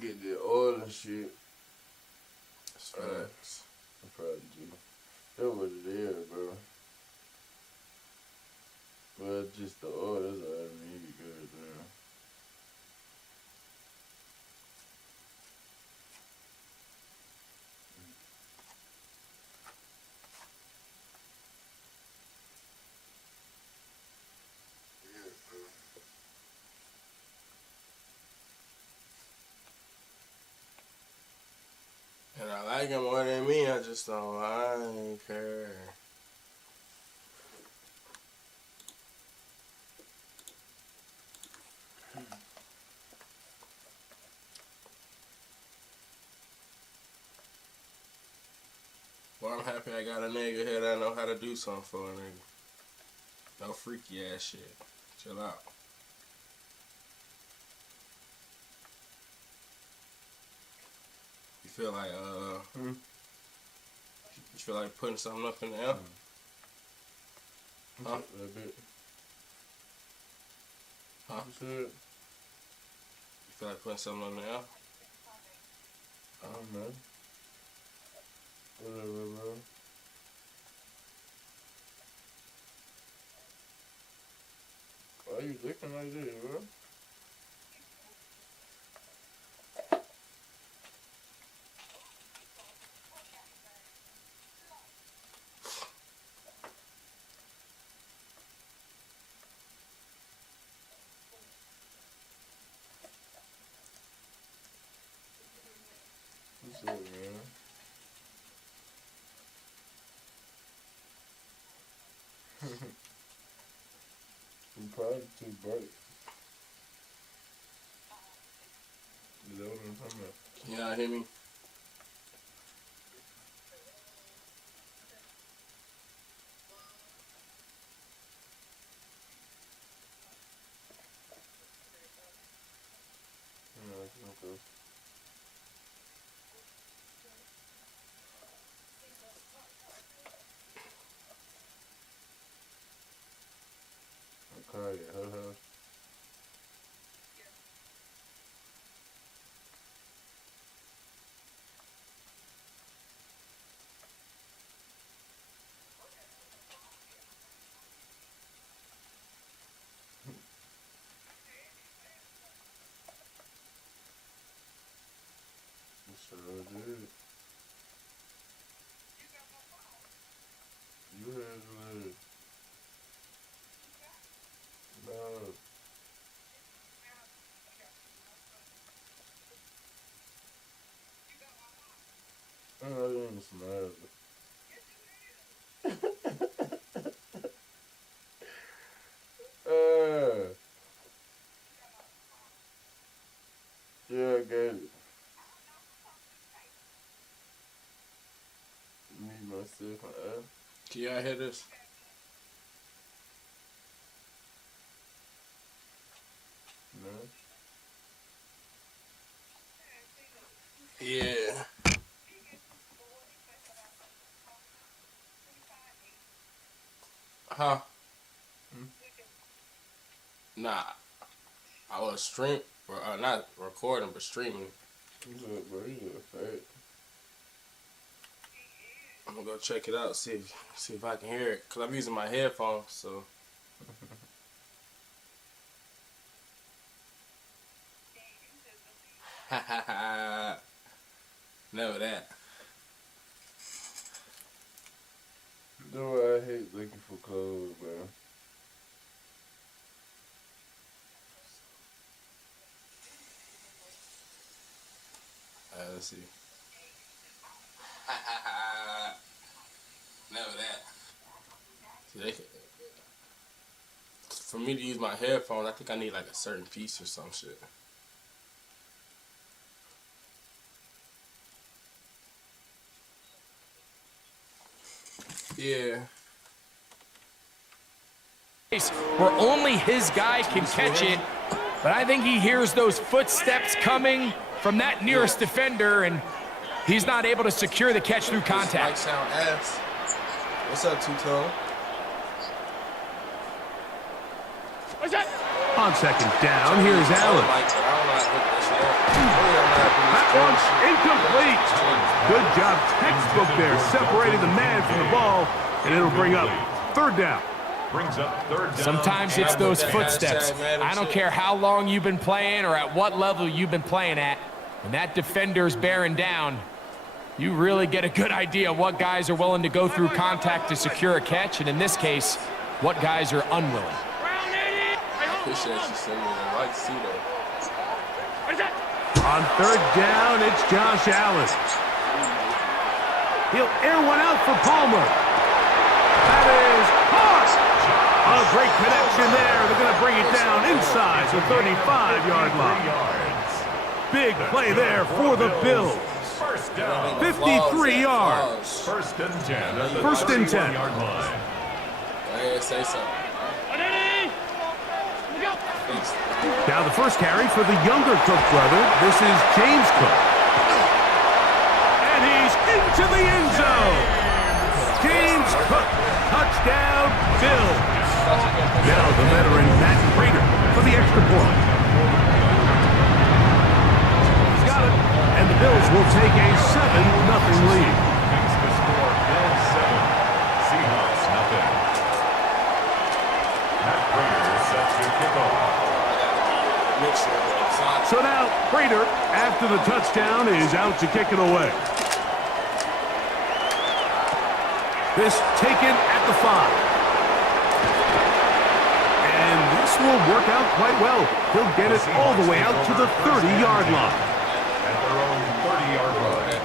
get the oil and shit. Facts. I'm proud of you. That's what it is, bro. Well, just the oil, that's all I need, good, man. And I like him more than me, I just don't like her. Well, I'm happy I got a nigga here that I know how to do something for a nigga. No freaky ass shit. Chill out. You feel like, you feel like putting something up in the air? Huh? That bit. Huh? You feel like putting something in the air? I don't know. Whatever, bro. Why you looking like this, bro? What's up, man? I'm probably too bright. Is that what I'm talking about? Can y'all hear me? No, it's not good. Okay, her house. Sure did. You had it. No. I didn't smile. Yeah, I got it. Me, myself, and Can y'all hear this? no. Yeah. Huh? Nah. I was not recording, but streaming. You look, bro, you look fat. I'm gonna go check it out, see if I can hear it, cause I'm using my headphones, so. Never that. No, I hate looking for clothes, bro. Let's see. Never that. See, for me to use my headphones, I think I need like a certain piece or some shit. Yeah. Where only his guy can catch it, but I think he hears those footsteps coming from that nearest defender, and he's not able to secure the catch through contact. Mic sound ass. What's up, Two-Tone? What's that? On second down, here's Allen. That one's incomplete. Good job, textbook there, separating the man from the ball, and it'll bring up third down. Brings up third down. Sometimes it's those footsteps. I don't care how long you've been playing or at what level you've been playing at. When that defender's bearing down, you really get a good idea of what guys are willing to go through contact to secure a catch, and in this case, what guys are unwilling. Appreciate you sending me the right seat though. On third down, it's Josh Allen. He'll air one out for Palmer. That is caught. A great connection there. They're going to bring it down inside the 35-yard line. Big play there for the Bills. First down. 53 yards. First and 10. First and 10. Yard line. Yeah, say something. Now the first carry for the younger Cook brother. This is James Cook. And he's into the end zone. James Cook, touchdown, Bills. Now the veteran Matt Prater for the extra point. He's got it. And the Bills will take a 7-0 lead. Makes the score Bills 7, Seahawks nothing. Matt Prater sets the kickoff. So now Prater, after the touchdown, is out to kick it away. This taken at the 5. And this will work out quite well. He'll get it all the way out to the 30-yard line. At their own 30-yard line.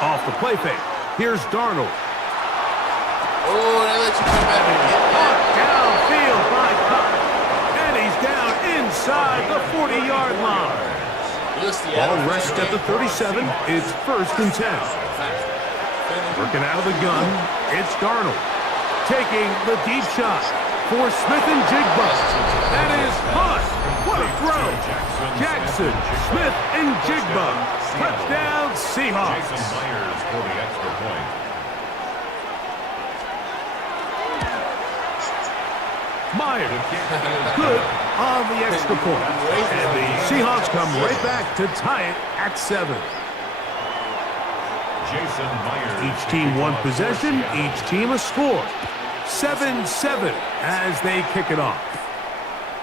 Off the play fake. Here's Darnold. Oh, they let you come back and get that. Downfield by Cook. And he's down inside the 40-yard line. Ball rests at the 37. It's first and 10. Working out of the gun, it's Darnold. Taking the deep shot for Smith and Jigba. That is caught. What a throw. Jackson, Smith, and Jigba. Touchdown, Seahawks. Jason Myers for the extra point. Myers, good on the extra point. And the Seahawks come right back to tie it at 7. Jason Myers. Each team one possession, each team a score. 7-7 as they kick it off.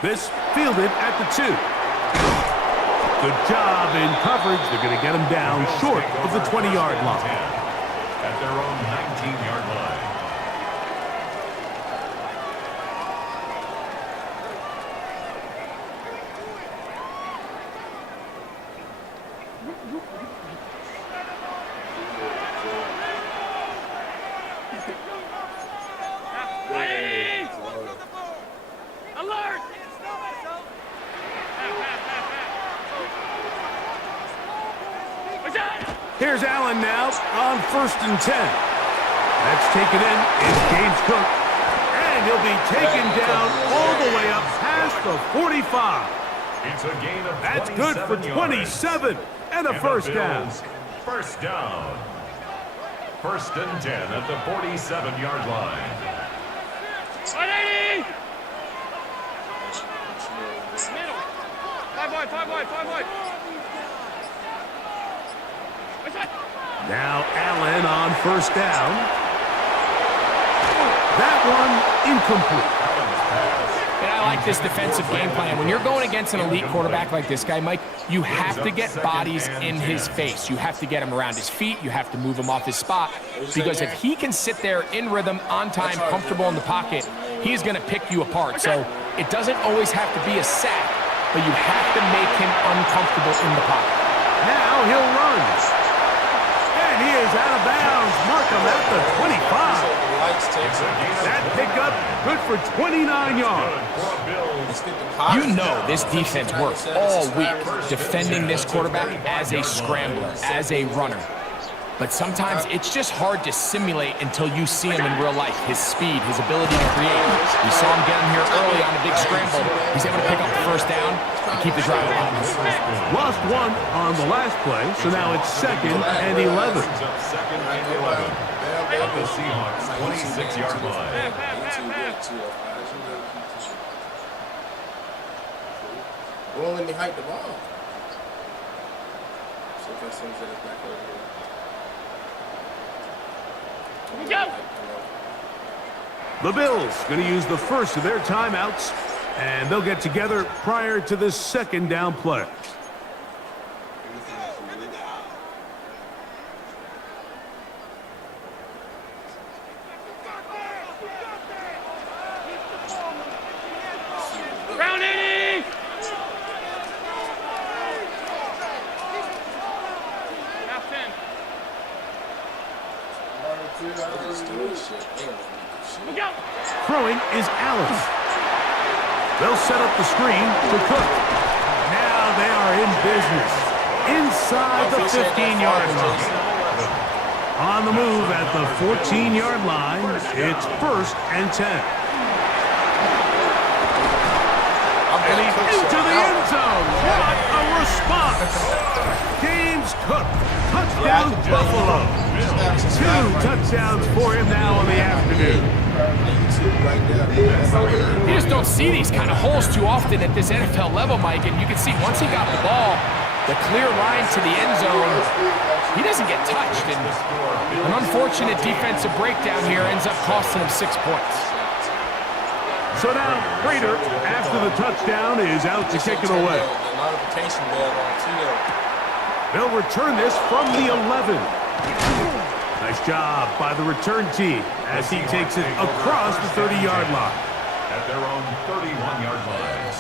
This fielded at the 2. Good job in coverage. They're going to get him down short of the 20-yard line. At their own 19-yard line. Here's Allen now on first and 10. That's taken in. It's James Cook. And he'll be taken down all the way up past the 45. It's a gain of That's good for 27 and a first down. First down. First and 10 at the 47-yard line. 180! Five wide. Now Allen on first down. That one incomplete. And I like this defensive game plan. When you're going against an elite quarterback like this guy, Mike, you have to get bodies in his face. You have to get him around his feet. You have to move him off his spot. Because if he can sit there in rhythm, on time, comfortable in the pocket, he's going to pick you apart. So it doesn't always have to be a sack, but you have to make him uncomfortable in the pocket. Now he'll run. And he is out of bounds. Mark him at the 25. That pickup good for 29 yards. You know this defense works all week defending this quarterback as a scrambler, as a runner. but sometimes it's just hard to simulate until you see him in real life. His speed, his ability to create. We saw him get him here early on a big scramble. He's able to pick up the first down and keep the drive alive. Lost one on the last play, so now it's 2nd and 11. Second and 11 at the Seahawks 26-yard line. Won't let me hike the ball. So if I send it back over here. The Bills going to use the first of their timeouts, and they'll get together prior to this 2nd down play. Throwing is Allen. They'll set up the screen to Cook. Now they are in business. Inside the 15-yard line. On the move at the 14-yard line, it's 1st and 10. And he's into the end zone. What a response. James Cook, touchdown Buffalo. 2 touchdowns for him now on the afternoon. You just don't see these kind of holes too often at this NFL level, Mike, and you can see once he got the ball, the clear line to the end zone, he doesn't get touched, and an unfortunate defensive breakdown here ends up costing him 6 points. So now, Prater, after the touchdown, is out to kick it away. They'll return this from the 11. Nice job by the return team as he takes it across the 30-yard line. At their own 31-yard line.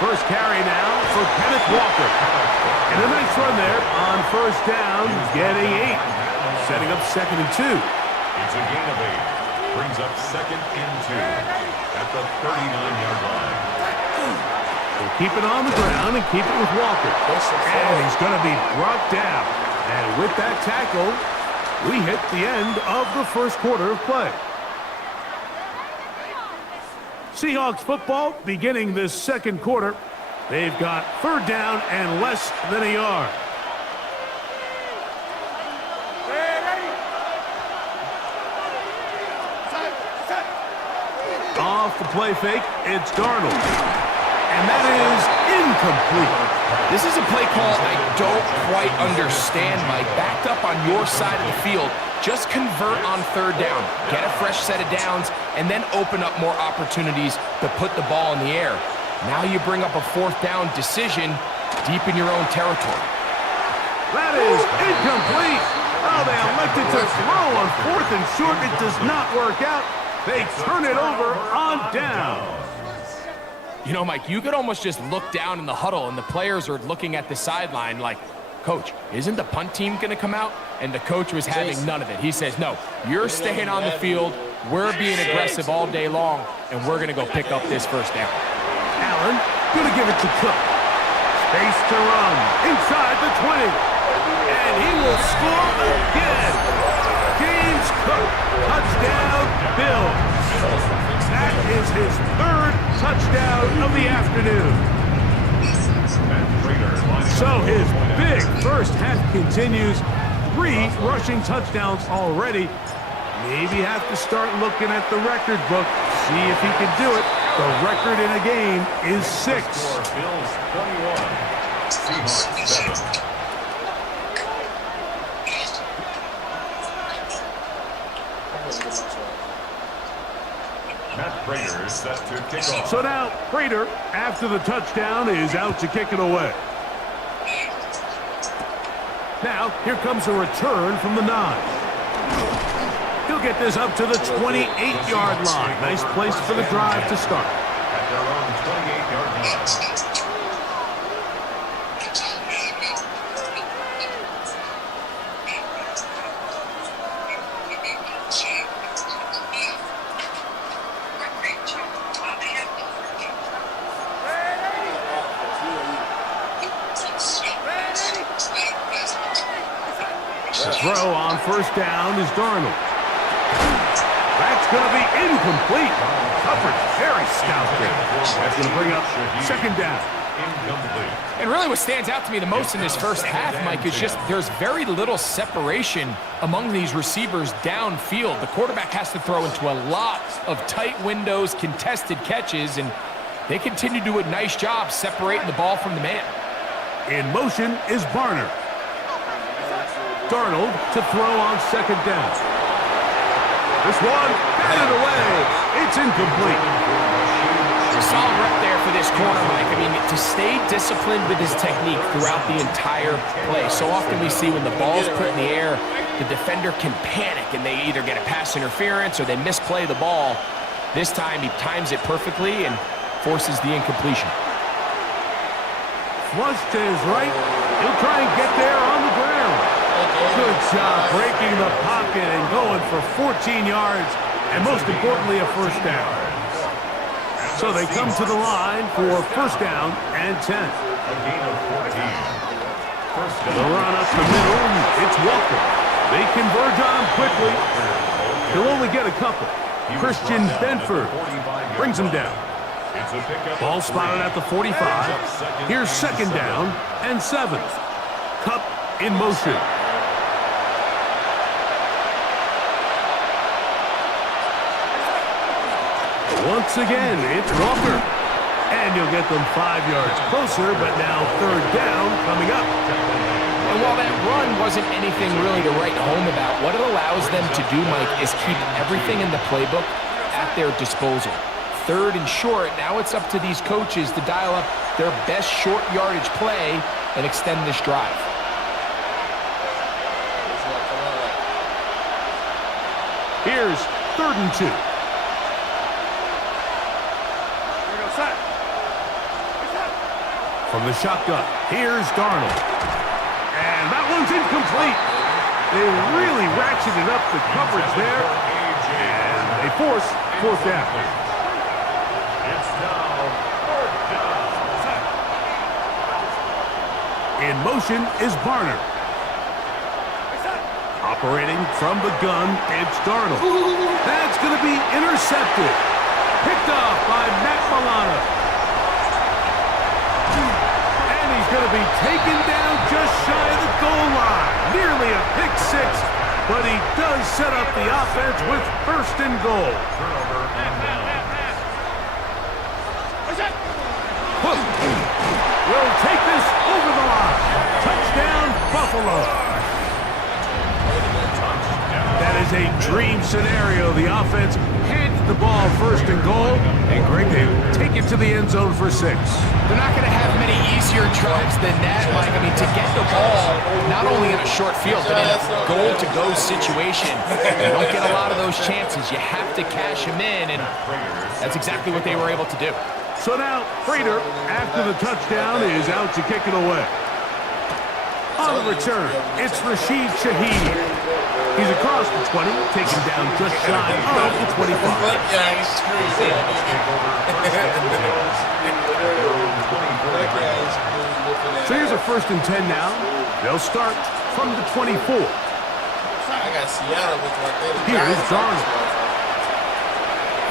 First carry now for Kenneth Walker. And a nice run there on 1st down, getting 8. Setting up 2nd and 2. It's a gain of 8. Brings up 2nd and 2 at the 39-yard line. We'll keep it on the ground and keep it with Walker. And he's going to be brought down. And with that tackle, we hit the end of the first quarter of play. Seahawks football beginning this 2nd quarter. They've got 3rd down and less than a yard. Off the play fake, it's Darnold. And that is incomplete. This is a play call I don't quite understand, Mike. Backed up on your side of the field, just convert on 3rd down. Get a fresh set of downs, and then open up more opportunities to put the ball in the air. Now you bring up a 4th down decision deep in your own territory. That is incomplete. Oh, they elected to throw on 4th and short. It does not work out. They turn it over on down. You know, Mike, you could almost just look down in the huddle and the players are looking at the sideline like, Coach, isn't the punt team going to come out? And the coach was having none of it. He says, no, you're staying on the field. We're being aggressive all day long, and we're going to go pick up this 1st down. Allen going to give it to Cook. Space to run inside the 20. And he will score again. James Cook, touchdown, Bills. That is his 3rd touchdown of the afternoon. So his big first half continues. 3 rushing touchdowns already. Maybe have to start looking at the record book. See if he can do it. The record in a game is 6. Bills 21, Seahawks 7. Matt Prater is set to kick off. So now Prater, after the touchdown, is out to kick it away. Now here comes a return from the 9. He'll get this up to the 28-yard line. Nice place for the drive to start. At their own 28-yard line. throw on first down is Darnold. That's going to be incomplete. Coverage very stout there. That's going to bring up second down. Incomplete. And really what stands out to me the most in this first half, Mike, is just there's very little separation among these receivers downfield. The quarterback has to throw into a lot of tight windows, contested catches, and they continue to do a nice job separating the ball from the man. In motion is Barner. Darnold to throw on second down. This one, batted away. It's incomplete. Solid rep there for this corner, Mike. I mean, to stay disciplined with his technique throughout the entire play. So often we see when the ball's put in the air, the defender can panic and they either get a pass interference or they misplay the ball. This time he times it perfectly and forces the incompletion. Flush to his right. He'll try and get there on the ground. Good job breaking the pocket and going for 14 yards, and most importantly, a first down. So they come to the line for first down and 10. A gain of 14. First The down. run up the middle, it's Walker. They converge on him quickly. He'll only get a couple. Christian Benford brings him down. It's a pickup. Ball spotted at the 45. Here's second down and 7. Cup in motion. Once again, it's Walker. And you'll get them 5 yards closer, but now third down coming up. And while that run wasn't anything really to write home about, what it allows them to do, Mike, is keep everything in the playbook at their disposal. Third and short, now it's up to these coaches to dial up their best short yardage play and extend this drive. Here's third and 2. From the shotgun, here's Darnold. And that one's incomplete. They really ratcheted up the coverage there. And they force fourth down. It's now fourth down. In motion is Barner. Operating from the gun, it's Darnold. That's going to be intercepted. Picked off by Matt Milano. And he's going to be taken down just shy of the goal line. Nearly a pick six, but he does set up the offense with first and goal. Turnover and down. Hook will take this over the line. Touchdown, Buffalo. That is a dream scenario. The offense handed the ball first and goal, and Greg, they take it to the end zone for 6. They're not going to have many easier drives than that, Mike. I mean, to get the ball not only in a short field, but in a goal-to-go situation, you don't get a lot of those chances. You have to cash them in, and that's exactly what they were able to do. So now, Prater, after the touchdown, is out to kick it away. On the return, it's Rashid Shaheed. He's across the 20, taken down just shy of the 25. Yeah, he's screwed. So here's a first and 10 now. They'll start from the 24. I got Seattle looking like they. Here's Darnold.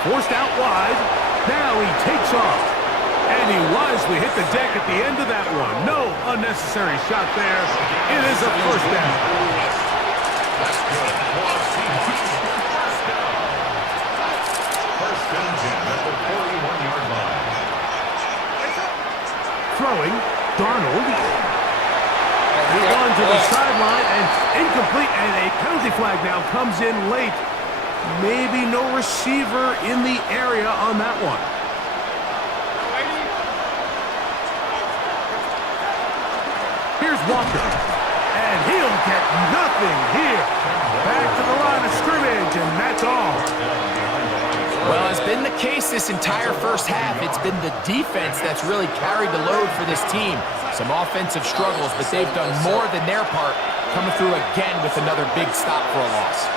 Forced out wide. Now he takes off. And he wisely hit the deck at the end of that one. No unnecessary shot there. It is a first down. First and 10 at the 41-yard line. Throwing, Darnold. On to the sideline and incomplete, and a penalty flag now comes in late. Maybe no receiver in the area on that one. Here's Walker, and he'll get nothing here. Back to the line of scrimmage, and that's all. Well, it's been the case this entire first half. It's been the defense that's really carried the load for this team. Some offensive struggles, but they've done more than their part, coming through again with another big stop for a loss.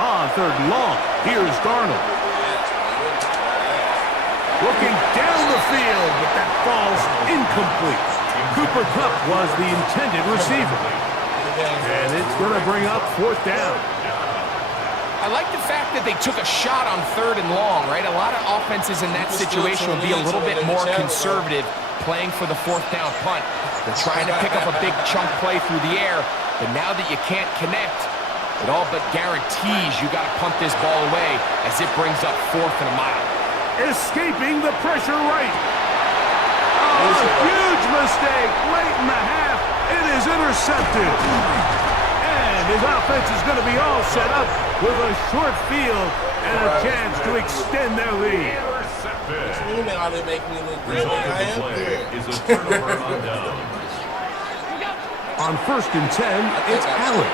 On third and long, here's Darnold. Looking down the field, but that falls incomplete. Cooper Kupp was the intended receiver. And it's going to bring up 4th down. I like the fact that they took a shot on 3rd and long, right? A lot of offenses in that situation would be a little bit more conservative playing for the 4th down punt. They're trying to pick up a big chunk play through the air, but now that you can't connect, it all but guarantees you got to punt this ball away as it brings up 4th and a mile. Escaping the pressure right. Oh, a huge mistake late in the half. It is intercepted. And his offense is going to be all set up with a short field and a chance to extend their lead. You know how they make me look good. I am good. Is a turnover on downs. On 1st and 10, it's Allen.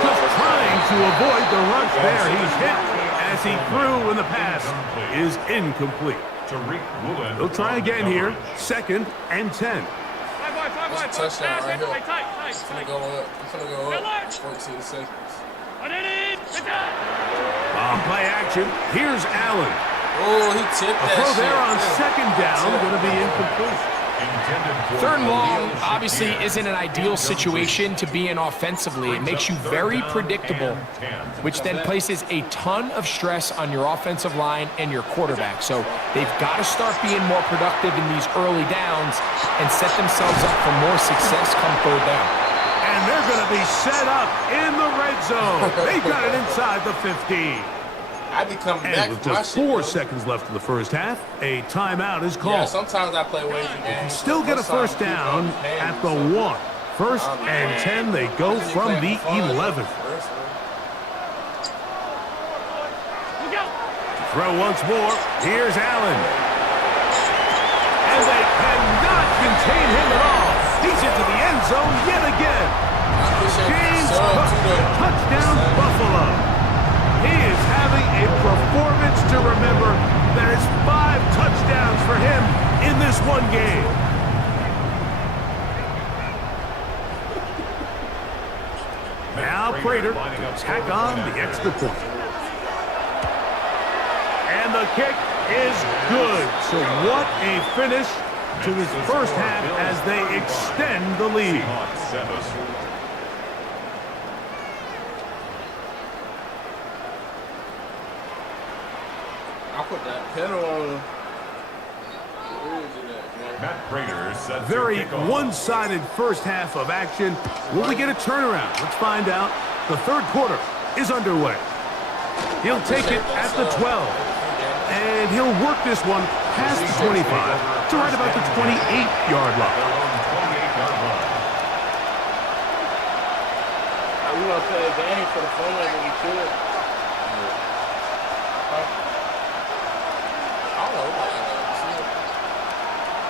Just trying to avoid the rush there. He's hit as he threw, and the pass is incomplete. He'll try again here. 2nd and 10. That's a touchdown right here. It's going to go up. It's going to go up. 14 seconds. On play action, here's Allen. Oh, he tipped that throw shit. there on 2nd down, going to be incomplete. 3rd and long obviously isn't an ideal situation to be in offensively. It makes you very predictable, which then places a ton of stress on your offensive line and your quarterback. So they've got to start being more productive in these early downs and set themselves up for more success come 3rd down. And they're going to be set up in the red zone. They've got it inside the 15. I be coming back. And with just 4 seconds left in the first half, a timeout is called. Yeah, sometimes I play wager games. Still get a first down at the 1. 1st and 10, they go from the 11th. Throw once more. Here's Allen. And they cannot contain him at all. He's into the end zone yet again. James Cook, touchdown Buffalo. He is having a performance to remember. That is 5 touchdowns for him in this one game. Now Prater tack on the extra point. And the kick is good. So what a finish to his first half as they extend the lead. I put that pedal on. Very one-sided first half of action. Will we get a turnaround? Let's find out. The 3rd quarter is underway. He'll take it at the 12. And he'll work this one past the 25 to right about the 28-yard line. We want to play a game for the fun of it. We could. I don't know.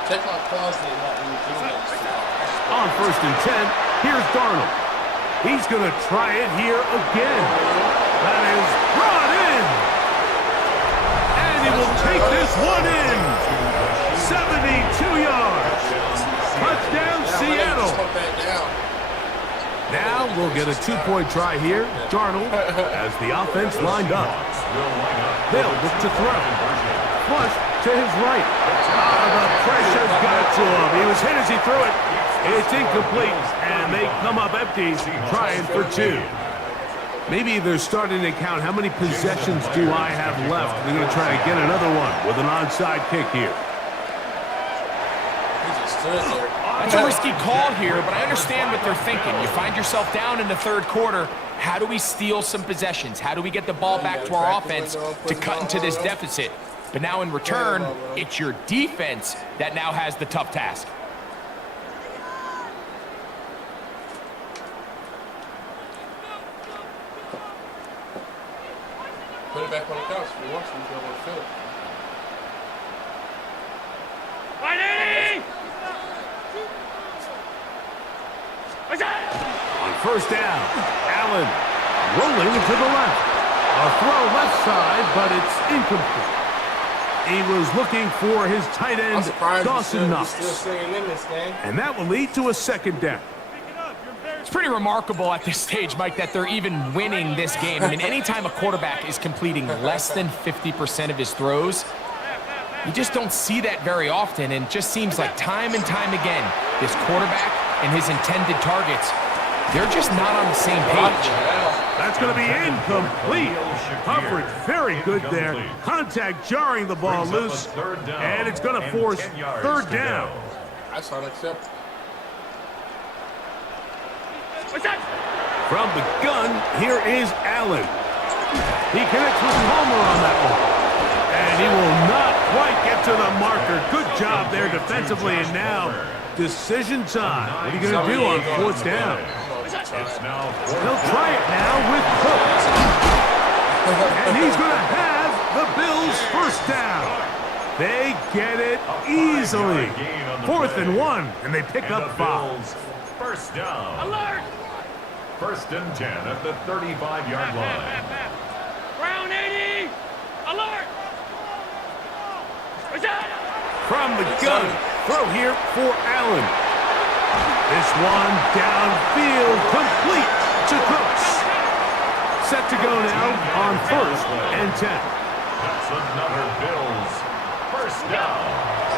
Check my closet and not really doing that. On 1st and 10, here's Darnold. He's going to try it here again. That is brought in. And he will take this one in. 72 yards. Touchdown, Seattle. Now we'll get a 2-point try here. Darnold as the offense lined up. They'll look to throw. Flush to his right. The pressure got to him. He was hit as he threw it. It's incomplete, and they come up empty, trying for 2. Maybe they're starting to count how many possessions do I have left. They're going to try to get another one with an onside kick here. That's a risky call here, but I understand what they're thinking. You find yourself down in the 3rd quarter. How do we steal some possessions? How do we get the ball back to our offense to cut into this deficit? But now in return, it's your defense that now has the tough task. Put it back on the couch. If you want to, you go on the field. On 1st down, Allen rolling to the left. A throw left side, but it's incomplete. He was looking for his tight end, Dawson Knox. And that will lead to a 2nd down. It's pretty remarkable at this stage, Mike, that they're even winning this game. I mean, anytime a quarterback is completing less than 50% of his throws, you just don't see that very often, and it just seems like time and time again, this quarterback and his intended targets, they're just not on the same page. That's going to be incomplete. Coverage very good there. Contact jarring the ball loose, and it's going to force third down. That's unacceptable. From the gun, here is Allen. He connects with Palmer on that one. And he will not quite get to the marker. Good job there defensively, and now decision time. What are you going to do on fourth down? He'll try it now with Cook. And he's going to have the Bills first down. They get it easily. 4th and 1, and they pick up 5. First down. Alert! 1st and 10 at the 35-yard line. Round 80! Alert! From the gun, throw here for Allen. This one downfield, complete to Cooks. Set to go now on 1st and 10. That's another Bills first down.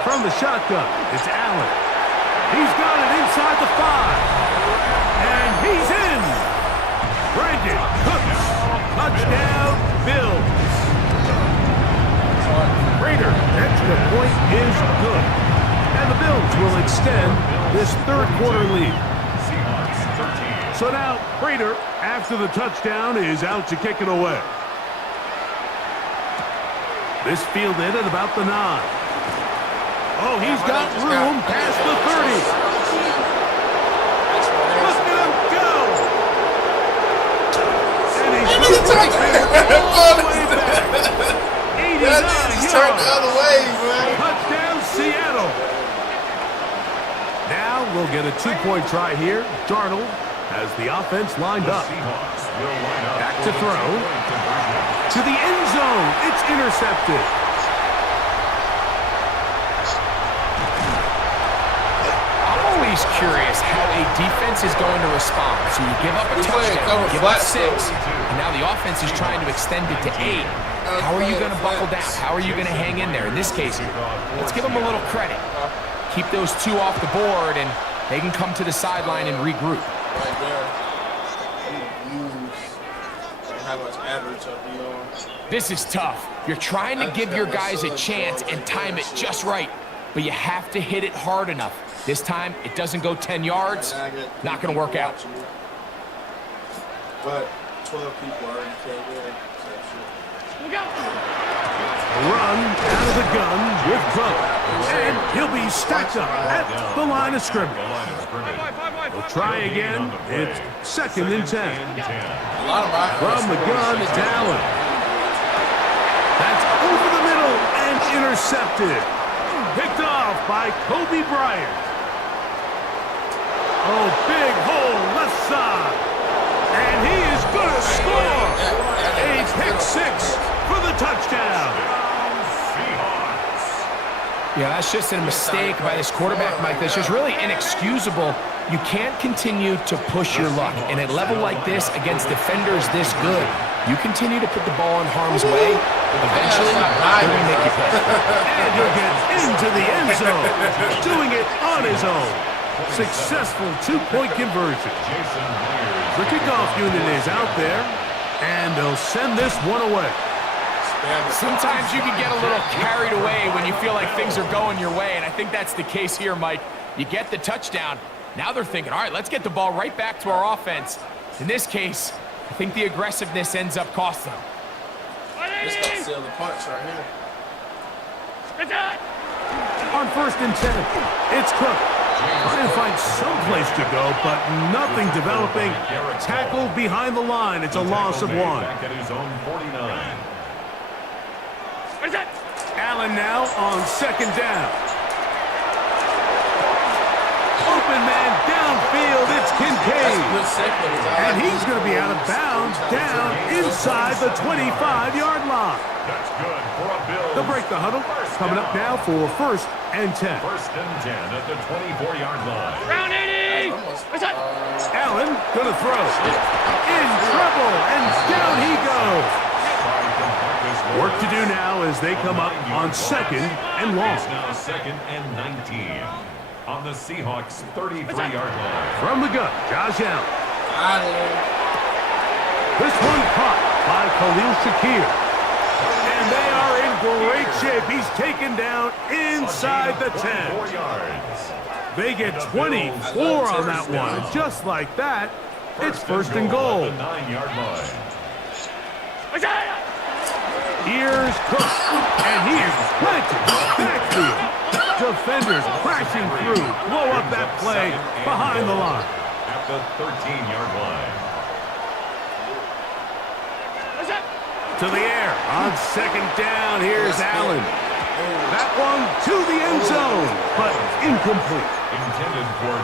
From the shotgun, it's Allen. He's got it inside the 5. And he's in. Brandon Cooks. Touchdown, Bills. Raider, extra point is good. And the Bills will extend this third quarter lead. So now, Raider, after the touchdown, is out to kick it away. This fielded at about the 9. Oh, he's got room past the 30. Look at him go! And he's all the way back. 89 yards. Turned the other way, man. Touchdown, Seattle. Now we'll get a 2-point try here. Darnold has the offense lined up. Back to throw. To the end zone. It's intercepted. Curious how a defense is going to respond. So you give up a touchdown, give up 6, and now the offense is trying to extend it to 8. How are you going to buckle down? How are you going to hang in there? In this case, let's give them a little credit. Keep those 2 off the board, and they can come to the sideline and regroup. Right there. How much average are we on? This is tough. You're trying to give your guys a chance and time it just right, but you have to hit it hard enough. This time, it doesn't go 10 yards. Not going to work out. But 12 people already came in. Run out of the gun with Cook. And he'll be stacked up at the line of scrimmage. We'll try again. It's 2nd and 10. From the gun, it's Allen. That's over the middle and intercepted. Picked off by Kobe Bryant. Oh, big hole left side. And he is going to score. A pick 6 for the touchdown. Yeah, that's just a mistake by this quarterback, Mike. That's just really inexcusable. You can't continue to push your luck. And at a level like this, against defenders this good, you continue to put the ball in harm's way, eventually, they're going to make you pay. And he'll get into the end zone, doing it on his own. Successful 2-point conversion. The kickoff unit is out there, and they'll send this one away. Sometimes you can get a little carried away when you feel like things are going your way, and I think that's the case here, Mike. You get the touchdown. Now they're thinking, all right, let's get the ball right back to our offense. In this case, I think the aggressiveness ends up costing them. This gonna seal the punch right here. On 1st and 10, it's Cook. Trying to find some place to go, but nothing developing. Tackled behind the line. It's a loss of 1. Back at his own 49. Allen now on 2nd down. Open man downfield. It's Kincaid. And he's going to be out of bounds down inside the 25-yard line. That's good for a Bills. They'll break the huddle. Coming up now for 1st and 10. 1st and 10 at the 24-yard line. Round 80! Allen gonna throw. In trouble, and down he goes. Work to do now as they come up on 2nd and long. It's now 2nd and 19. on the Seahawks' 33-yard line. From the gun, Josh Allen. Got him. This one caught by Khalil Shakir. And they are in great shape. He's taken down inside the 10. 4 yards. They get 24 on that one. Just like that, it's first and goal. At the 9-yard line. Here's Cook, and he is planted backfield. Defenders crashing through, blow up that play behind the line. At the 13-yard line. To the air on second down. Here's Allen. That one to the end zone, but incomplete.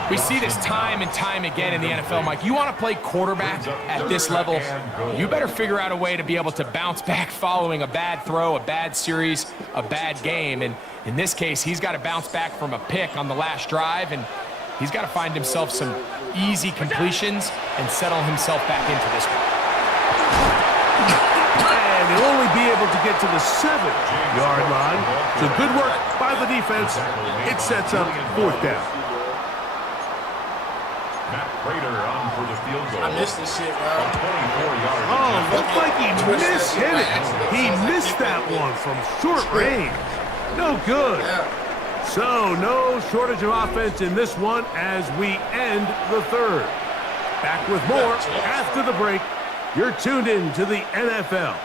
We see this time and time again in the NFL, Mike. You want to play quarterback at this level, you better figure out a way to be able to bounce back following a bad throw, a bad series, a bad game. And in this case, he's got to bounce back from a pick on the last drive, and he's got to find himself some easy completions and settle himself back into this one. And he'll only be able to get to the 7-yard line. So good work by the defense. It sets up fourth down. Matt Prater on for the field goal. I missed this shit, bro. 24 yards. Oh, looked like he mishit it. He missed that one from short range. No good. So no shortage of offense in this one as we end the third. Back with more after the break. You're tuned in to the NFL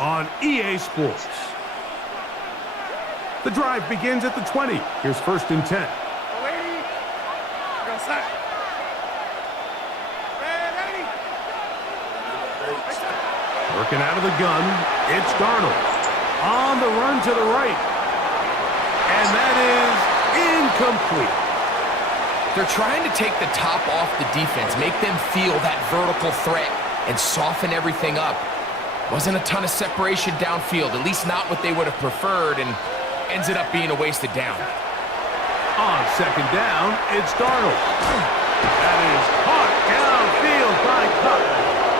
on EA Sports. The drive begins at the 20. Here's first and 10. Working out of the gun, it's Darnold. On the run to the right. And that is incomplete. They're trying to take the top off the defense, make them feel that vertical threat, and soften everything up. Wasn't a ton of separation downfield, at least not what they would have preferred, and ends it up being a wasted down. On second down, it's Darnold. That is caught downfield by Cook.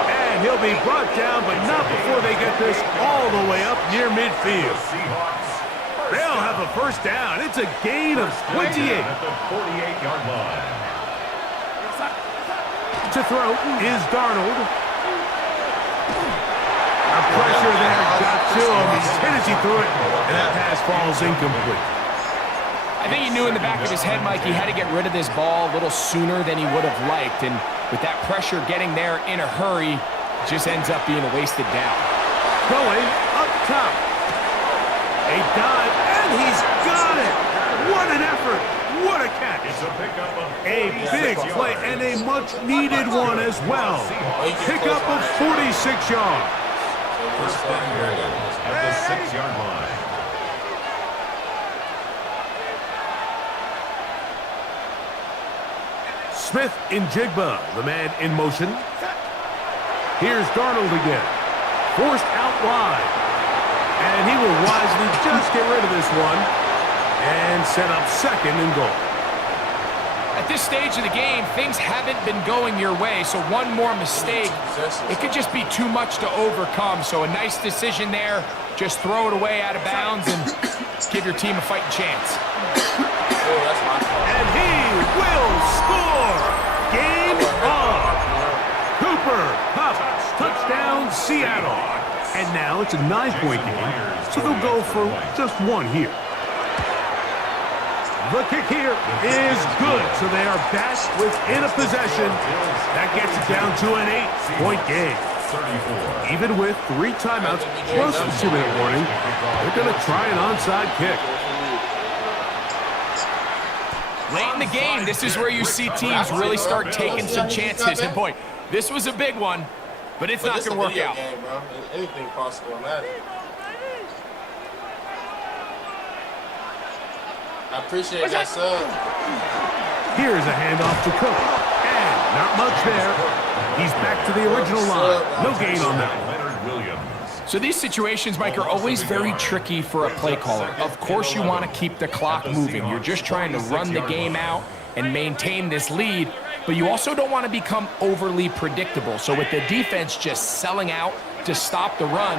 And he'll be brought down, but not before they get this all the way up near midfield. They'll have a first down. It's a gain of 28. At the 48-yard line. To throw is Darnold. The pressure there got to him. He's hit as he threw it, and that pass falls incomplete. I think he knew in the back of his head, Mike, he had to get rid of this ball a little sooner than he would have liked. And with that pressure getting there in a hurry, it just ends up being a wasted down. Going up top. A dive, and he's got it. What an effort. What a catch. It's a pickup of A big play and a much-needed one as well. Pickup of 46 yards. at the 6-yard line. Smith in Jigba, the man in motion. Here's Darnold again. Forced out wide. And he will wisely just get rid of this one and set up second and goal. At this stage of the game, things haven't been going your way, so one more mistake, it could just be too much to overcome. So a nice decision there. Just throw it away out of bounds and give your team a fighting chance. And he will score! Game on! Cooper Kupp, touchdown Seattle. And now it's a 9-point game, so they'll go for just one here. The kick here is good, so they are back within a possession. That gets it down to an 8-point game. Even with 3 timeouts plus the 2-minute warning, they're going to try an onside kick. Late in the game, this is where you see teams really start taking some chances. And boy, this was a big one, but it's not going to work out. Game, bro. Anything possible in that. I appreciate that sub. Here's a handoff to Cook. And not much there. He's back to the original line. No gain on that one. So these situations, Mike, are always very tricky for a play caller. Of course you want to keep the clock moving. You're just trying to run the game out and maintain this lead, but you also don't want to become overly predictable. So with the defense just selling out to stop the run,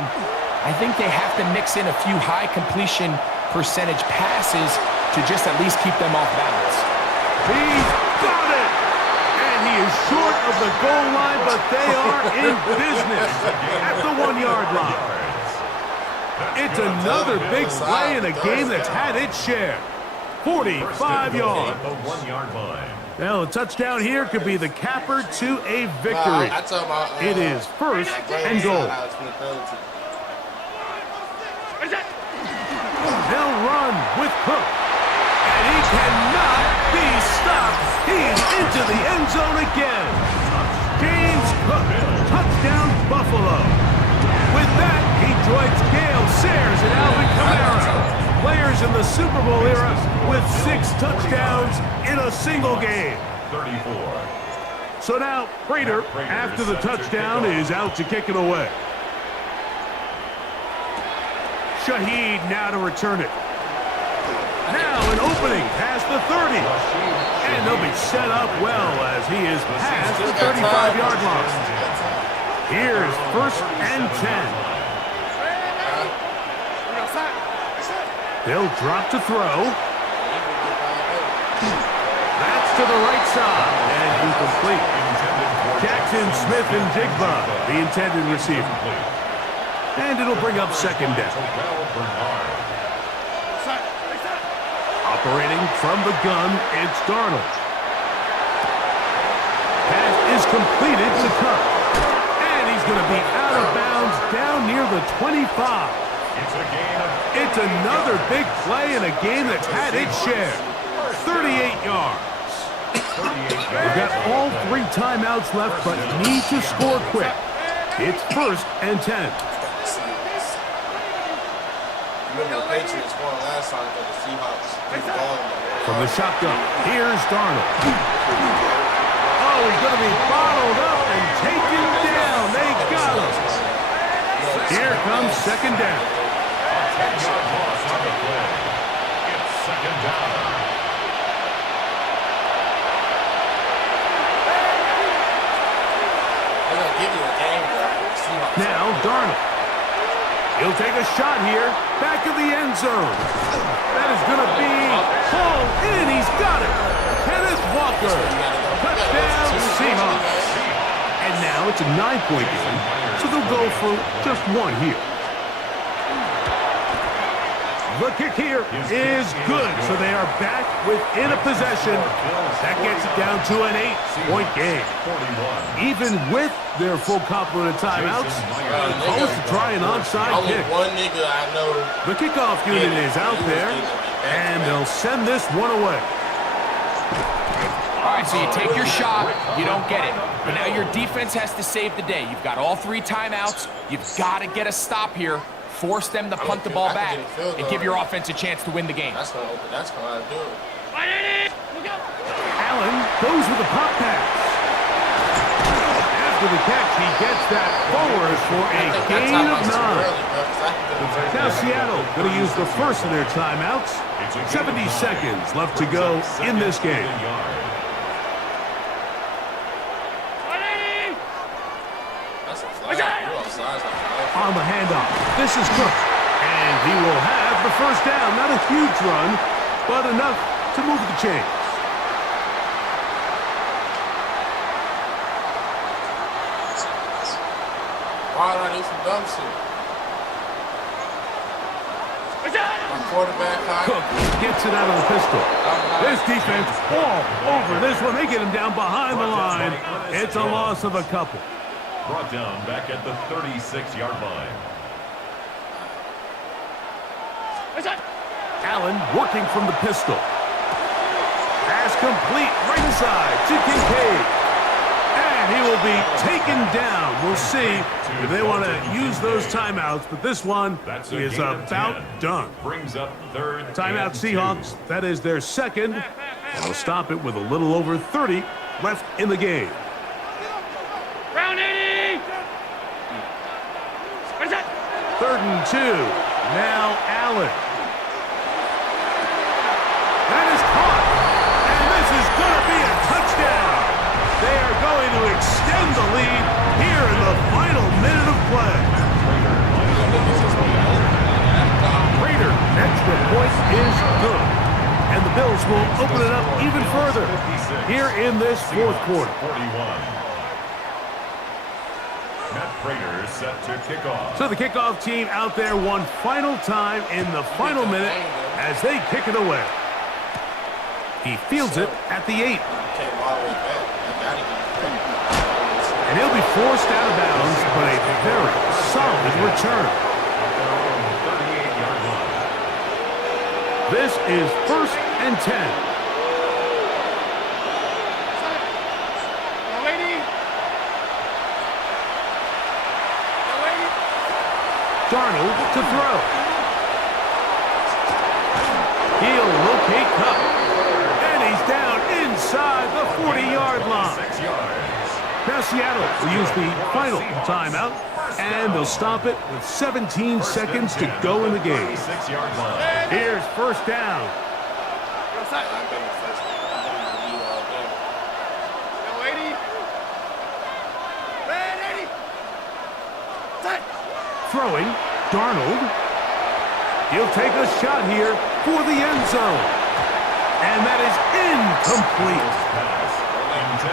I think they have to mix in a few high completion percentage passes to just at least keep them off balance. He's got it! And he is short of the goal line, but they are in business at the 1-yard line. It's another big play in a game that's had its share. 45 yards. The 1-yard line. Well, a touchdown here could be the capper to a victory. It is first and goal. They'll run with Cook. And he cannot be stopped. He's into the end zone again. James Cook, touchdown Buffalo. With that, he joins Gale Sayers and Alvin Kamara. Players in the Super Bowl era with 6 touchdowns in a single game. 34. So now, Prater, after the touchdown, is out to kick it away. Shaheed now to return it. Now an opening past the 30. And they'll be set up well as he is past the 35-yard line. Here's first and 10. They'll drop to throw. That's to the right side and incomplete. Jackson, Smith, and Jigba, the intended receiver. And it'll bring up second down. Operating from the gun, it's Darnold. Pass is completed to Cook. And he's going to be out of bounds down near the 25. It's another big play in a game that's had its share. 38 yards. We've got all 3 timeouts left, but need to score quick. It's first and 10. Remember the Patriots won last time for the Seahawks. From the shotgun, here's Darnold. Oh, he's going to be bottled up and taken down. They got him. Here comes second down. 10-yard loss on the play. It's second down. They're going to give you a game, though. Now, Darnold. He'll take a shot here. Back of the end zone. That is going to be pulled in. He's got it. Kenneth Walker. Touchdown, Seahawks. And now it's a 9-point game, so they'll go for just 1 here. The kick here is good, so they are back within a possession. That gets it down to an 8-point game. Even with their full complement of timeouts, opposed to try an onside kick. One nigga I know. The kickoff unit is out there, and they'll send this one away. All right, so you take your shot, you don't get it. But now your defense has to save the day. You've got all 3 timeouts. You've got to get a stop here. Force them to punt the ball back and give your offense a chance to win the game. That's going to do it. Allen goes with a pop pass. After the catch, he gets that forward for a gain of 9. Now Seattle going to use the first of their timeouts. 70 seconds left to go in this game. On the handoff, this is Cook, and he will have the first down. Not a huge run, but enough to move the chains. Why did I do some dumb shit? My quarterback, Cook gets it out of the pistol. This defense all over this one. They get him down behind the line. It's a loss of a couple. Brought down back at the 36-yard line. Allen working from the pistol. Pass complete right side to Kincaid. And he will be taken down. We'll see if they want to use those timeouts, but this one is about done. Brings up third. Timeout Seahawks. That is their second. They'll stop it with a little over 30 left in the game. Round 80! What is that? 3rd and 2. Now Allen. That is caught. And this is going to be a touchdown. They are going to extend the lead here in the final minute of play. Prater, extra point is good. And the Bills will open open it up even further here in this fourth quarter. 41. Matt Prater set to kick off. So the kickoff team out there one final time in the final minute as they kick it away. He fields it at the 8. And he'll be forced out of bounds, but a very solid return. 38-yard line. This is 1st and 10. Darnold to throw. He'll locate Cup. And he's down inside the 40-yard line. 6 yards. Now Seattle will use the final timeout, and they'll stop it with 17 seconds to go in the game. 6-yard line. Here's first down. Throwing, Darnold. He'll take a shot here for the end zone. And that is incomplete.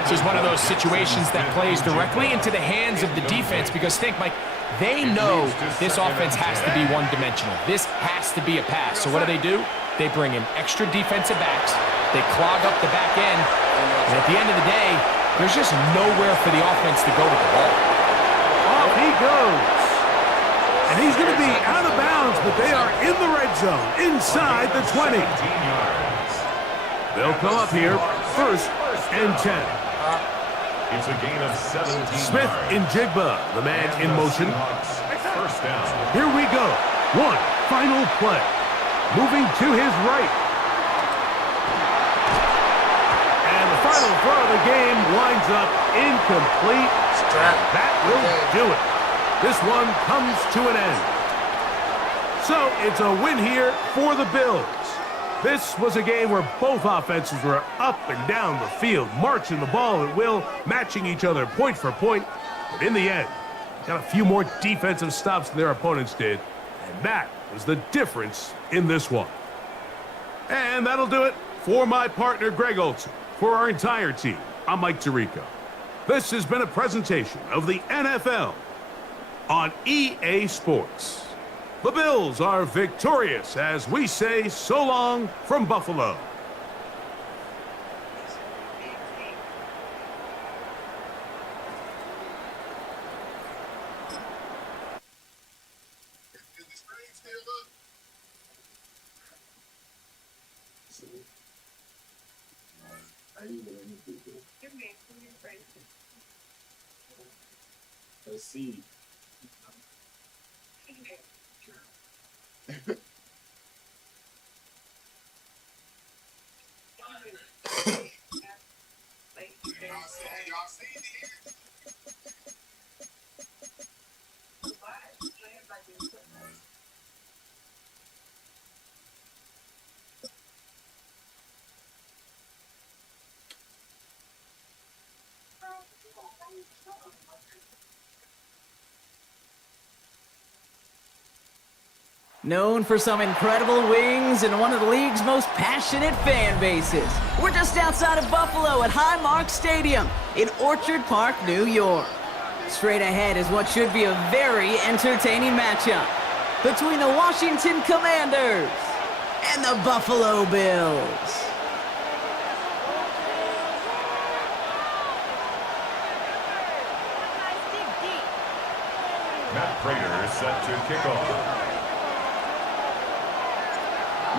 This is one of those situations that plays directly into the hands of the defense because think, Mike, they know this offense has to be one-dimensional. This has to be a pass. So what do? They bring in extra defensive backs. They clog up the back end. And at the end of the day, there's just nowhere for the offense to go with the ball. Off he goes. And he's going to be out of bounds, but they are in the red zone, inside the 20. They'll come up here, 1st and 10. It's a gain of 17 Smith yards. in Jigba, the man in motion. First down. Here we go. One final play. Moving to his right. And the final throw of the game winds up incomplete. That will do it. This one comes to an end. So it's a win here for the Bills. This was a game where both offenses were up and down the field, marching the ball at will, matching each other point for point. But in the end, got a few more defensive stops than their opponents did. And that was the difference in this one. And that'll do it for my partner, Greg Olson. For our entire team, I'm Mike Tirico. This has been a presentation of the NFL on EA Sports. The Bills are victorious as we say so long from Buffalo. Let's see. Known for some incredible wings and one of the league's most passionate fan bases. We're just outside of Buffalo at Highmark Stadium in Orchard Park, New York. Straight ahead is what should be a very entertaining matchup between the Washington Commanders and the Buffalo Bills. Matt Prater set to kick off.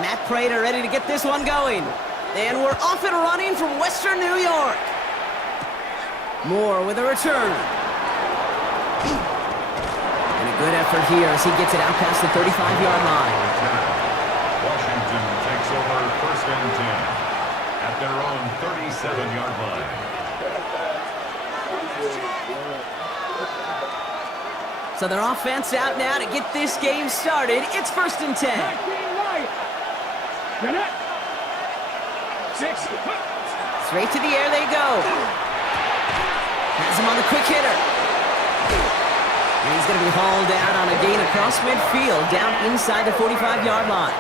Matt Prater ready to get this one going. And we're off and running from Western New York. Moore with a return. And a good effort here as he gets it out past the 35-yard line. Washington takes over 1st and 10 at their own 37-yard line. So their offense out now to get this game started. It's 1st and 10. Straight to the air they go. Has him on the quick hitter. And he's going to be hauled down on a gain across midfield, down inside the 45-yard line.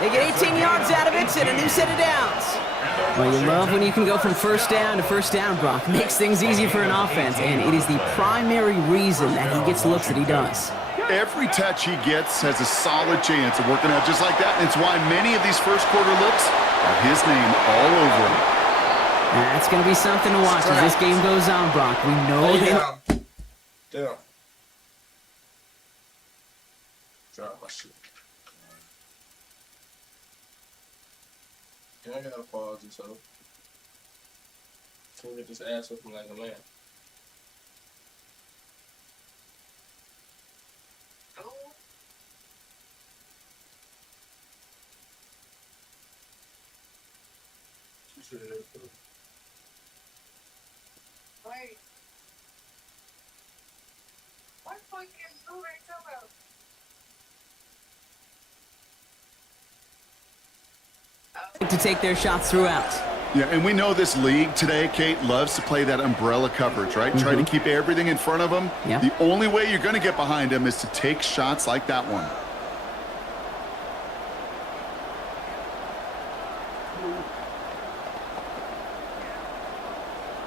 They get 18 yards out of it and a new set of downs. Well, you love when you can go from first down to first down, Brock. Makes things easy for an offense, and it is the primary reason that he gets looks that he does. Every touch he gets has a solid chance of working out just like that. And it's why many of these first quarter looks have his name all over them. That's going to be something to watch as this game goes on, Brock. We know they... Down. Drop my shit. Yeah, I gotta pause and so. Can we get this ass with me like a man? Wait. What fucking movie to take their shots throughout. Yeah, and we know this league today, Kate, loves to play that umbrella coverage, right? Try to keep everything in front of them. Yeah. The only way you're going to get behind them is to take shots like that one.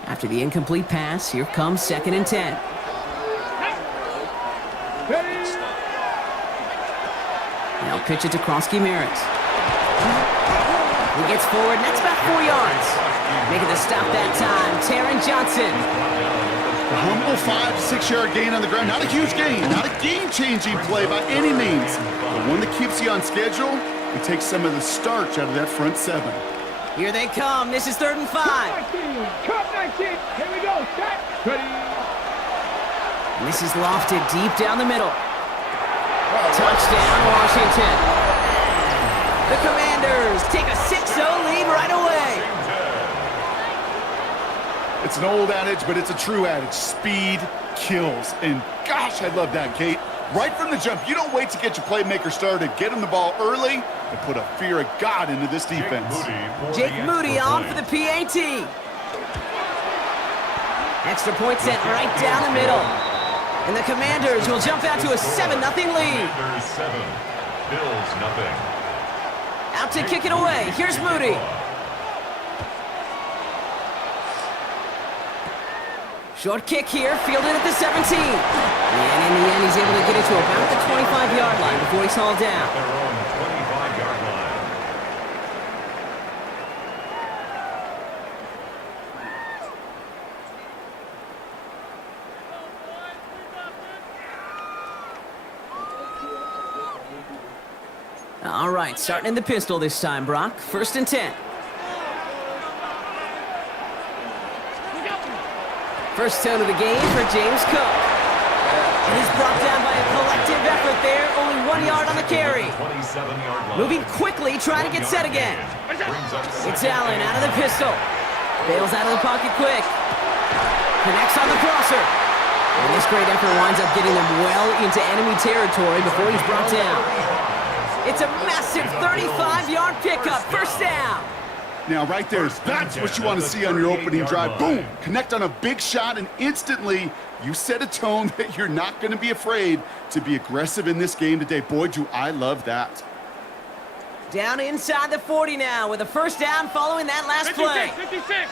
After the incomplete pass, here comes 2nd and 10. Now pitch it to Krosky Merritt. He gets forward, and that's about 4 yards. Making the stop that time, Taron Johnson. A humble 5 to 6 yard gain on the ground. Not a huge gain, not a game-changing play by any means. But one that keeps you on schedule and takes some of the starch out of that front 7. Here they come. This is 3rd and 5. Cut 19. Here we go. Set. Ready. And this is lofted deep down the middle. Touchdown, Washington. The Commanders take a 6-0 lead right away. It's an old adage, but it's a true adage. Speed kills. And gosh, I love that, Kate. Right from the jump, you don't wait to get your playmaker started. Get him the ball early and put a fear of God into this defense. Jake Moody on for the PAT. Extra point sent right down the middle. And the Commanders will jump out to a 7-0 lead. Commanders 7, Bills nothing. Out to kick it away. Here's Moody. Short kick here, fielded at the 17. And in the end, he's able to get it to about the 25-yard line before he's hauled down. Their own 25-yard line. All right, starting in the pistol this time, Brock. 1st and 10. First tone of the game for James Cook. And he's brought down by a collective effort there. Only 1 yard on the carry. 27-yard line. Moving quickly, trying to get set again. Brings up It's Allen out of the pistol. Bails out of the pocket quick. Connects on the crosser. And this great effort winds up getting them well into enemy territory before he's brought down. It's a massive 35-yard pickup. First down. Now, right there, that's what you want to see on your opening drive. Boom! Connect on a big shot, and instantly you set a tone that you're not going to be afraid to be aggressive in this game today. Boy, do I love that. Down inside the 40 now with a first down following that last play. 56.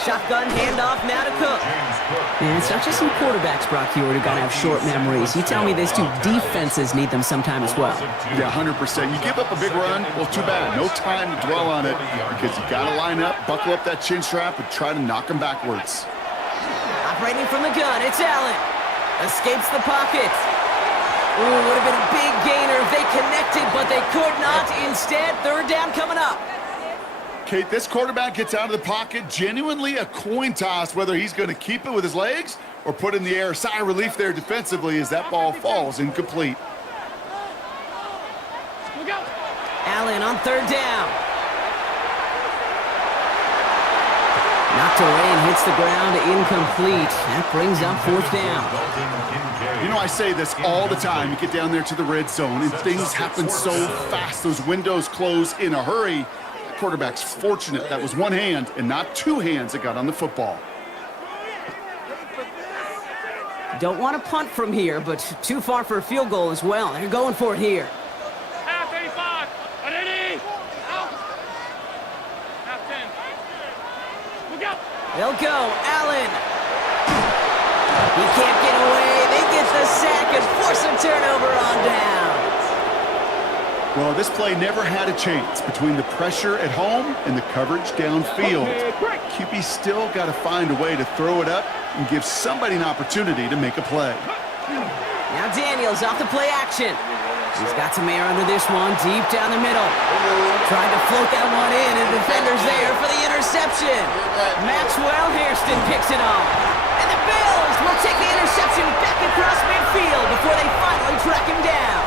Shotgun handoff now to Cook. And it's not just some quarterbacks, Brock, here who got to have short memories. You tell me these two defenses need them sometime as well. Yeah, 100%. You give up a big run, well, too bad. No time to dwell on it because you got to line up, buckle up that chin strap, and try to knock them backwards. Operating from the gun, it's Allen. Escapes the pocket. Ooh, would have been a big gainer if they connected, but they could not. Instead, 3rd down coming up. Kate, this quarterback gets out of the pocket, genuinely a coin toss whether he's going to keep it with his legs or put it in the air. Sigh of relief there defensively as that ball falls incomplete. Allen on 3rd down. Knocked away and hits the ground, incomplete. That brings up 4th down. You know, I say this all the time. You get down there to the red zone and things happen so fast. Those windows close in a hurry. Quarterback's fortunate that was one hand and not two hands that got on the football. Don't want to punt from here, but too far for a field goal as well. They're going for it here. He can't get away. They get the sack and force a turnover on down. Well, this play never had a chance between the pressure at home and the coverage downfield. QB still got to find a way to throw it up and give somebody an opportunity to make a play. Now Daniels off the play action. He's got some air under this one, deep down the middle. Trying to float that one in, and the defender's there for the interception. Maxwell Hairston picks it off. And the Bills will take the interception back across midfield before they finally track him down.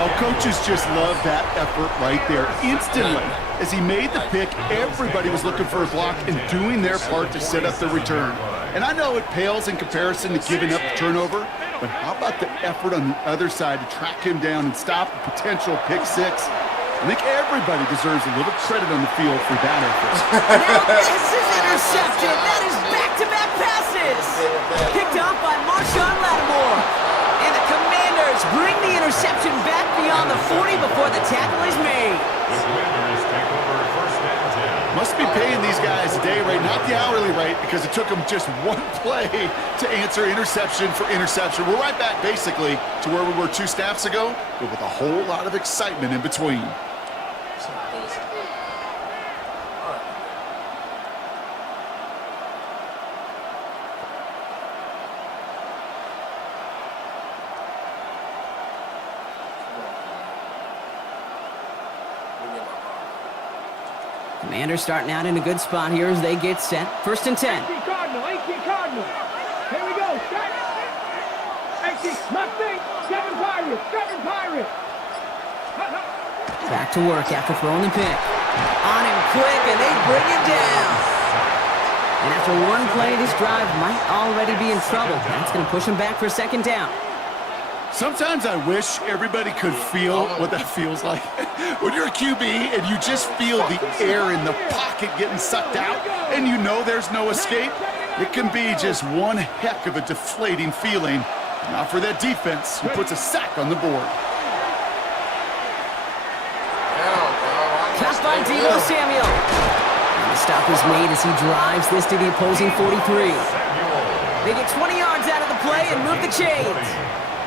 Oh, coaches just love that effort right there. Instantly, as he made the pick, everybody was looking for a block and doing their part to set up the return. And I know it pales in comparison to giving up the turnover, but how about the effort on the other side to track him down and stop a potential pick six? I think everybody deserves a little credit on the field for that effort. Now this is intercepted. That is back-to-back passes. Picked off by Marshawn Lattimore. And the Commanders bring the interception back beyond the 40 before the tackle is made. The Commanders take over first and 10. Must be paying these guys a day rate, not the hourly rate, because it took them just one play to answer interception for interception. We're right back, basically, to where we were 2 snaps ago, but with a whole lot of excitement in between. Commanders starting out in a good spot here as they get set. First and 10. 18 Cardinal. Here we go. 18, Mustang, 7 Pirates. Back to work after throwing the pick. On him quick, and they bring it down. And after one play, this drive might already be in trouble. That's going to push him back for second down. Sometimes I wish everybody could feel what that feels like. When you're a QB and you just feel the air in the pocket getting sucked out and you know there's no escape, it can be just one heck of a deflating feeling. Not for that defense who puts a sack on the board. Cast by Deebo Samuel. And the stop is made as he drives this to the opposing 43. They get 20 yards out of the play and move the chains.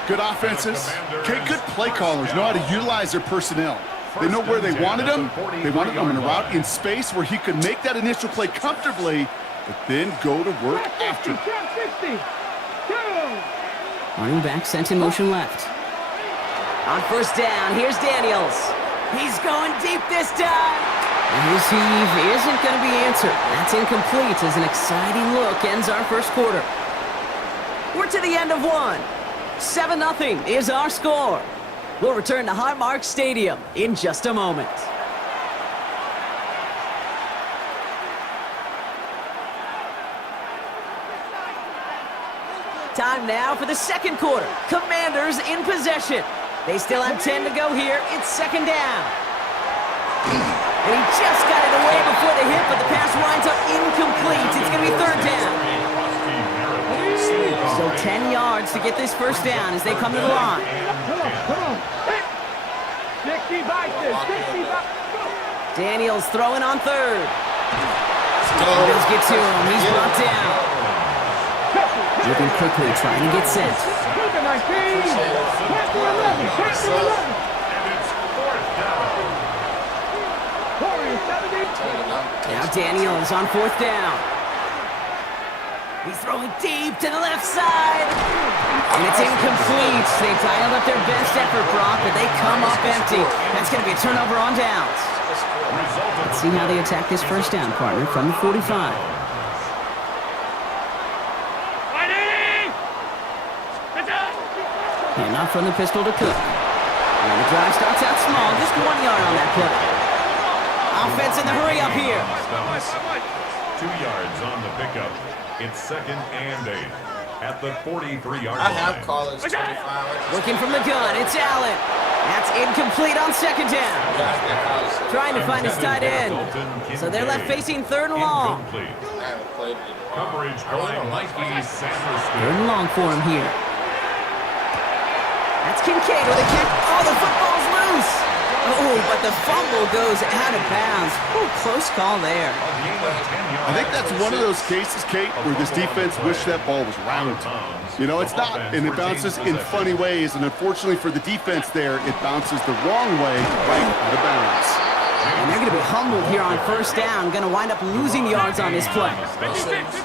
Good offenses, okay, good play callers know how to utilize their personnel. They know where they wanted him. They wanted him in a route in space where he could make that initial play comfortably, but then go to work after. Running back sent in motion left. On first down, here's Daniels. He's going deep this time. And his heave isn't going to be answered. That's incomplete as an exciting look ends our first quarter. We're to the end of one. 7-0 is our score. We'll return to Highmark Stadium in just a moment. Time now for the second quarter. Commanders in possession. They still have 10 to go here. It's second down. And he just got it away before the hit, but the pass winds up incomplete. It's going to be third down. So 10 yards to get this first down as they come to the line. Come on. 65. Daniels throwing on third. He does get to him. He's brought down. Moving quickly, trying to get set. Now Daniels on fourth down. He's throwing deep to the left side. And it's incomplete. They dialed up their best effort, Brock, but they come up empty. That's going to be a turnover on downs. Let's see how they attack this first down, partner, from the 45. And off from the pistol to Cook. And the drive starts out small, just 1 yard on that play. Offense in the hurry up here. 2 yards on the pickup. It's second and 8 at the 43-yard line. I have callers 25. Looking from the gun, it's Allen. That's incomplete on second down. Trying to find his tight end. So they're left facing third and long. Coverage by Mikey Sanderson. Third and long for him here. That's Kincaid with a kick. Oh, the football's loose. Oh, but the fumble goes out of bounds. Oh, close call there. I think that's one of those cases, Kate, where this defense wished that ball was round. You know, it's not, and it bounces in funny ways, and unfortunately for the defense there, it bounces the wrong way right out of bounds. And they're going to be humbled here on first down. Going to wind up losing yards on this play. 56.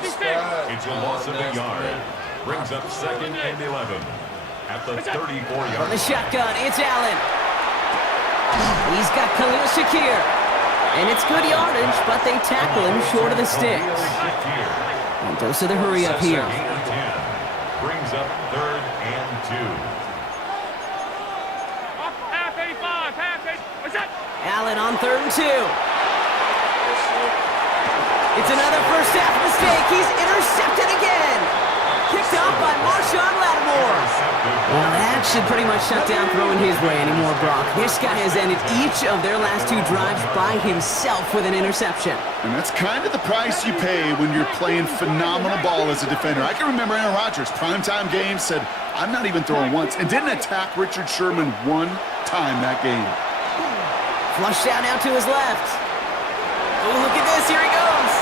It's a loss of a yard. Brings up 2nd and 11 at the 34-yard From the line. shotgun, it's Allen. He's got Khalil Shakir. And it's good yardage, but they tackle him short of the sticks. And dose of the hurry up here. Brings up 3rd and 2. Allen on 3rd and 2. It's another first half mistake. He's intercepted again. Kicked off by Marshawn Lattimore. Well, that should pretty much shut down throwing his way anymore, Brock. This guy has ended each of their last 2 drives by himself with an interception. And that's kind of the price you pay when you're playing phenomenal ball as a defender. I can remember Aaron Rodgers, primetime game, said, I'm not even throwing once, and didn't attack Richard Sherman one time that game. Flushed out now to his left. Oh, look at this. Here he goes.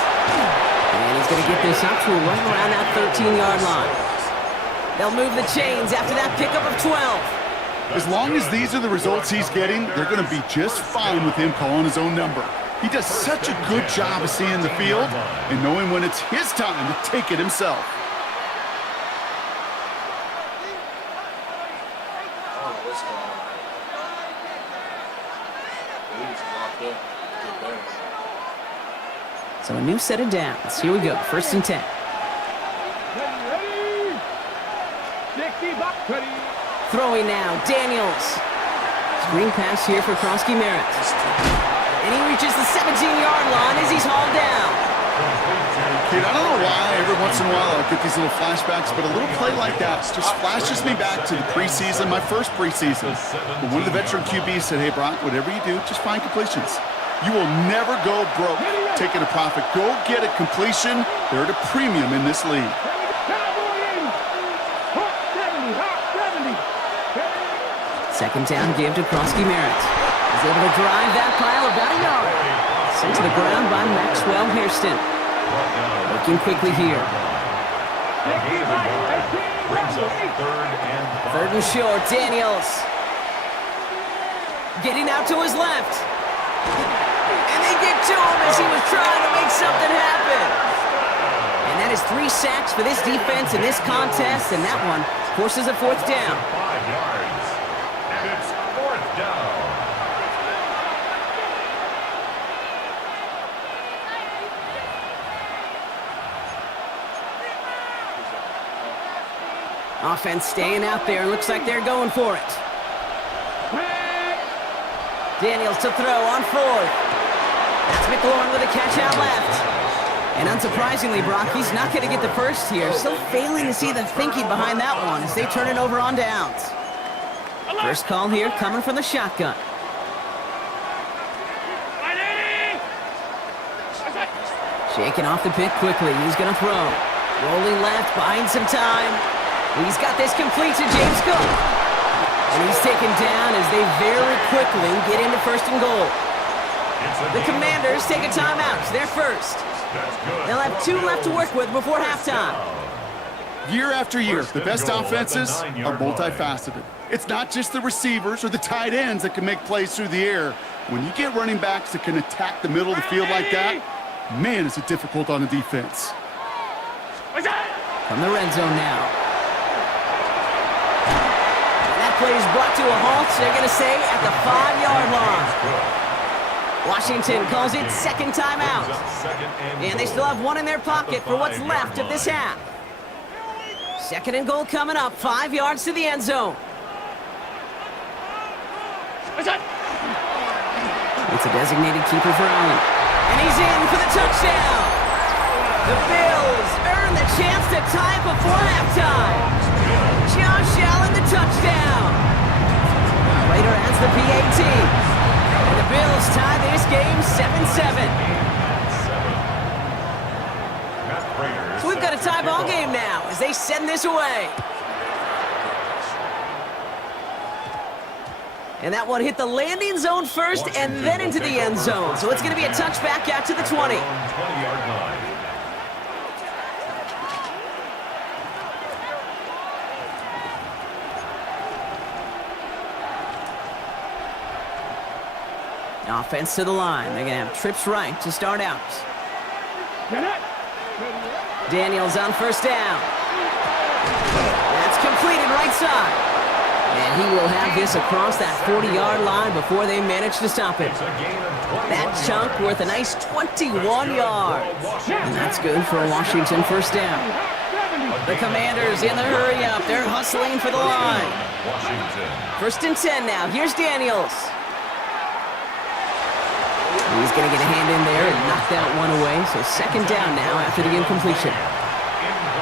And he's going to get this up to right around that 13-yard line. They'll move the chains after that pickup of 12. As long as these are the results he's getting, they're going to be just fine with him calling his own number. He does such a good job of seeing the field and knowing when it's his time to take it himself. So a new set of downs. Here we go. 1st and 10. Throwing now. Daniels. Screen pass here for Krosky Merritt. And he reaches the 17-yard line as he's hauled down. Kid, I don't know why every once in a while I'll get these little flashbacks, but a little play like that just flashes me back to the preseason, my first preseason. But one of the veteran QBs said, hey, Brock, whatever you do, just find completions. You will never go broke taking a profit. Go get a completion. They're at a premium in this league. Second down give to Krosky Merritt. He's able to drive that pile about a yard. Sent to the ground by Maxwell Hairston. Working quickly here. Brings up 3rd and 5. 3rd and short. Daniels. Getting out to his left. And they get to him as he was trying to make something happen. And that is 3 sacks for this defense in this contest, and that one forces a 4th down. 5 yards. And it's 4th down. Offense staying out there. Looks like they're going for it. Daniels to throw on 4th. That's McLaurin with a catch out left. And unsurprisingly, Brock, he's not going to get the first here. Still failing to see the thinking behind that one as they turn it over on downs. First call here coming from the shotgun. Shaking off the pick quickly. He's going to throw. Rolling left, buying some time. He's got this complete to James Cook. And he's taken down as they very quickly get into 1st and goal. The Commanders take a timeout. They're first. They'll have 2 left to work with before halftime. Year after year, the best offenses are multifaceted. It's not just the receivers or the tight ends that can make plays through the air. When you get running backs that can attack the middle of the field like that, man, is it difficult on the defense. From the red zone now. And that play is brought to a halt, they're going to say, at the 5-yard line. Washington calls it 2nd timeout. And they still have 1 in their pocket for what's left of this half. 2nd and goal coming up, 5 yards to the end zone. It's a designated keeper for Allen. And he's in for the touchdown. The Bills earn the chance to tie before halftime. Josh Allen, the touchdown. Later adds the PAT. And the Bills tie this game 7-7. So we've got a tie ball game now as they send this away. And that one hit the landing zone first and then into the end zone. So it's going to be a touchback out to the 20. 20-yard line. Offense to the line. They're going to have trips right to start out. Daniels on first down. That's completed right side. And he will have this across that 40-yard line before they manage to stop it. That chunk worth a nice 21 yards. And that's good for a Washington first down. The Commanders in the hurry up. They're hustling for the line. First and 10 now. Here's Daniels. He's going to get a hand in there and knock that one away. So second down now after the incompletion.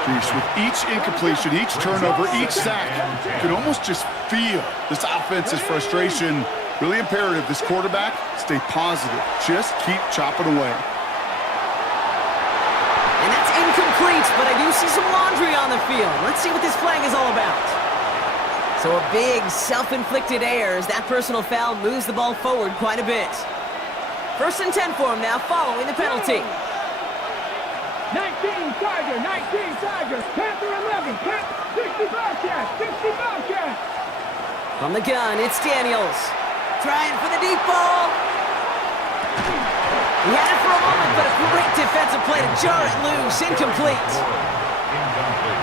Reese, with each incompletion, each turnover, each sack, you can almost just feel this offense's frustration. Really imperative, this quarterback, stay positive. Just keep chopping away. And that's incomplete, but I do see some laundry on the field. Let's see what this flag is all about. So a big self-inflicted error as that personal foul moves the ball forward quite a bit. First and 10 for him now, following the penalty. 19 Tiger, 19 Tiger, Panther 11, 65 catch, 65 catch. From the gun, it's Daniels. Trying for the deep ball. He had it for a moment, but a great defensive play to jar it loose. Incomplete.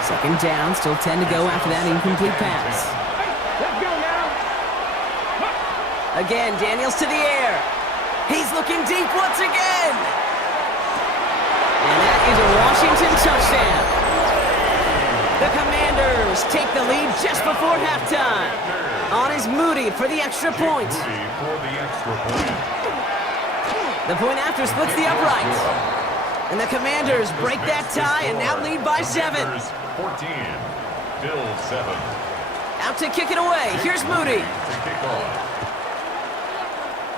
Second down, still 10 to go after that incomplete pass. Let's go now. Again, Daniels to the air. He's looking deep once again. And that is a Washington touchdown. The Commanders take the lead just before halftime. On is Moody for the extra point. The point after splits the upright. And the Commanders break that tie and now lead by 7. 14, Bills 7. Out to kick it away. Here's Moody.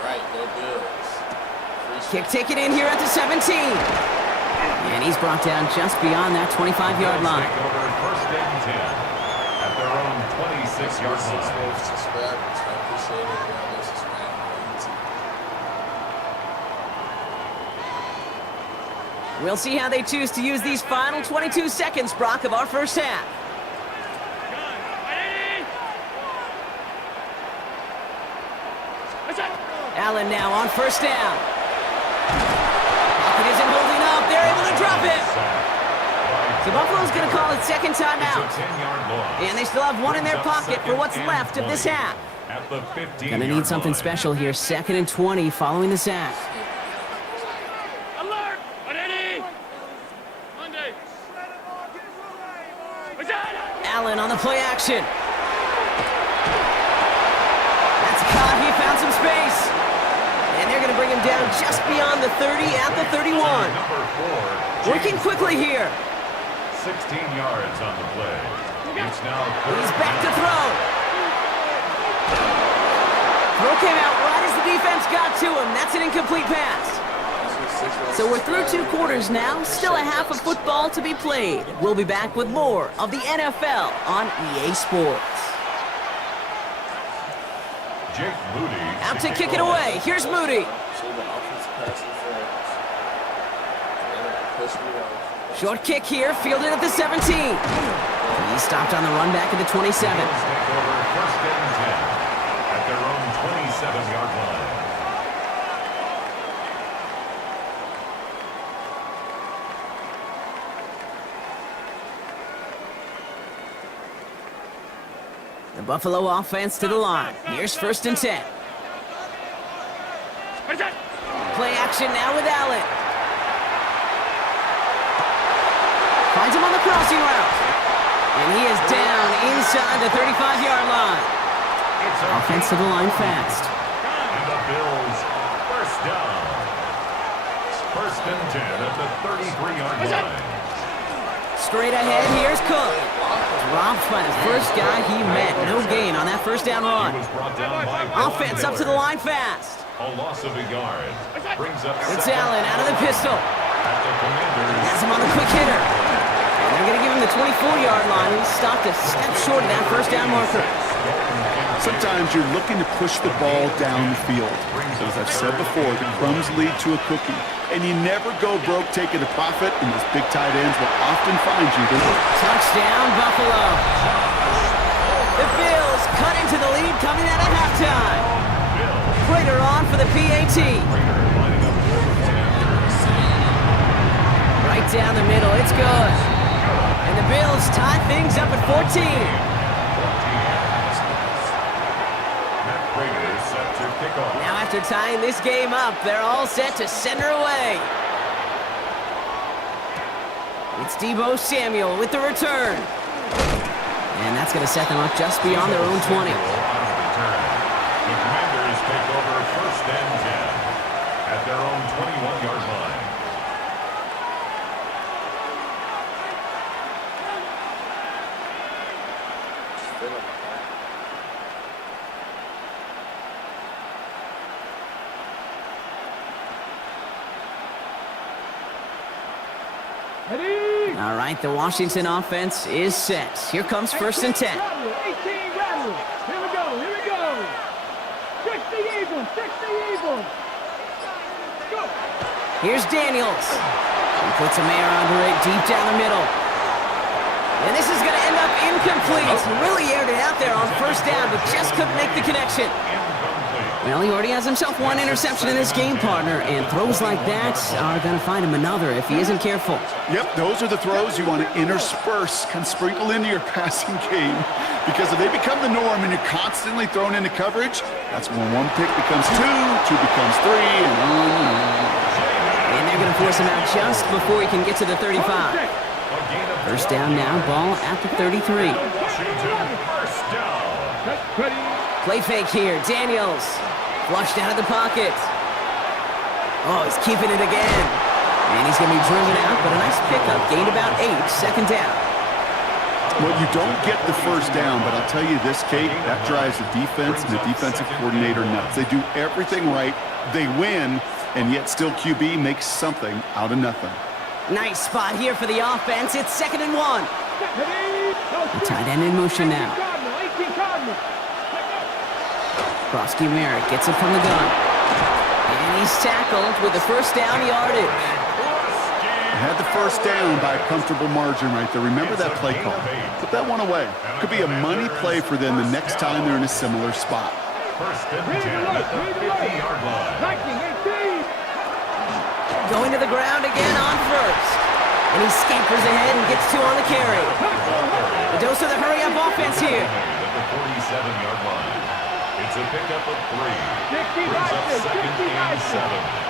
Right, go Bills. Kick taken in here at the 17. And he's brought down just beyond that 25-yard line. First and 10 at their own 26-yard line. We'll see how they choose to use these final 22 seconds, Brock, of our first half. Allen now on first down. Pocket isn't holding up. They're able to drop it. So Buffalo's going to call it second timeout. And they still have one in their pocket for what's left of this half. Going to need something special here. Second and 20 following the sack. Alert! Monday. Allen on the play action. That's caught. He found some space. And they're going to bring him down just beyond the 30 at the 31. Working quickly here. 16 yards on the play. It's now He's back to throw. Throw came out right as the defense got to him. That's an incomplete pass. So we're through 2 quarters now. Still a half of football to be played. We'll be back with more of the NFL on EA Sports. Jake Moody Out to kick it away. Here's Moody. Short kick here, fielded at the 17. He stopped on the run back at the 27. First and 10 at their own 27-yard line. The Buffalo offense to the line. Here's first and 10. Play action now with Allen. Finds him on the crossing route. And he is down inside the 35-yard line. Offense to the line fast. And the Bills first down. First and 10 at the 33-yard line. Straight ahead, here's Cook. Dropped by the first guy he met. No gain on that first down run. He was brought down by Offense up to the line fast. a loss of a yard. Brings up It's Allen out of the pistol. at the Commanders. Has him on the quick hitter. And they're going to give him the 24-yard line. He stopped a step short of that first down marker. Sometimes you're looking to push the ball down the field. So as I've said before, the crumbs lead to a cookie. And you never go broke taking a profit, and those big tight ends will often find you. Touchdown, Buffalo. The Bills cut into the lead coming out of halftime. Prater on for the PAT. Right down the middle, it's good. And the Bills tie things up at 14. Now after tying this game up, they're all set to send her away. It's Deebo Samuel with the return. And that's going to set them up just beyond their own 20. The Commanders take over first and 10 at their own 21-yard line. All right, the Washington offense is set. Here comes first and 10. 18 rattle. Here we go. 60 Eagles. Go. Here's Daniels. He puts a man under it deep down the middle. And this is going to end up incomplete. Really aired it out there on first down, but just couldn't make the connection. Well, he already has himself one interception in this game, partner, and throws like that are going to find him another if he isn't careful. Yep, those are the throws you want to intersperse, can sprinkle into your passing game, because if they become the norm and you're constantly thrown into coverage, that's when one pick becomes two becomes three, and on and on. And they're going to force him out just before he can get to the 35. First down now, ball at the 33. Play fake here, Daniels. Flushed out of the pocket. Oh, he's keeping it again. And he's going to be driven out, but a nice pickup. Gained about 8, second down. Well, you don't get the first down, but I'll tell you this, Kate, that drives the defense and the defensive coordinator nuts. They do everything right. They win, and yet still QB makes something out of nothing. Nice spot here for the offense. It's 2nd and 1. The tight end in motion now. Krosky Merritt gets it from the gun. And he's tackled with the first down yardage. Had the first down by a comfortable margin right there. Remember that play call. Put that one away. Could be a money play for them the next time they're in a similar spot. First and 10 at the 50-yard line. Going to the ground again on first. And he scampers ahead and gets 2 on the carry. The dose of the hurry-up offense here. At the 47-yard line. It's a pickup of 3. Brings up 2nd and 7.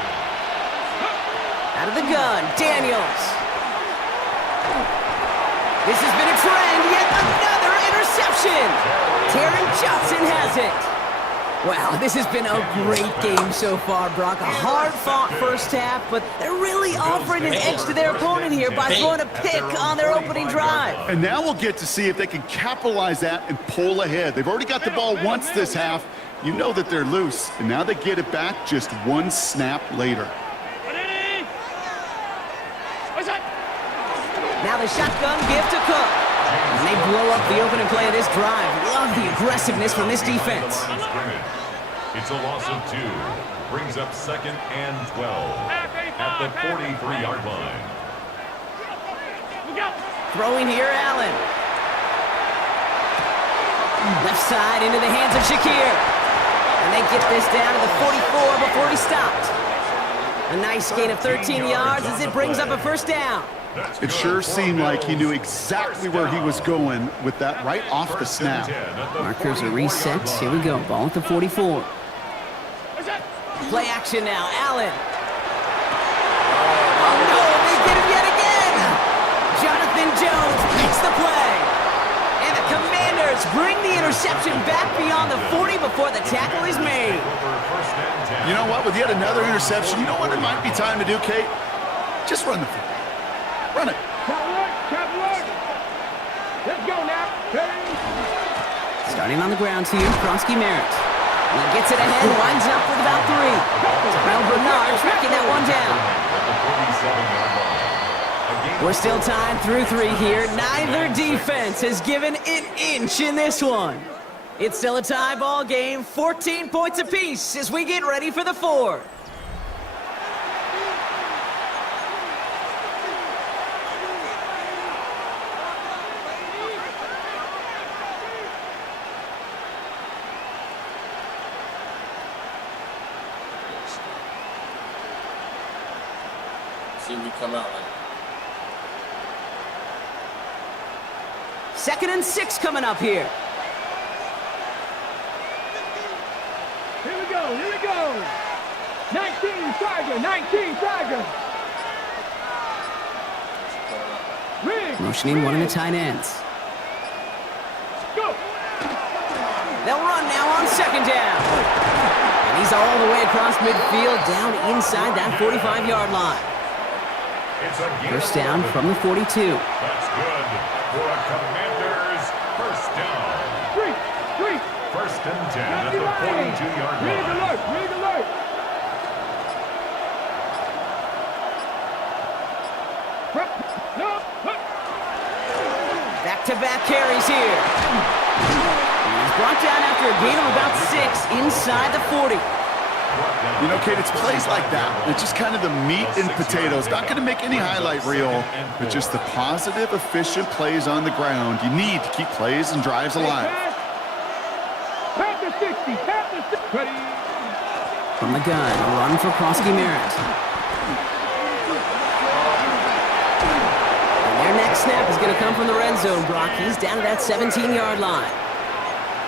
Out of the gun, Daniels. This has been a trend, yet another interception. Taron Johnson has it. Wow, this has been a great game so far, Brock. A hard-fought first half, but they're really offering an edge to their opponent here by throwing a pick on their opening drive. And now we'll get to see if they can capitalize that and pull ahead. They've already got the ball once this half. You know that they're loose, and now they get it back just 1 snap later. Now the shotgun give to Cook. And they blow up the opening play of this drive. Love the aggressiveness from this defense. It's a loss of 2. Brings up 2nd and 12 at the 43-yard line. Throwing here, Allen. Left side into the hands of Shakir. And they get this down to the 44 before he stopped. A nice gain of 13 yards as it brings up a first down. It sure seemed like he knew exactly where he was going with that right off the snap. Markers are reset. Here we go. Ball at the 44. Play action now. Allen. Oh, no. They get him yet again. Jonathan Jones makes the play. And the Commanders bring the interception back beyond the 40 before the tackle is made. You know what? With yet another interception, you know what it might be time to do, Kate? Just run the football. Run it. Let's go now. Starting on the ground here, Krosky Merritt. He gets it ahead, winds up with about 3. Terrell Bernard tracking that one down. We're still tied through 3 here. Neither defense has given an inch in this one. It's still a tie ball game, 14 points apiece as we get ready for the fourth. See me come out like 2nd and 6 coming up here. Here we go, here we go. 19 Tiger, 19 Tiger. Rig, Motioning one of the tight ends. go. They'll run now on 2nd down. And he's all the way across midfield, down inside that 45-yard line. First down from the 42. That's good for a Commanders first down. Three. First and 10 at the 42-yard Rig line. alert, rig alert. No, Back-to-back carries here. And he's brought down after a gain of about 6 inside the 40. You know, Kate, it's plays like that. It's just kind of the meat and potatoes. Not going to make any highlight reel, but just the positive, efficient plays on the ground. You need to keep plays and drives alive. Pat the 60, pat the 60. Ready. From the gun, a run for Krosky Merritt. And their next snap is going to come from the red zone, Brock. He's down to that 17-yard line.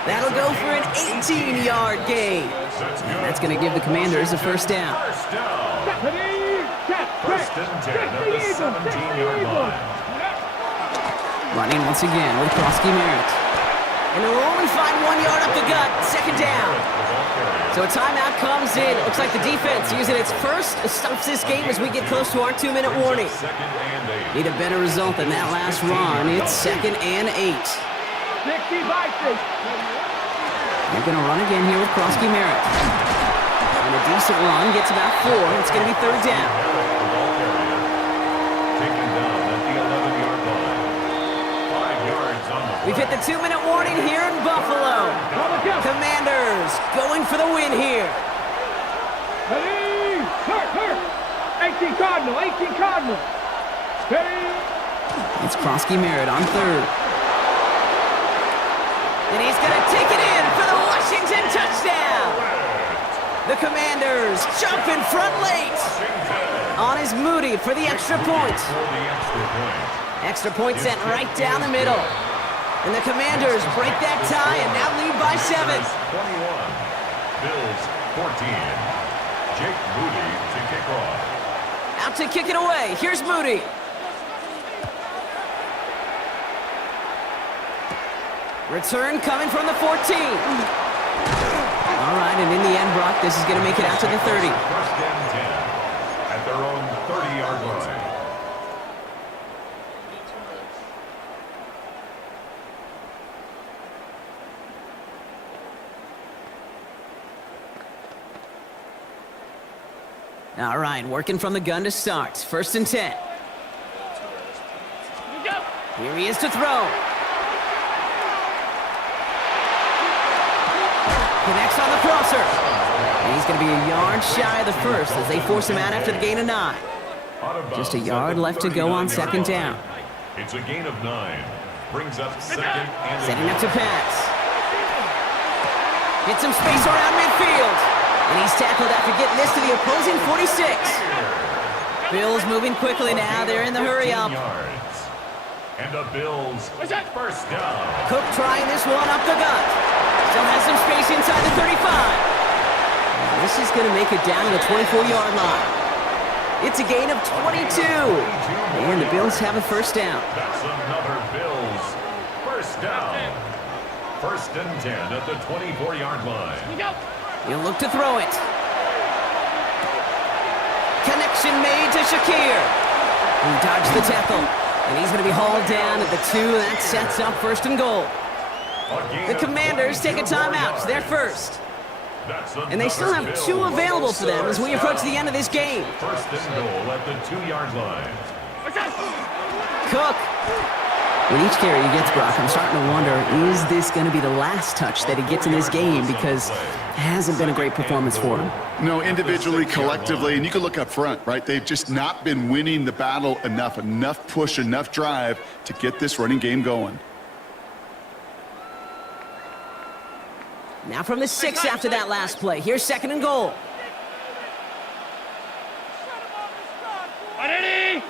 That'll go for an 18-yard gain. And that's going to give the Commanders a first down. First down. Ready. First and 10 at the 17-yard line. Running once again with Krosky Merritt. And they'll only find 1 yard up the gut, 2nd down. So a timeout comes in. Looks like the defense using its first stops this game as we get close to our 2-minute warning. Need a better result than that last run. It's 2nd and 8. 60 by 6. They're going to run again here with Krosky Merritt. And a decent run gets about 4. It's going to be 3rd down. Taken down at the 11-yard line. 5 yards on the play. We've hit the 2-minute warning here in Buffalo. Commanders going for the win here. Ready. Hurt. 18 Cardinal, 18 Cardinal. Ready. It's Krosky Merritt on 3rd. And he's going to take it in for the Washington touchdown. The Commanders jump in front late. On is Moody for the extra point. Extra point sent right down the middle. And the Commanders break that tie and now lead by 7. 21. Bills 14. Jake Moody to kick off. Out to kick it away. Here's Moody. Return coming from the 14. All right, and in the end, Brock, this is going to make it out to the 30. First and 10 at their own 30-yard line. All right, working from the gun to start. 1st and 10. Here he is to throw. Connects on the crosser. And he's going to be a yard shy of the first as they force him out after the gain of 9. Just a yard left to go on 2nd down. It's a gain of 9. Brings up 2nd and Setting up to pass. Get some space around midfield. And he's tackled after getting this to the opposing 46. Bills moving quickly now. They're in the hurry up. And the Bills first down. Cook trying this one up the gut. Still has some space inside the 35. And this is going to make it down to the 24-yard line. It's a gain of 22. And the Bills have a first down. That's another Bills first down. 1st and 10 at the 24-yard line. He'll look to throw it. Connection made to Shakir. He dodged the tackle. And he's going to be hauled down at the 2. That sets up 1st and goal. The Commanders take a timeout. They're first. And they still have 2 available for them as we approach the end of this game. 1st and goal at the 2-yard line. Cook With each carry he gets, Brock, I'm starting to wonder, is this going to be the last touch that he gets in this game? Because it hasn't been a great performance for him. No, individually, collectively, and you can look up front, right? They've just not been winning the battle enough push, enough drive to get this running game going. Now from the 6 after that last play. Here's 2nd and goal. Ready?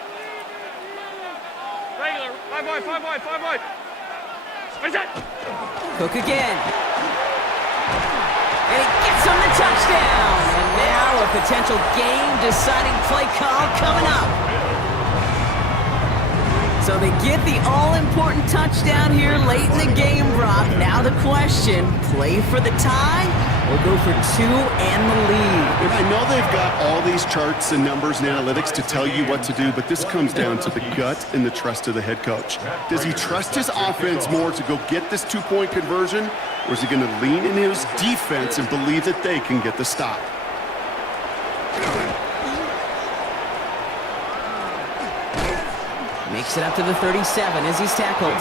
Regular. 5 wide. What is that? Cook again. And he gets him the touchdown. And now a potential game-deciding play call coming up. So they get the all-important touchdown here late in the game, Brock. Now the question, play for the tie or go for 2 and the lead? And I know they've got all these charts and numbers and analytics to tell you what to do, but this comes down to the gut and the trust of the head coach. Does he trust his offense more to go get this 2-point conversion, or is he going to lean in his defense and believe that they can get the stop? Makes it up to the 37 as he's tackled.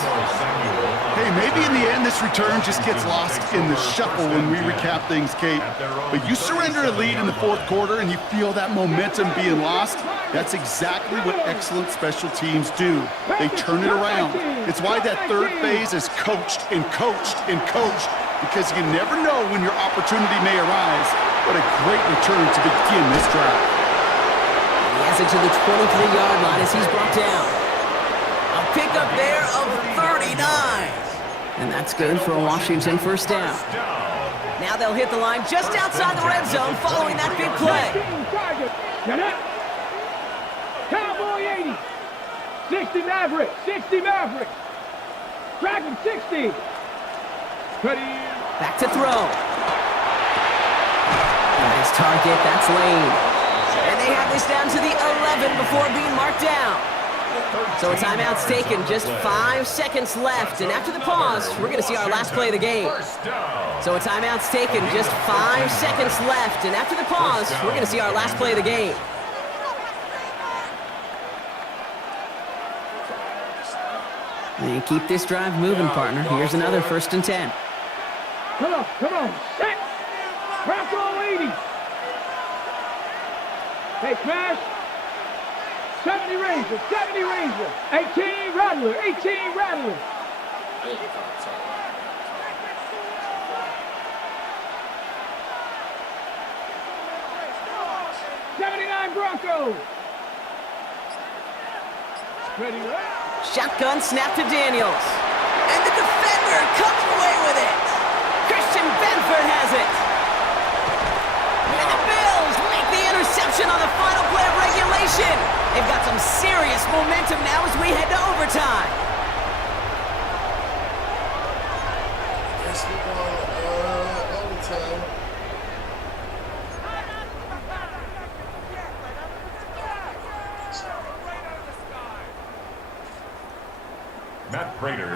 Hey, maybe in the end this return just gets lost in the shuffle when we recap things, Kate. But you surrender a lead in the 4th quarter and you feel that momentum being lost. That's exactly what excellent special teams do. They turn it around. It's why that 3rd phase is coached and coached and coached, because you never know when your opportunity may arise. What a great return to begin this drive. He has it to the 23-yard line as he's brought down. A pickup there of 39. And that's good for a Washington 1st down. Now they'll hit the line just outside the red zone following that big play. Cowboy 80. 60 Maverick. 60 Maverick. Dragon 60. Ready. Back to throw. Nice target. That's Lane. And they have this down to the 11 before being marked down. So a timeout's taken, just 5 seconds left, and after the pause, we're going to see our last play of the game. So a timeout's taken, just 5 seconds left, and after the pause, we're going to see our last play of the game. And keep this drive moving, partner. Here's another 1st and 10. Come on, set. Bronco 80. Hey, smash. 70 Ranger, 18 Rattler, 18 Rattler. 79 Broncos. Ready, right? Shotgun snap to Daniels. And the defender comes away with it. Christian Benford has it. And the Bills make the interception on the final play of regulation. They've got some serious momentum now as we head to overtime. Overtime.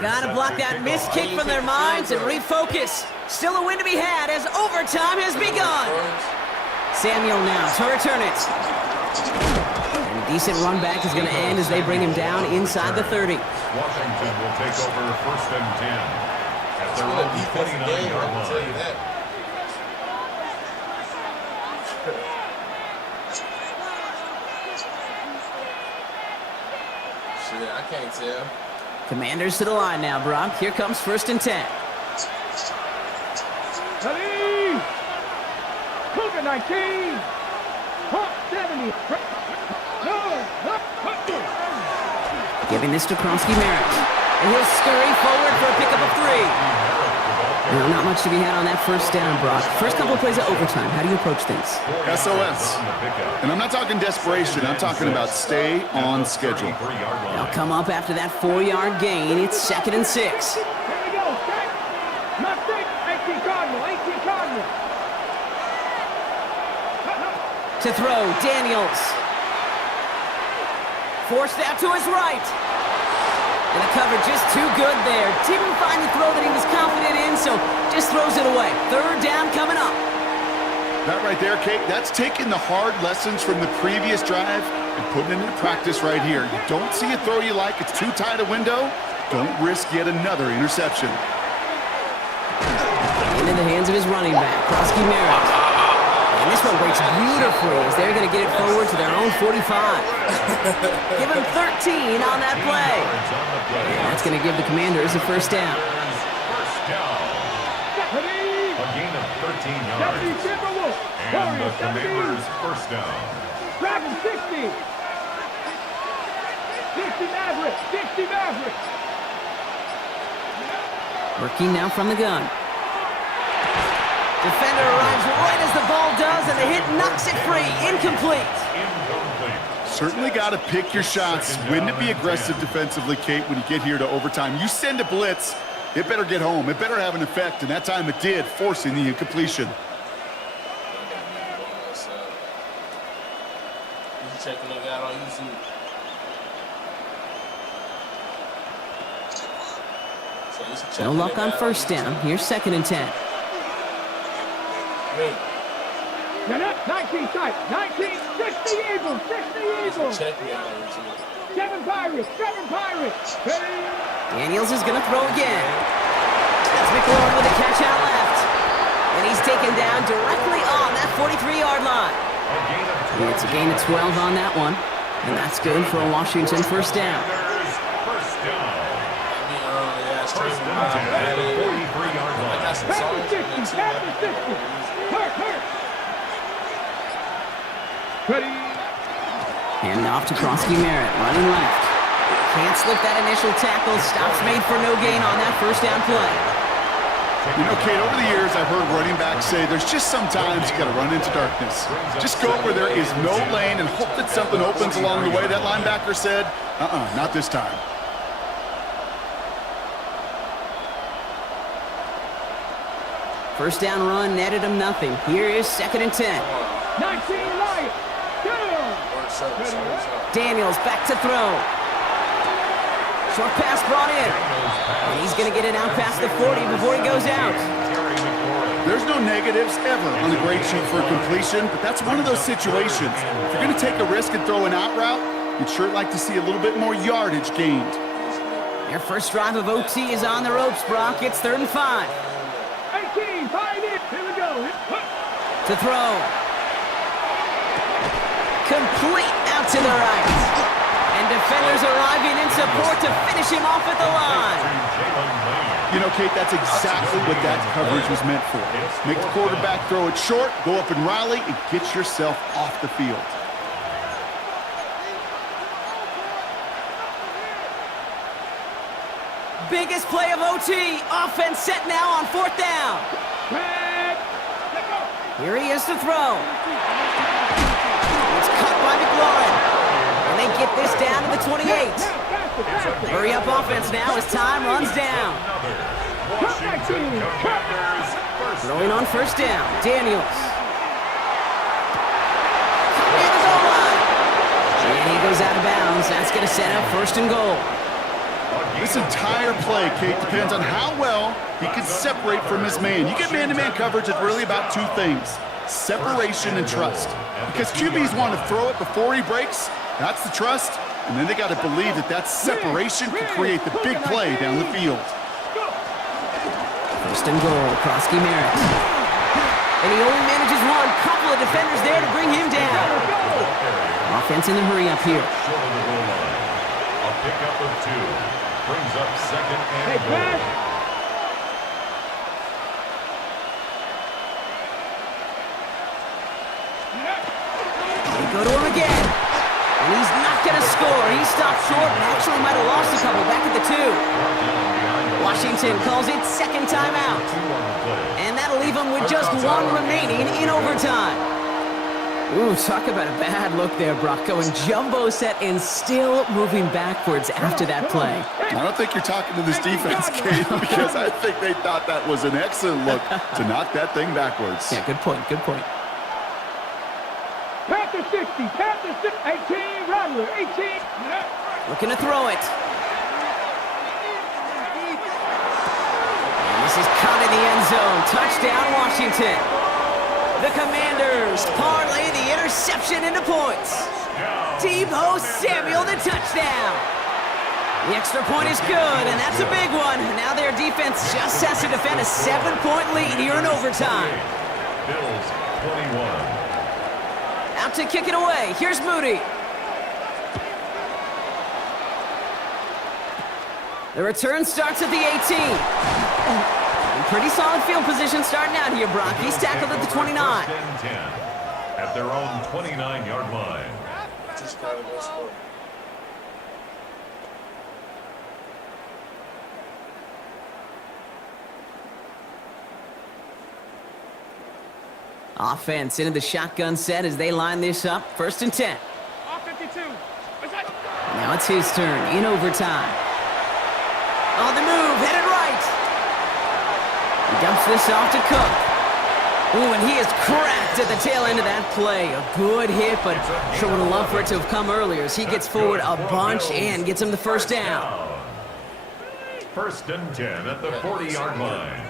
Gotta block that missed kick from their minds and refocus. Still a win to be had as overtime has begun. Samuel now to return it. And a decent run back is going to end as they bring him down inside the 30. Washington will take over 1st and 10 at their own 29-yard line. Shit, I can't tell. Commanders to the line now, Brock. Here comes 1st and 10. Ready. Cougar 19. Pump 70. Giving this to Kronsky-Merritt. And he'll scurry forward for a pickup of 3. No, not much to be had on that 1st down, Brock. First couple of plays of overtime. How do you approach things? SOS. And I'm not talking desperation. I'm talking about stay on schedule. They'll come up after that 4-yard gain. It's 2nd and 6. Here we go. Not 18 Cardinal. 18 Cardinal. To throw, Daniels. Forced out to his right. And the cover just too good there. Didn't find the throw that he was confident in, so just throws it away. 3rd down coming up. That right there, Kate, that's taking the hard lessons from the previous drive and putting it into practice right here. You don't see a throw you like, it's too tight a window. Don't risk yet another interception. Into the hands of his running back, Krosky Merritt. And this one breaks beautifully as they're going to get it forward to their own 45. Give him 13 on that play. And that's going to give the Commanders a first down. A gain of 13 yards. And the Commanders' first down. Dragon 60. 60 Maverick. 60 Maverick. Working now from the gun. Defender arrives right as the ball does, and the hit knocks it free. Incomplete. Certainly got to pick your shots. Wouldn't it be aggressive defensively, Kate, when you get here to overtime? You send a blitz, it better get home. It better have an effect, and that time it did, forcing the incompletion. Checking it out on YouTube. No luck on first down. Here's 2nd and 10. 19 tight. 19. 60 Eagles. 60 Eagles. Check me out on YouTube. 7 Pirates. 7 Pirates. Daniels is going to throw again. That's McLaurin with a catch out left. And he's taken down directly on that 43-yard line. It's a gain of 12 on that one. And that's good for a Washington first down. And off to Krosky Merritt, running left. Can't slip that initial tackle. Stops made for no gain on that first down play. You know, Kate, over the years, I've heard running backs say there's just sometimes you got to run into darkness. Just go where there is no lane and hope that something opens along the way. That linebacker said, not this time. First down run netted him nothing. Here is 2nd and 10. 19 Lions. Daniels back to throw. Short pass brought in. And he's going to get it out past the 40 before he goes out. There's no negatives ever on the grade sheet for a completion, but that's one of those situations. If you're going to take a risk and throw an out route, you'd sure like to see a little bit more yardage gained. Their first drive of OT is on the ropes, Brock. It's 3rd and 5. 18, 5 in. Here we go. To throw. Complete out to the right. And defenders arriving in support to finish him off at the line. You know, Kate, that's exactly what that coverage was meant for. Make the quarterback throw it short, go up and rally, and get yourself off the field. Biggest play of OT. Offense set now on 4th down. Here he is to throw. It's cut by McLaurin. And they get this down to the 28. Hurry up offense now as time runs down. Throwing on first down. Daniels. Near the goal line. And he goes out of bounds. That's going to set up 1st and goal. This entire play, Kate, depends on how well he can separate from his man. You get man-to-man coverage, it's really about 2 things: separation and trust. Because QBs want to throw it before he breaks, that's the trust, and then they got to believe that that separation can create the big play down the field. 1st and goal, Krosky Merritt. And he only manages one. Couple of defenders there to bring him down. Offense in the hurry up here. A pickup of 2. Brings up 2nd and goal. They go to him again. And he's not going to score. He stopped short and actually might have lost a couple back at the 2. Washington calls it 2nd timeout. And that'll leave him with just 1 remaining in overtime. Ooh, talk about a bad look there, Brock. Going jumbo set and still moving backwards after that play. I don't think you're talking to this defense, Kate, because I think they thought that was an excellent look to knock that thing backwards. Yeah, good point, good point. Panther 60, Panther 6, 18, Rattler, 18. Looking to throw it. And this is caught in the end zone. Touchdown, Washington. The Commanders parlay the interception into points. Deebo Samuel, the touchdown. The extra point is good, and that's a big one. Now their defense just has to defend a 7-point lead here in overtime. Bills 21. Out to kick it away. Here's Moody. The return starts at the 18. Pretty solid field position starting out here, Brock. He's tackled at the 29. First and 10 at their own 29-yard line. Just gotta go score. Offense into the shotgun set as they line this up. First and 10. Now it's his turn in overtime. On the move, headed right. He dumps this off to Cook. Ooh, and he is cracked at the tail end of that play. A good hit, but sure would have loved for it to have come earlier as he gets forward a bunch and gets him the first down. First and 10 at the 40-yard line.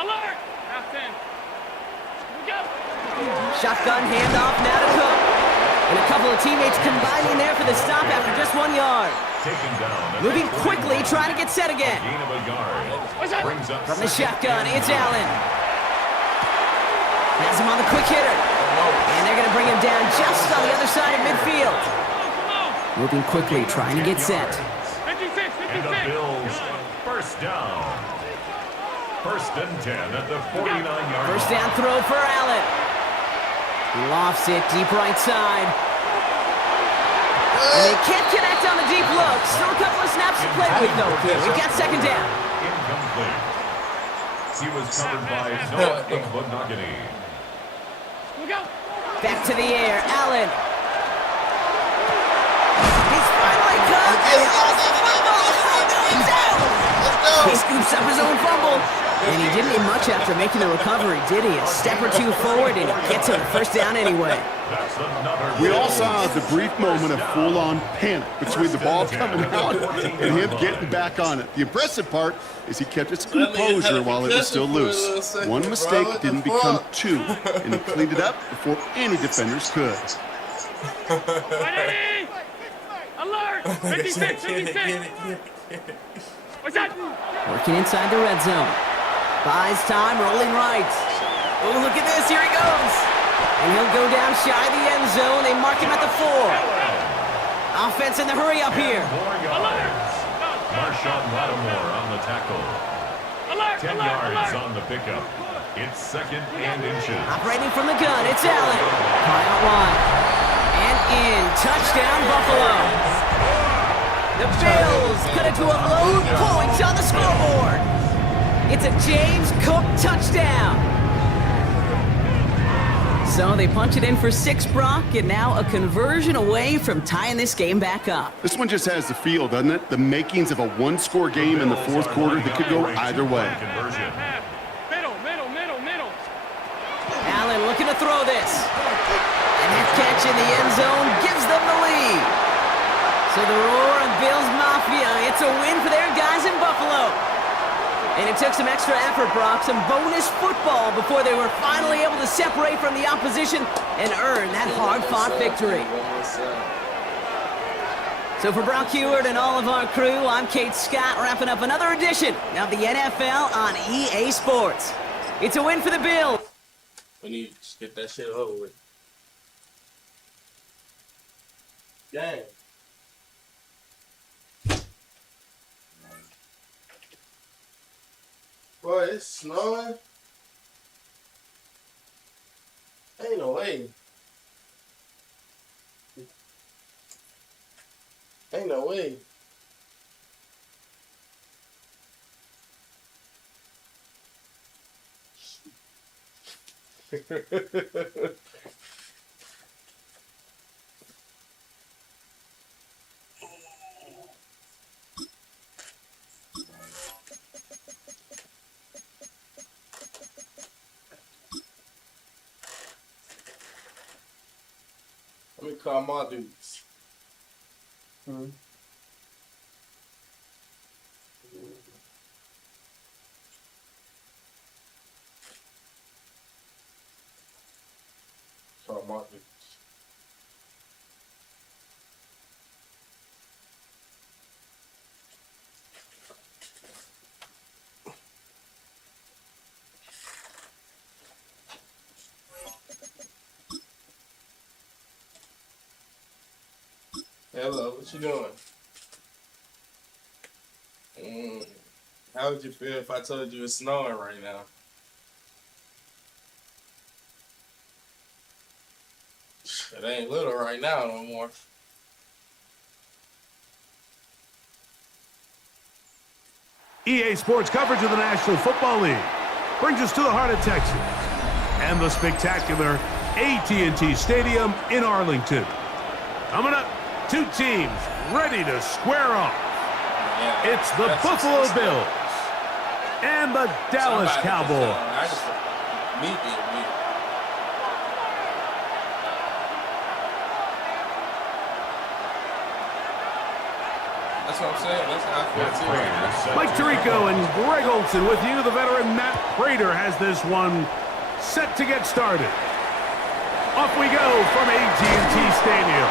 Alert! Half 10. Go! Shotgun handoff now to Cook. And a couple of teammates combining there for the stop after just 1 yard. Taken down. Moving quickly, trying to get set again. Gain of a yard. Brings up From the shotgun, it's Allen. Has him on the quick hitter. And they're going to bring him down just on the other side of midfield. Moving quickly, trying to get set. 56, 56. And the Bills first down. First and 10 at the 49-yard line. First down throw for Allen. He lofts it deep right side. And they can't connect on the deep look. Still a couple of snaps to play with, though. We've got second down. Incomplete. He was covered by Noah Igbinoghene. Back to the air, Allen. He's finally caught. And he lost the fumble. He's out. He scoops up his own fumble. And he didn't need much after making the recovery, did he? A step or two forward, and he gets him the first down anyway. We all saw the brief moment of full-on panic between the ball coming out and him getting back on it. The impressive part is he kept his composure while it was still loose. One mistake didn't become two, and he cleaned it up before any defenders could. Alert! 56, 56. What's that? Working inside the red zone. Buys time, rolling right. Oh, look at this. Here he goes. And he'll go down shy of the end zone. They mark him at the 4. Offense in the hurry up here. 4 yards. Marshawn Lattimore on the tackle. 10 yards on the pickup. It's second and inches. Operating from the gun, it's Allen. High out wide. And in. Touchdown, Buffalo. The Bills cut it to a low point on the scoreboard. It's a James Cook touchdown. So they punch it in for 6, Brock, and now a conversion away from tying this game back up. This one just has the feel, doesn't it? The makings of a one-score game in the fourth quarter that could go either way. Middle. Allen looking to throw this. And that catch in the end zone gives them the lead. So the roar of Bills Mafia, it's a win for their guys in Buffalo. And it took some extra effort, Brock, some bonus football before they were finally able to separate from the opposition and earn that hard-fought victory. So for Brock Heward and all of our crew, I'm Kate Scott, wrapping up another edition of the NFL on EA Sports. It's a win for the Bills. We need to just get that shit over with. Dang. Boy, it's snowing. Ain't no way. Ain't no way. Let me call my dudes. So mark it. Hello, what you doing? How would you feel if I told you it's snowing right now? It ain't little right now no more. EA Sports coverage of the National Football League brings us to the heart of Texas and the spectacular AT&T Stadium in Arlington. Coming up, two teams ready to square off. Yeah, It's the Buffalo Bills and the Dallas Cowboys. Me being me. That's what I'm saying. That's how I feel too. Mike Tirico and Greg Olson with you. The veteran Matt Prater has this one set to get started. Off we go from AT&T Stadium.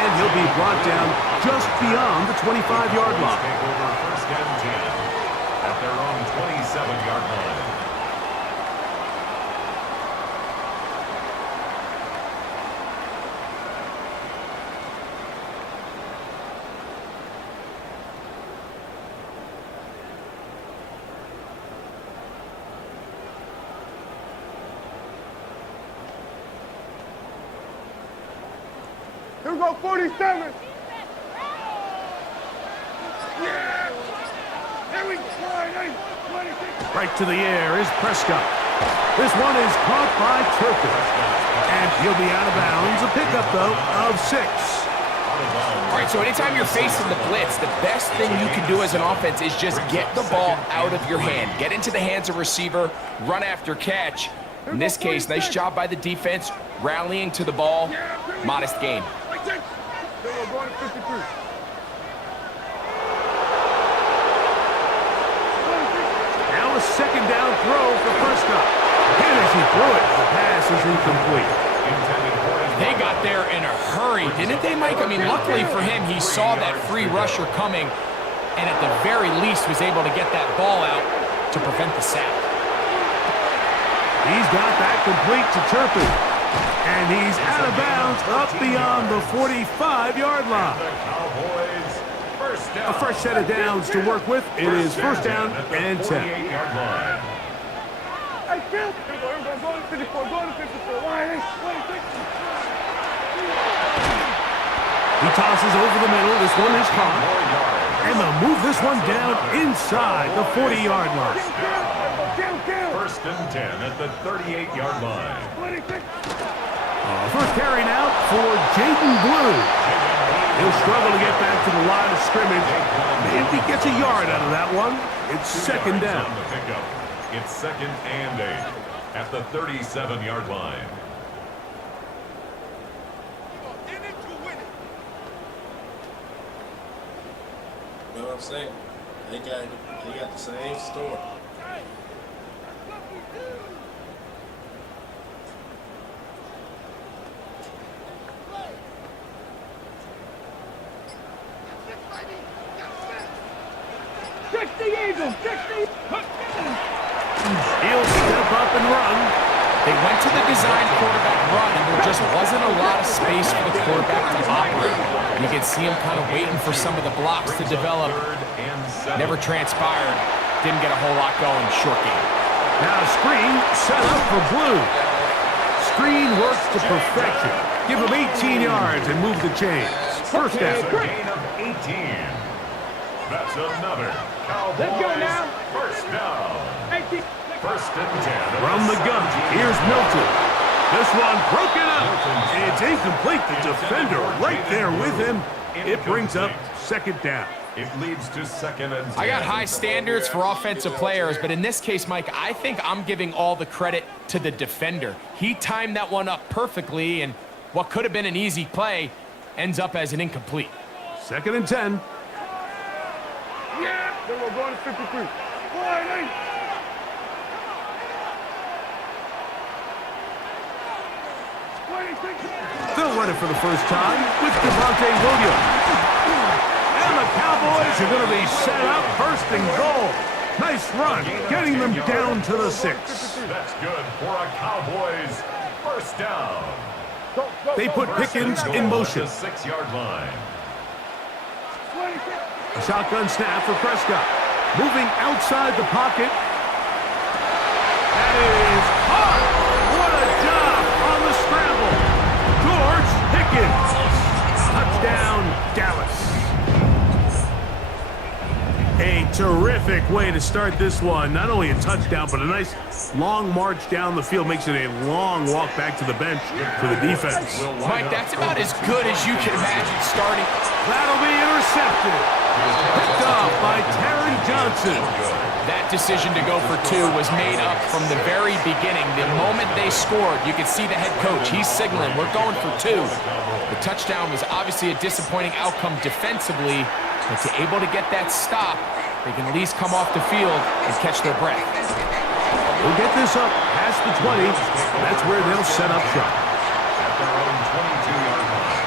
And he'll be brought down just beyond the 25-yard line. Take over first and 10 at their own 27-yard line. Here we go, 47. Right to the air is Prescott. This one is caught by Turpin. And he'll be out of bounds. A pickup, though, of 6. All right, so anytime you're facing the blitz, the best thing you can do as an offense is just get the ball out of your hand. Get into the hands of receiver, run after catch. In this case, nice job by the defense, rallying to the ball. Modest gain. Now a second down throw for Prescott. And as he threw it, the pass is incomplete. They got there in a hurry, didn't they, Mike? I mean, luckily for him, he saw that free rusher coming and at the very least was able to get that ball out to prevent the sack. He's got that complete to Turpin. And he's out of bounds up beyond the 45-yard line. A fresh set of downs to work with. It is first down and 10. Hey, Phil. Go to 54. Go to 54. He tosses over the middle. This one is caught. And they'll move this one down inside the 40-yard line. First and 10 at the 38-yard line. First carry now for Jaden Blue. He'll struggle to get back to the line of scrimmage. Maybe he gets a yard out of that one. It's second down. On the pickup. It's second and 8 at the 37-yard line. You know what I'm saying? They got the same story. He'll step up and run. They went to the design quarterback run, and there just wasn't a lot of space for the quarterback to operate. You can see him kind of waiting for some of the blocks to develop. Never transpired. Didn't get a whole lot going. Short game. Now a screen set up for Blue. Screen works to perfection. Give him 18 yards and move the chains. First down. Gain of 18. That's another Cowboys. Let's go now. First down. 18. First and 10. From the gun, here's Milton. This one broken up. It's incomplete. The defender right there with him. It brings up second down. It leads to second and 10. I got high standards for offensive players, but in this case, Mike, I think I'm giving all the credit to the defender. He timed that one up perfectly, and what could have been an easy play ends up as an incomplete. 2nd and 10. Yeah. Then we're going to 53. They'll run it for the first time with Devontae Williams. And the Cowboys are going to be set up 1st and goal. Nice run, getting them down to the 6. That's good for a Cowboys 1st down. They put Pickens in motion. 6-yard line. A shotgun snap for Prescott. Moving outside the pocket. That is hard. What a job on the scramble. George Pickens. Touchdown, Dallas. A terrific way to start this one. Not only a touchdown, but a nice long march down the field. Makes it a long walk back to the bench for the defense. Mike, that's about as good as you can imagine starting. That'll be intercepted. Picked off by Terry Johnson. That decision to go for 2 was made up from the very beginning. The moment they scored, you could see the head coach. He's signaling, we're going for 2. The touchdown was obviously a disappointing outcome defensively, but to able to get that stop, they can at least come off the field and catch their breath. We'll get this up past the 20. That's where they'll set up shop. At their own 22-yard line.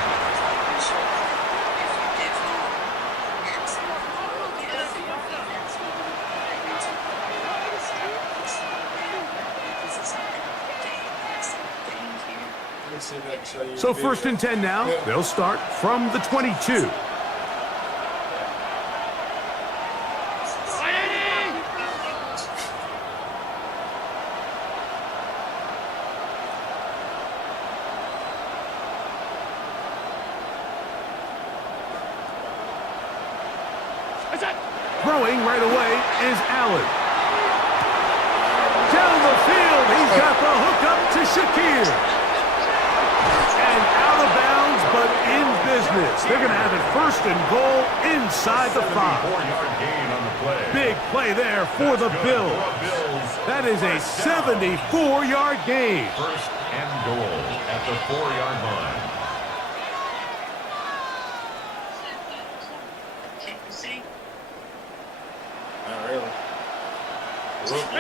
So 1st and 10 now. They'll start from the 22. Throwing right away is Allen. Down the field, he's got the hook up to Shakir. And out of bounds, but in business. They're going to have it 1st and goal inside the 5. 4-yard gain on the play. Big play there for the Bills. That is a 74-yard gain. 1st and goal at the 4-yard line.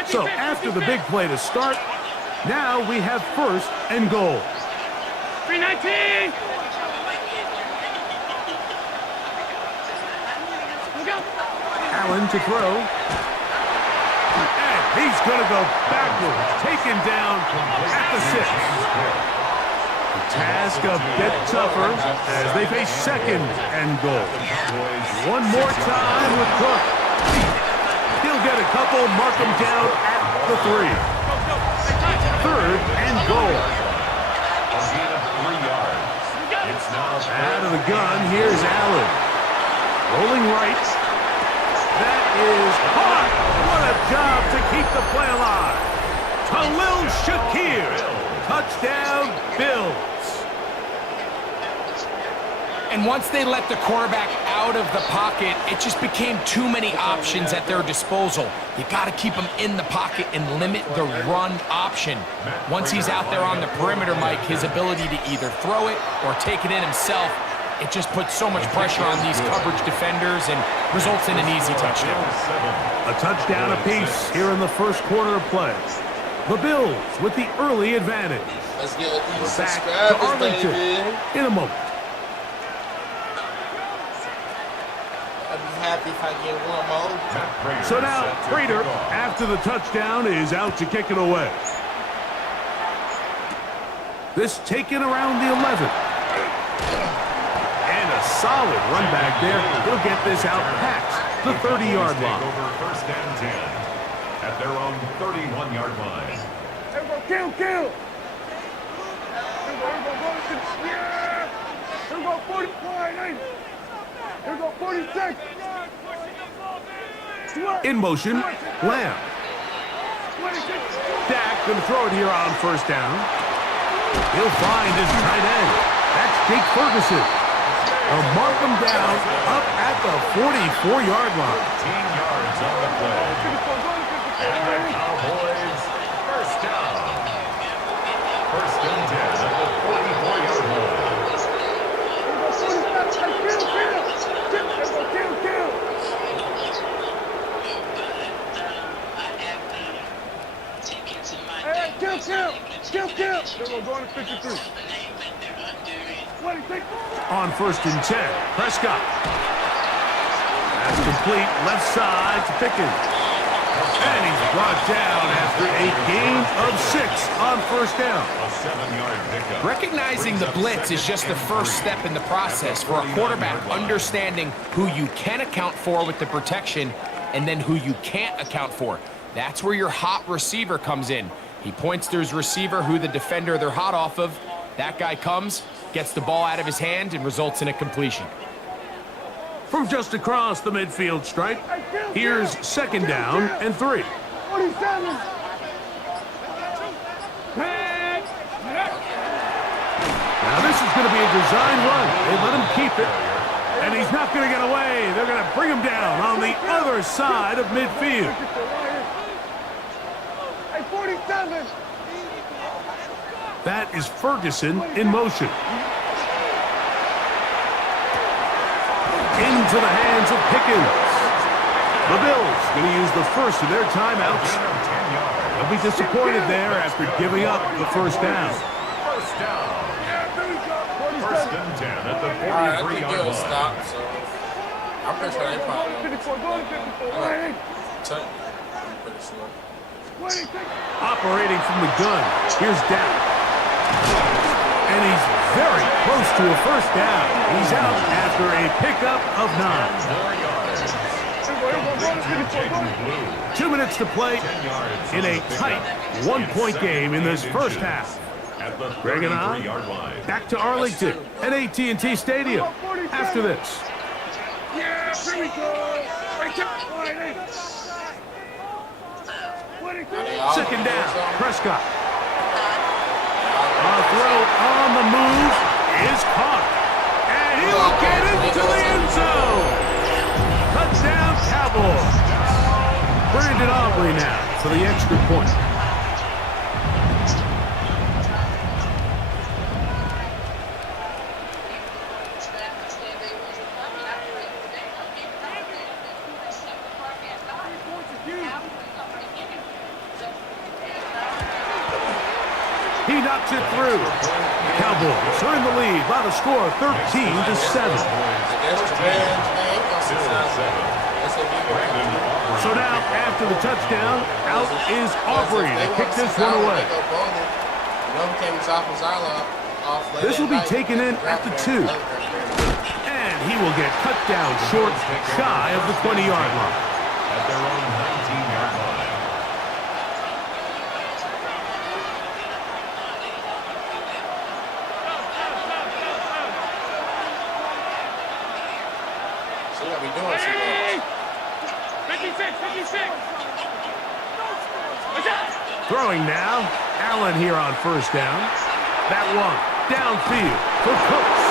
So after the big play to start, now we have 1st and goal. 319. Allen to throw. And he's going to go backwards, taken down at the 6. The task a bit tougher as they face 2nd and goal. One more time with Cook. He'll get a couple, mark him down at the 3. 3rd and goal. Out of the gun, here's Allen. Rolling right. That is caught. What a job to keep the play alive. Khalil Shakir. Touchdown, Bills. And once they let the quarterback out of the pocket, it just became too many options at their disposal. You got to keep him in the pocket and limit the run option. Once he's out there on the perimeter, Mike, his ability to either throw it or take it in himself, it just puts so much pressure on these coverage defenders and results in an easy touchdown. A touchdown apiece here in the 1st quarter of play. The Bills with the early advantage. Let's get these Back to Arlington in a moment. I'd be happy if I get one more. So now, Prater, after the touchdown, is out to kick it away. This taken around the 11. And a solid run back there. He'll get this out past the 30-yard line. Over 1st and 10 at their own 31-yard line. Kill! Here we go, 45. Here we go, 46. In motion, Lamb. Dak going to throw it here on 1st down. He'll find his tight end. That's Jake Ferguson. They'll mark him down up at the 44-yard line. 15 yards on the play. And the Cowboys 1st down. 1st and 10 at the 44-yard line. On 1st and 10, Prescott. That's complete left side to Pickens. And he's brought down after a gain of 6 on 1st down. A 7-yard pickup. Recognizing the blitz is just the first step in the process for a quarterback understanding who you can account for with the protection and then who you can't account for. That's where your hot receiver comes in. He points to his receiver who the defender they're hot off of. That guy comes, gets the ball out of his hand, and results in a completion. From just across the midfield stripe, here's 2nd down and 3. 47. Now this is going to be a design run. They let him keep it, and he's not going to get away. They're going to bring him down on the other side of midfield. 47. That is Ferguson in motion. Into the hands of Pickens. The Bills going to use the first of their timeouts. They'll be disappointed there after giving up the 1st down. First down. 1st and 10 at the 43-yard line. Stop, so I'm pretty sure they probably 54, go to 54. I'm pretty sure. Operating from the gun, here's down. And he's very close to a 1st down. He's out after a pickup of 9. 2 minutes to play in a tight 1-point game in this 1st half. Bringing on back to Arlington at AT&T Stadium after this. Yeah, here we go. 2nd down, Prescott. A throw on the move is caught. And he will get into the end zone. Touchdown, Cowboys. Brandon Aubrey now for the extra point. He knocks it through. Cowboys are in the lead by the score of 13-7. So now, after the touchdown, out is Aubrey to kick this one away. This will be taken in at the 2. And he will get cut down short, shy of the 20-yard line. At their own 19-yard line. Throwing now, Allen here on 1st down. That one, downfield for Cooks.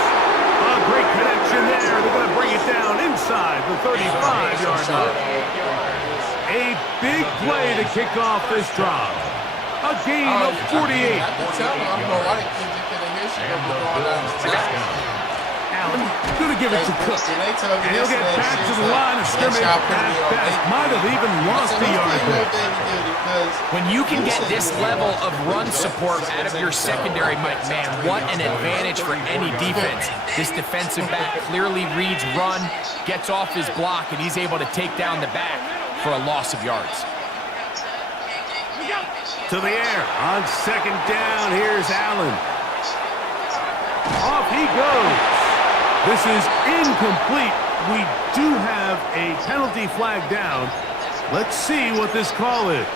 A great connection there. They're going to bring it down inside the 35-yard line. A big play to kick off this drive. A gain of 48. Allen going to give it to Cook. And he'll get back to the line of scrimmage. At best, might have even lost the yard there. When you can get this level of run support out of your secondary, Mike, man, what an advantage for any defense. This defensive back clearly reads run, gets off his block, and he's able to take down the back for a loss of yards. To the air on 2nd down. Here's Allen. Off he goes. This is incomplete. We do have a penalty flag down. Let's see what this call is.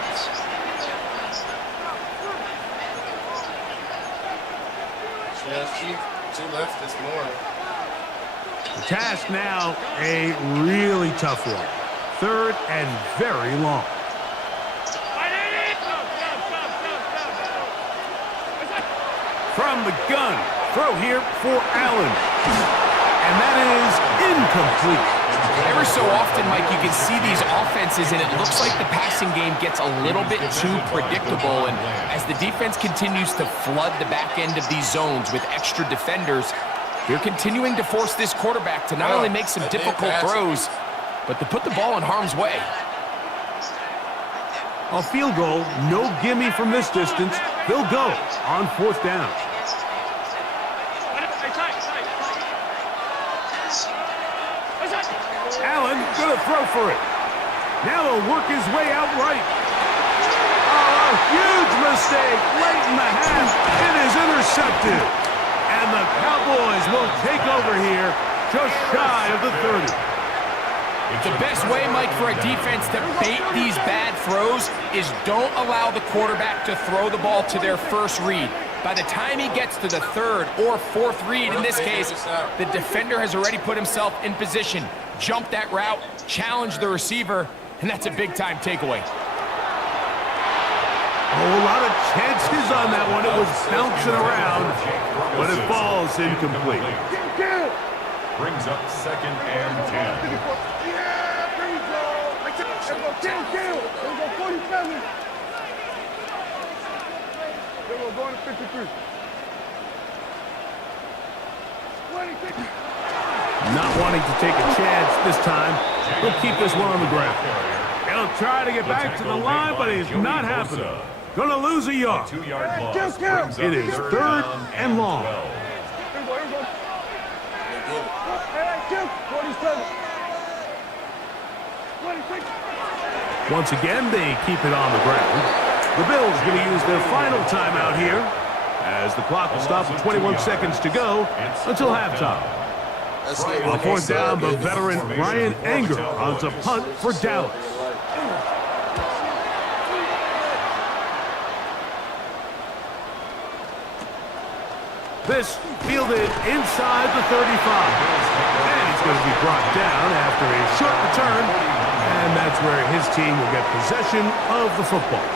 Two left this morning. The task now, a really tough one. 3rd and very long. From the gun, throw here for Allen. And that is incomplete. Ever so often, Mike, you can see these offenses, and it looks like the passing game gets a little bit too predictable. And as the defense continues to flood the back end of these zones with extra defenders, they're continuing to force this quarterback to not only make some difficult throws, but to put the ball in harm's way. A field goal, no gimme from this distance, They'll go on 4th down. Allen going to throw for it. Now he'll work his way out right. Oh, a huge mistake late in the half. It is intercepted. And the Cowboys will take over here just shy of the 30. The best way, Mike, for a defense to bait these bad throws is don't allow the quarterback to throw the ball to their first read. By the time he gets to the 3rd or 4th read, in this case, the defender has already put himself in position, jumped that route, challenged the receiver, and that's a big-time takeaway. Oh, a lot of chances on that one. It was bouncing around, but it falls incomplete. Brings up 2nd and 10. Yeah, there you go. There we go, kill. There we go, 47. There we go, going to 53. 26. Not wanting to take a chance this time. He'll keep this one on the ground. He'll try to get back to the line, but it's not happening. Gonna lose a yard. 2-yard loss. It is 3rd and long. Here we go. Hey, kill. 47. 26. Once again, they keep it on the ground. The Bills going to use their final timeout here as the clock will stop with 21 seconds to go until halftime. On 4th down, the veteran Ryan Anger runs a punt for Dallas. This fielded inside the 35. And he's going to be brought down after a short return. And that's where his team will get possession of the football.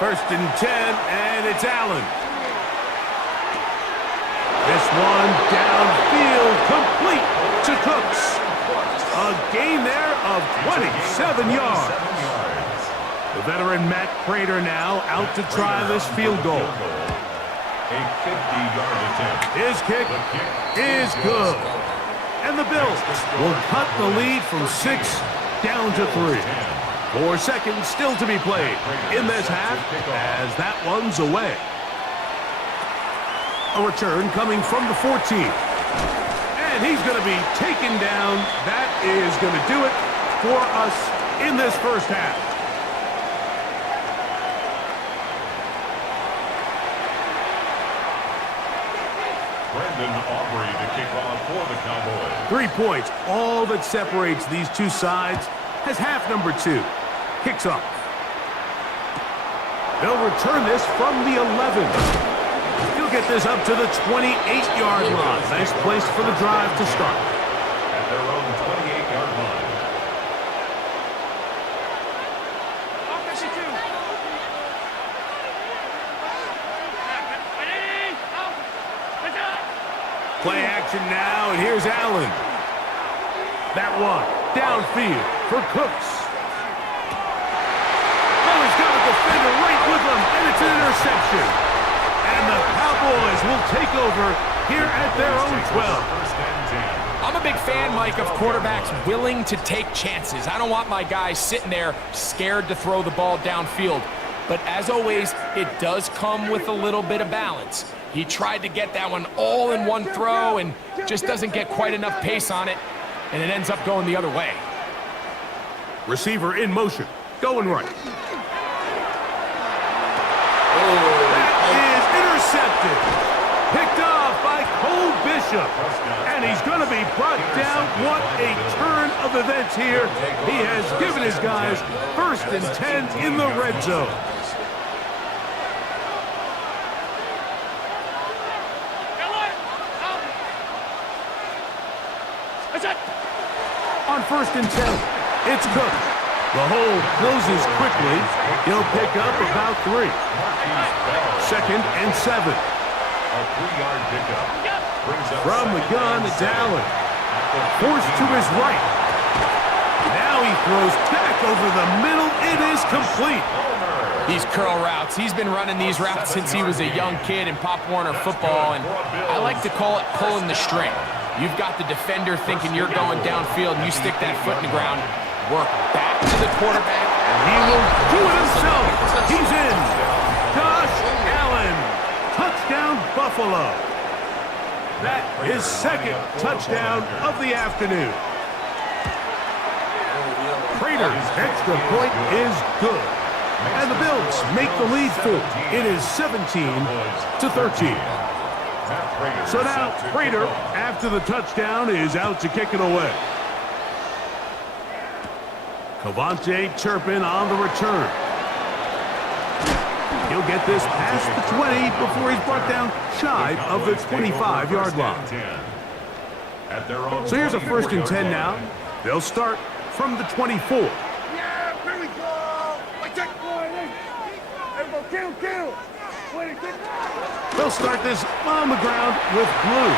First and 10, and it's Allen. This one downfield, complete to Cooks. A gain there of 27 yards. The veteran Matt Prater now out to try this field goal. A 50-yard attempt. His kick is good. And the Bills will cut the lead from 6 down to 3. 4 seconds still to be played in this half as that one's away. A return coming from the 14. And he's going to be taken down. That is going to do it for us in this first half. Brandon Aubrey to kick off for the Cowboys. 3 points, all that separates these two sides, has half number 2. Kicks off. They'll return this from the 11. He'll get this up to the 28-yard line. Nice place for the drive to start. At their own 28-yard line. Play action now, and here's Allen. That one downfield for Cooks. Oh, he's got a defender right with him, and it's an interception. And the Cowboys will take over here at their own 12. I'm a big fan, Mike, of quarterbacks willing to take chances. I don't want my guys sitting there scared to throw the ball downfield. But as always, it does come with a little bit of balance. He tried to get that one all in one throw and just doesn't get quite enough pace on it, and it ends up going the other way. Receiver in motion, going right. That is intercepted. Picked off by Cole Bishop. And he's going to be brought down. What a turn of events here. He has given his guys 1st and 10 in the red zone. On 1st and 10, it's Cook. The hole closes quickly. He'll pick up about 3. 2nd and 7. A 3-yard pickup. From the gun, it's Allen. Forced to his right. Now he throws back over the middle. It is complete. These curl routes, he's been running these routes since he was a young kid in Pop Warner football, and I like to call it pulling the string. You've got the defender thinking you're going downfield, and you stick that foot in the ground. Work back to the quarterback. And he will do it himself. He's in. Josh Allen. Touchdown, Buffalo. That is second touchdown of the afternoon. Prater's extra point is good. And the Bills make the lead 4. It is 17-13. So now Prater, after the touchdown, is out to kick it away. Cavante Turpin on the return. He'll get this past the 20 before he's brought down shy of the 25-yard line. So here's a 1st and 10 now. They'll start from the 24. Yeah, here we go. Kill. They'll start this on the ground with Blue.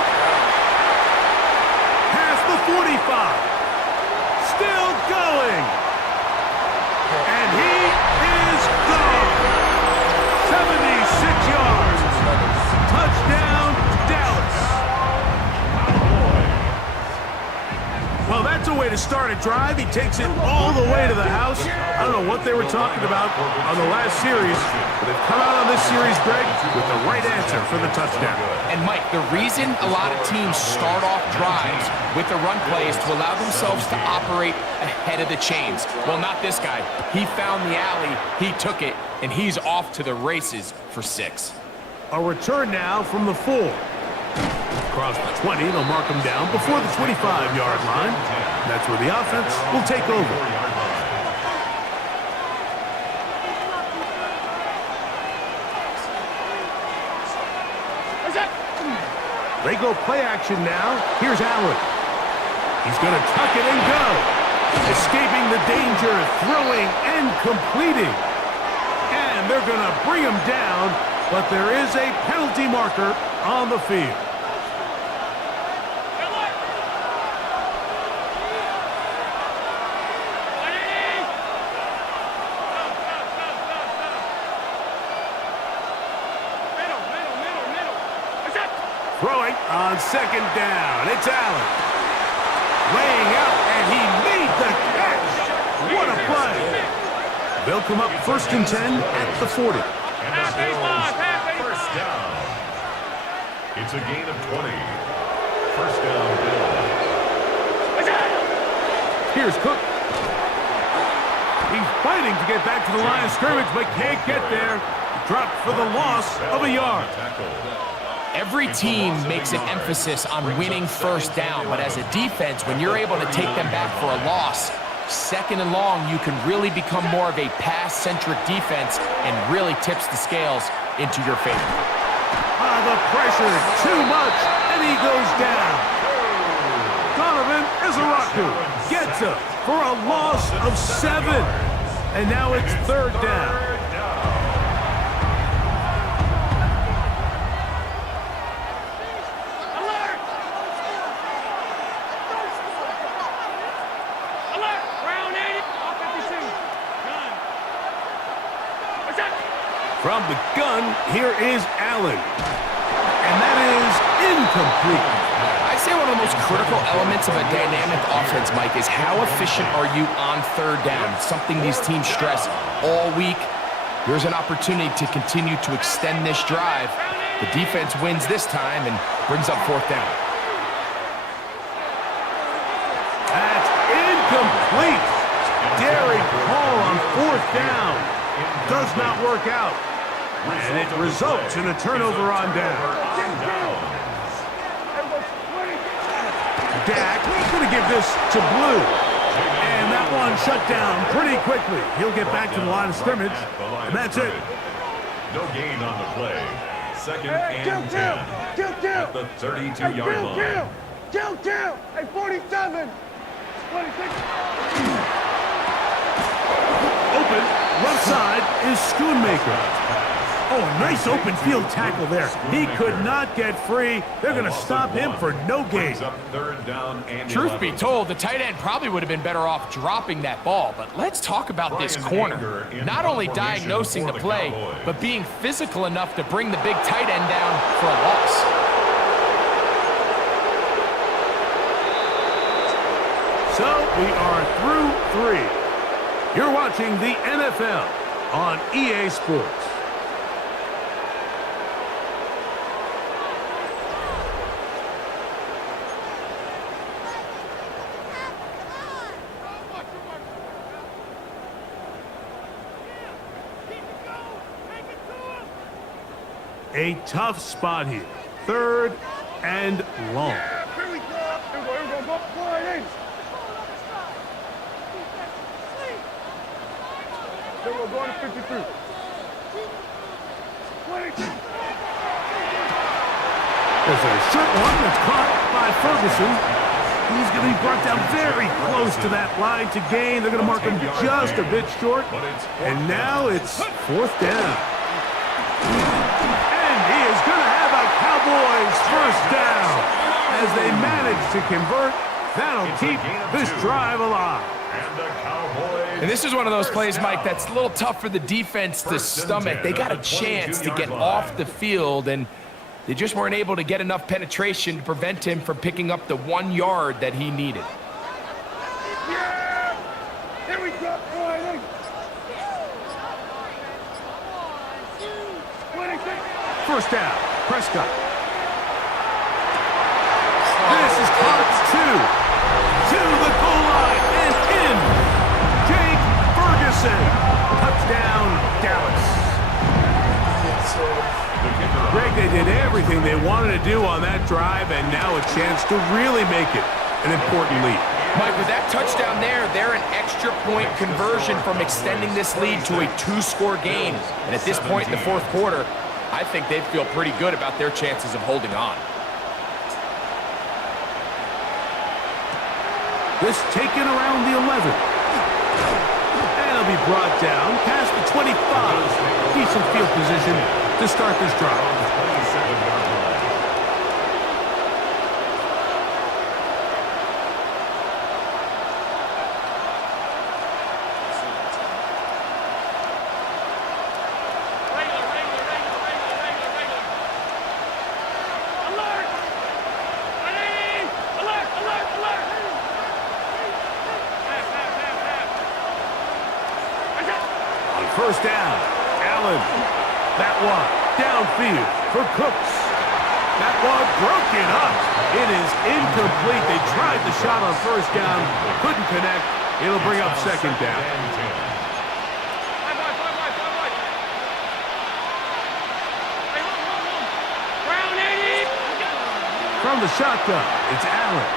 Past the 45. Still going. And he is gone. 76 yards. Touchdown, Dallas. Well, that's a way to start a drive. He takes it all the way to the house. I don't know what they were talking about on the last series, but they've come out on this series, Greg, with the right answer for the touchdown. And, Mike, the reason a lot of teams start off drives with the run play is to allow themselves to operate ahead of the chains. Well, not this guy. He found the alley, he took it, and he's off to the races for 6. A return now from the 4. Across the 20, they'll mark him down before the 25-yard line. That's where the offense will take over. They go play action now. Here's Allen. He's going to tuck it and go. Escaping the danger, throwing and completing. And they're going to bring him down, but there is a penalty marker on the field. Throwing on 2nd down. It's Allen. Laying out, and he made the catch. What a play. They'll come up 1st and 10 at the 40. First down. It's a gain of 20. First down, Bills. Here's Cook. He's fighting to get back to the line of scrimmage, but can't get there. Dropped for the loss of a yard. Every team makes an emphasis on winning 1st down, but as a defense, when you're able to take them back for a loss, 2nd and long, you can really become more of a pass-centric defense and really tips the scales into your favor. The pressure, too much, and he goes down. Donovan Izaraku gets him for a loss of 7. And now it's 3rd down. From the gun, here is Allen. And that is incomplete. I'd say one of the most critical elements of a dynamic offense, Mike, is how efficient are you on 3rd down? It's something these teams stress all week. Here's an opportunity to continue to extend this drive. The defense wins this time and brings up 4th down. That's incomplete. Daring call on 4th down. Does not work out. And it results in a turnover on down. Dak going to give this to Blue. And that one shut down pretty quickly. He'll get back to the line of scrimmage. And that's it. No gain on the play. 2nd and 10 at the 32-yard line. Kill! Hey, 47! 26! Open, left side is Schoonmaker. Oh, a nice open field tackle there. He could not get free. They're going to stop him for no gain. Truth be told, the tight end probably would have been better off dropping that ball. But let's talk about this corner. Not only diagnosing the play, but being physical enough to bring the big tight end down for a loss. We are through 3. You're watching the NFL on EA Sports. A tough spot here. 3rd and long. Here we go. Go for it. Then we're going to 53. 22. There's a short one that's caught by Ferguson. He's going to be brought down very close to that line to gain. They're going to mark him just a bit short. And now it's 4th down. And he is going to have a Cowboys first down. As they manage to convert, that'll keep this drive alive. And this is one of those plays, Mike, that's a little tough for the defense to stomach. They got a chance to get off the field, and they just weren't able to get enough penetration to prevent him from picking up the 1 yard that he needed. Yeah! Here we go. 26. First down, Prescott. This is caught 2. To the goal line and in. Jake Ferguson. Touchdown, Dallas. Greg, they did everything they wanted to do on that drive, and now a chance to really make it an important lead. Mike, with that touchdown there, they're an extra point conversion from extending this lead to a 2-score game. And at this point in the 4th quarter, I think they'd feel pretty good about their chances of holding on. This taken around the 11. And it'll be brought down past the 25. Decent field position to start this drive. First down, Allen. That one downfield for Cooks. That one broken up. It is incomplete. They tried the shot on first down, couldn't connect. It'll bring up 2nd down. From the shotgun, it's Allen.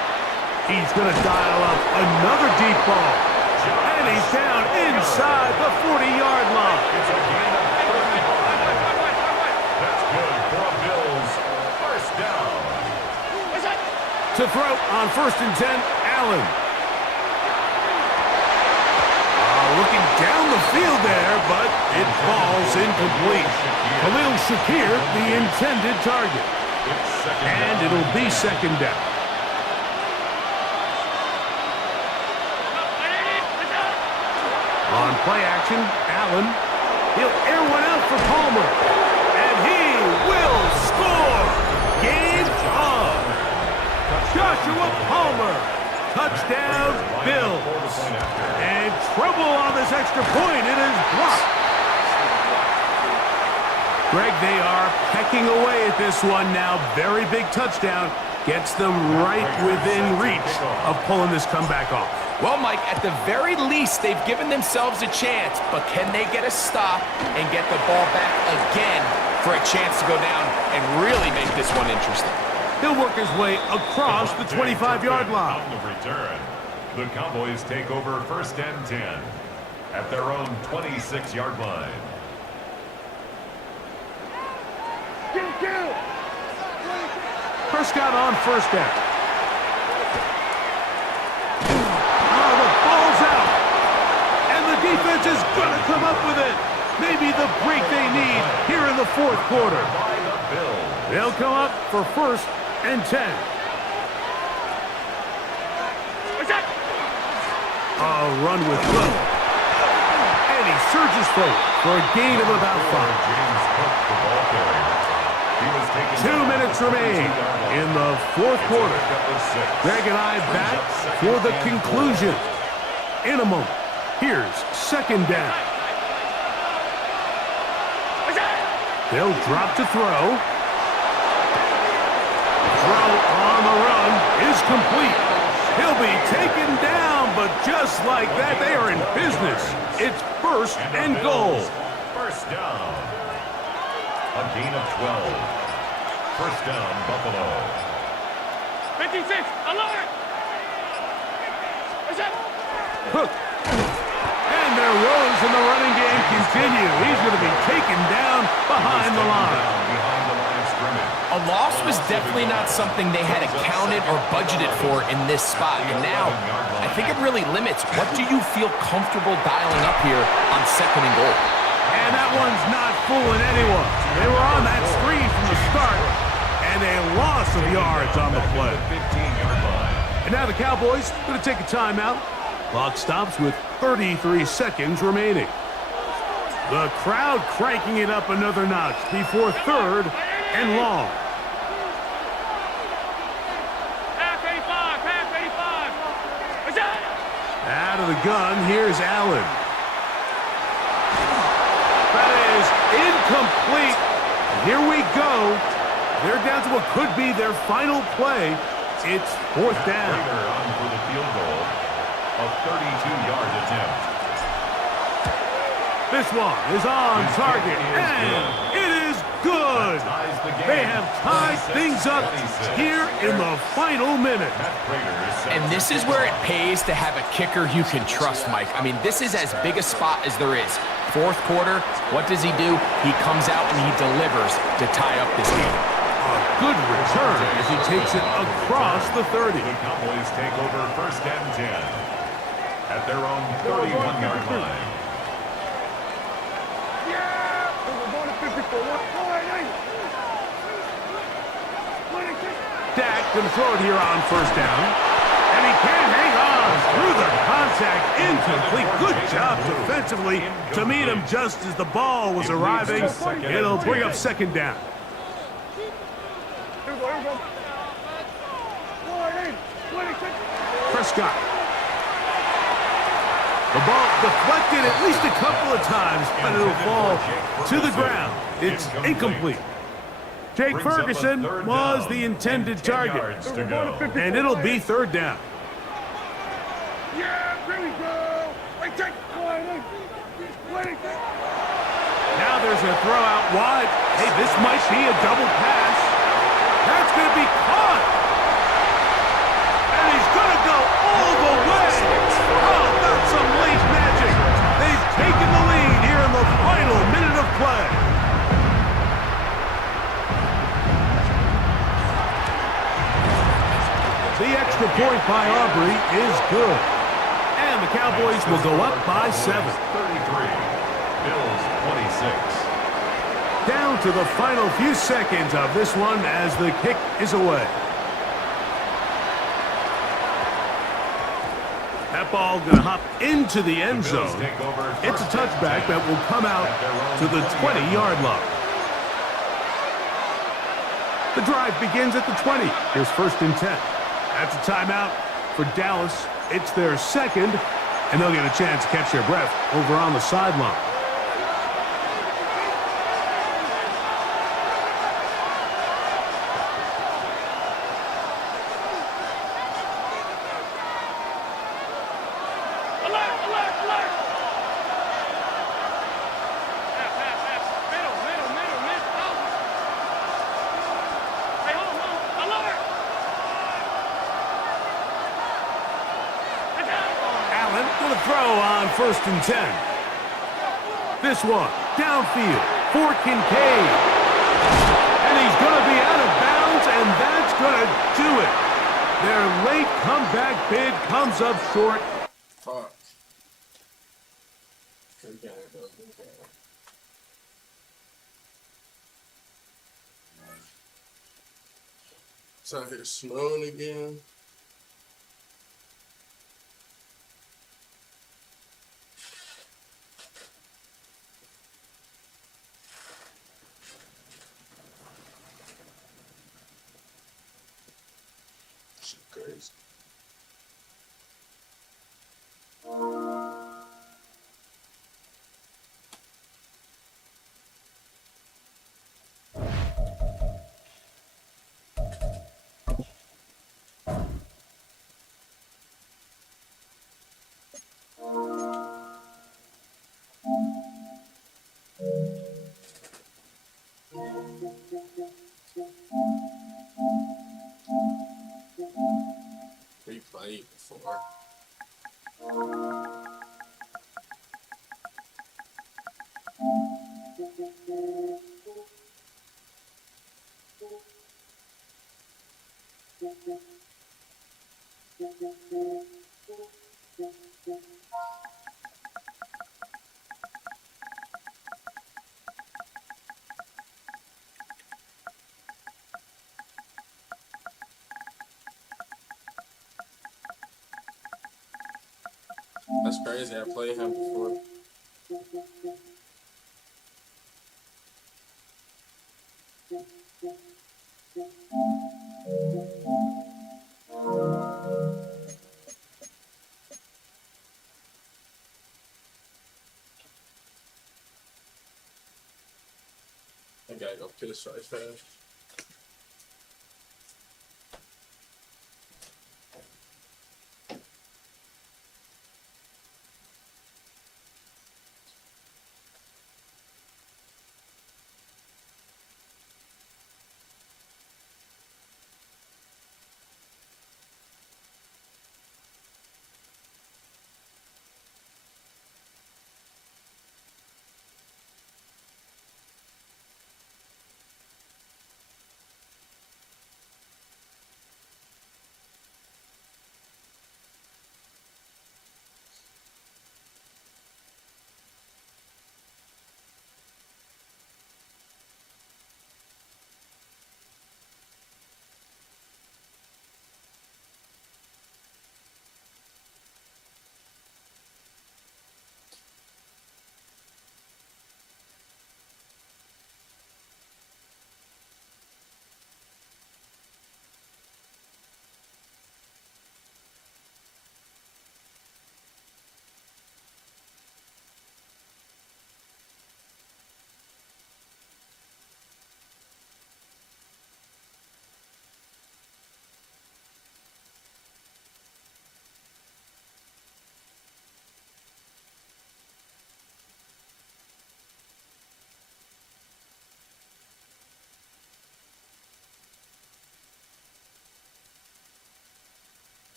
He's going to dial up another deep ball. And he's down inside the 40-yard line. It's a gain of 35. That's good for a Bills first down. To throw on 1st and 10, Allen. Looking down the field there, but it falls incomplete. Khalil Shakir, the intended target. And it'll be 2nd down. On play action, Allen. He'll air one out for Palmer. And he will score. Game on. Joshua Palmer. Touchdown, Bills. And trouble on this extra point. It is blocked. Greg, they are pecking away at this one now. Very big touchdown. Gets them right within reach of pulling this comeback off. Well, Mike, at the very least, they've given themselves a chance, but can they get a stop and get the ball back again for a chance to go down and really make this one interesting? He'll work his way across the 25-yard line. On the return, the Cowboys take over 1st and 10 at their own 26-yard line. Prescott on 1st down. The ball's out. And the defense is going to come up with it. Maybe the break they need here in the 4th quarter. They'll come up for 1st and 10. A run with Cook. And he surges forward for a gain of about 5. 2 minutes remain in the fourth quarter. Greg and I back for the conclusion. In a moment, here's second down. They'll drop to throw. Throw on the run is complete. He'll be taken down, but just like that, they are in business. It's first and goal. First down. A gain of 12. First down, Buffalo. 56, alert! Hook. And their woes in the running game continue. He's going to be taken down behind the line. A loss was definitely not something they had accounted or budgeted for in this spot. And now, I think it really limits what do you feel comfortable dialing up here on second and goal. And that one's not fooling anyone. They were on that screen from the start, and a loss of yards on the play. And now the Cowboys going to take a timeout. Clock stops with 33 seconds remaining. The crowd cranking it up another notch before third and long. Half 85. Out of the gun, here's Allen. That is incomplete. And here we go. They're down to what could be their final play. It's fourth down. On for the field goal. A 32-yard attempt. This one is on target, and it is good. They have tied things up here in the final minute. And this is where it pays to have a kicker you can trust, Mike. I mean, this is as big a spot as there is. Fourth quarter, what does he do? He comes out and he delivers to tie up this game. A good return as he takes it across the 30. The Cowboys take over first and 10 at their own 31-yard line. Dak going to throw it here on first down. And he can't hang on through the contact. Incomplete. Good job defensively to meet him just as the ball was arriving. It'll bring up second down. Prescott. The ball deflected at least a couple of times, but it'll fall to the ground. It's incomplete. Jake Ferguson was the intended target. And it'll be third down. Now there's a throw out wide. Hey, this might be a double pass. That's going to be caught. And he's going to go all the way. Oh, that's some late magic. They've taken the lead here in the final minute of play. The extra point by Aubrey is good. And the Cowboys will go up by 7. 33. Bills 26. Down to the final few seconds of this one as the kick is away. That ball going to hop into the end zone. It's a touchback that will come out to the 20-yard line. The drive begins at the 20. Here's first and 10. That's a timeout for Dallas. It's their second, and they'll get a chance to catch their breath over on the sideline. First and 10. This one, downfield for Kincaid. And he's going to be out of bounds, and that's going to do it. Their late comeback bid comes up short. Fuck. It's out here snowing again. Shit crazy. We played before. That's crazy. I played him before. I gotta go piss right fast.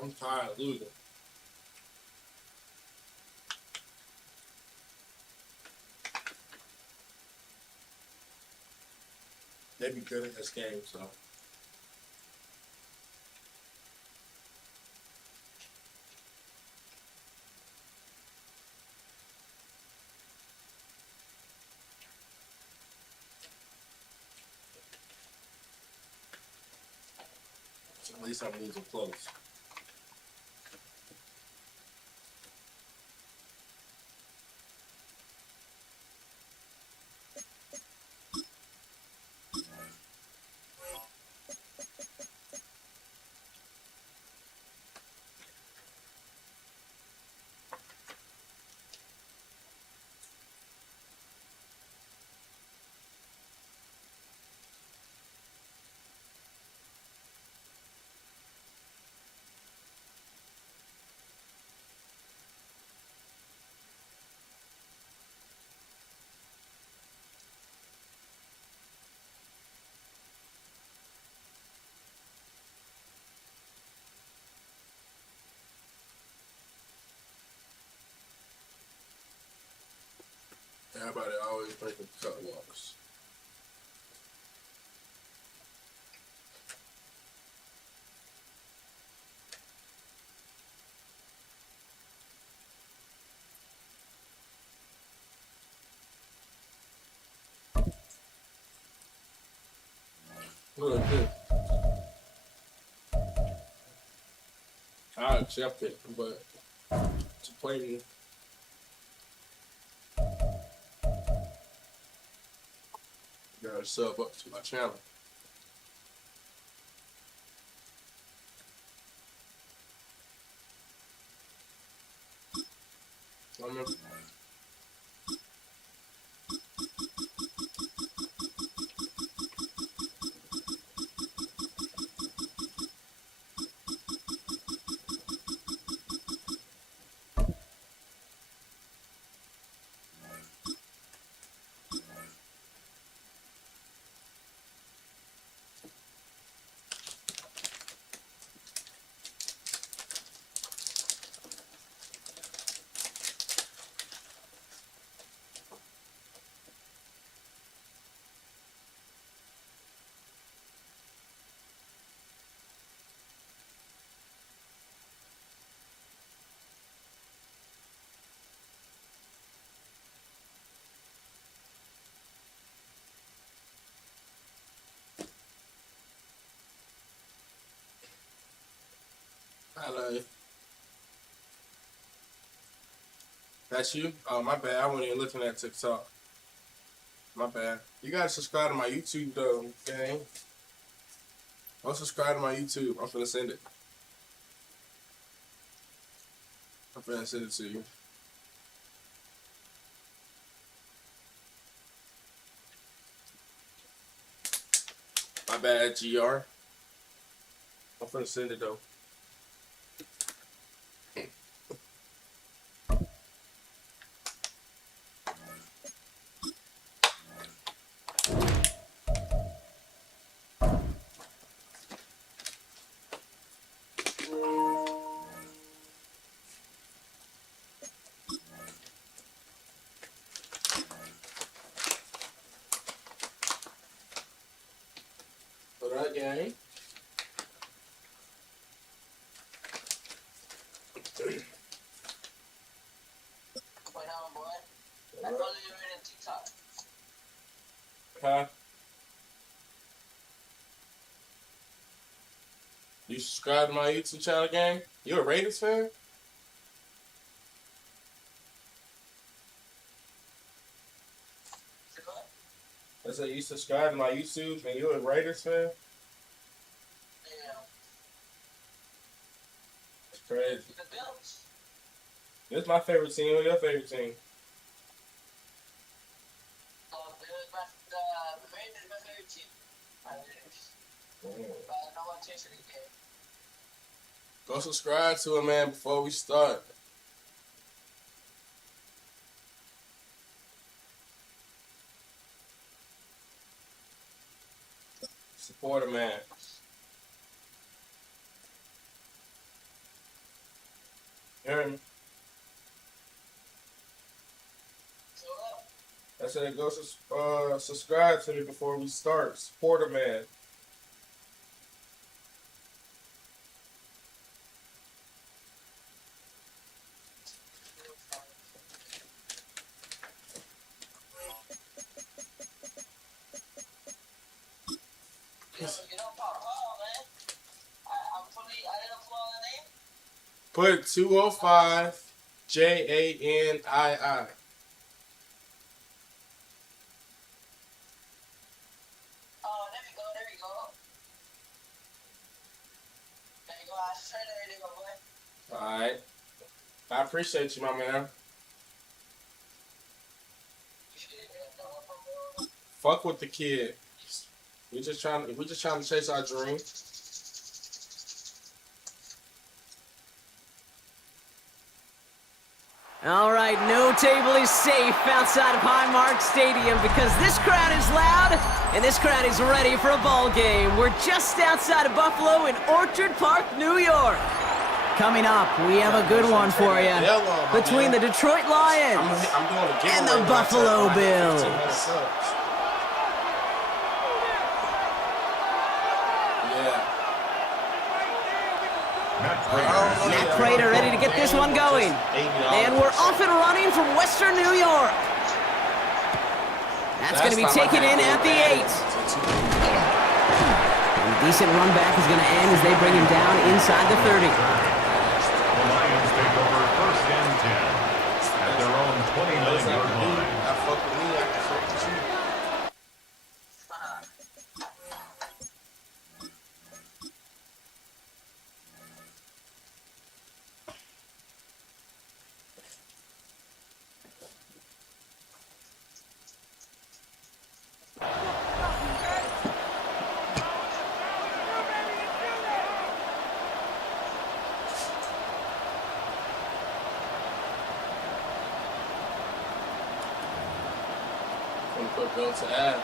I'm tired of losing. They be good at this game, so. At least I'm losing close. Everybody always making cut walks. Look at this. I accept it, but to play me. You gotta sub up to my channel. Hello. That's you? Oh, my bad. I wasn't even looking at TikTok. My bad. You gotta subscribe to my YouTube, though, gang. Don't subscribe to my YouTube. I'm finna send it. I'm finna send it to you. My bad, GR. I'm finna send it, though. What up, gang? Wait on, boy. I thought you were in TikTok. Huh? You subscribe to my YouTube channel, gang? You a Raiders fan? I said you subscribe to my YouTube and you a Raiders fan? Yeah. It's crazy. The Bills. This is my favorite team. What's your favorite team? The Raiders is my favorite team. My Raiders. But I don't want to chase any game. Go subscribe to it, man, before we start. Support a man. Hear me? I said go subscribe to me before we start. Support a man. Put 205 JANII. Alright. I appreciate you, my man. Fuck with the kid. We just trying to chase our dream. All right, no table is safe outside of Highmark Stadium because this crowd is loud and this crowd is ready for a ball game. We're just outside of Buffalo in Orchard Park, New York. Coming up, we have a good one for you between the Detroit Lions and the Buffalo Bills. Matt Prater ready to get this one going. And we're off and running from Western New York. That's going to be taken in at the 8. And a decent run back is going to end as they bring him down inside the 30. The Lions take over 1st and 10 at their own 29-yard line.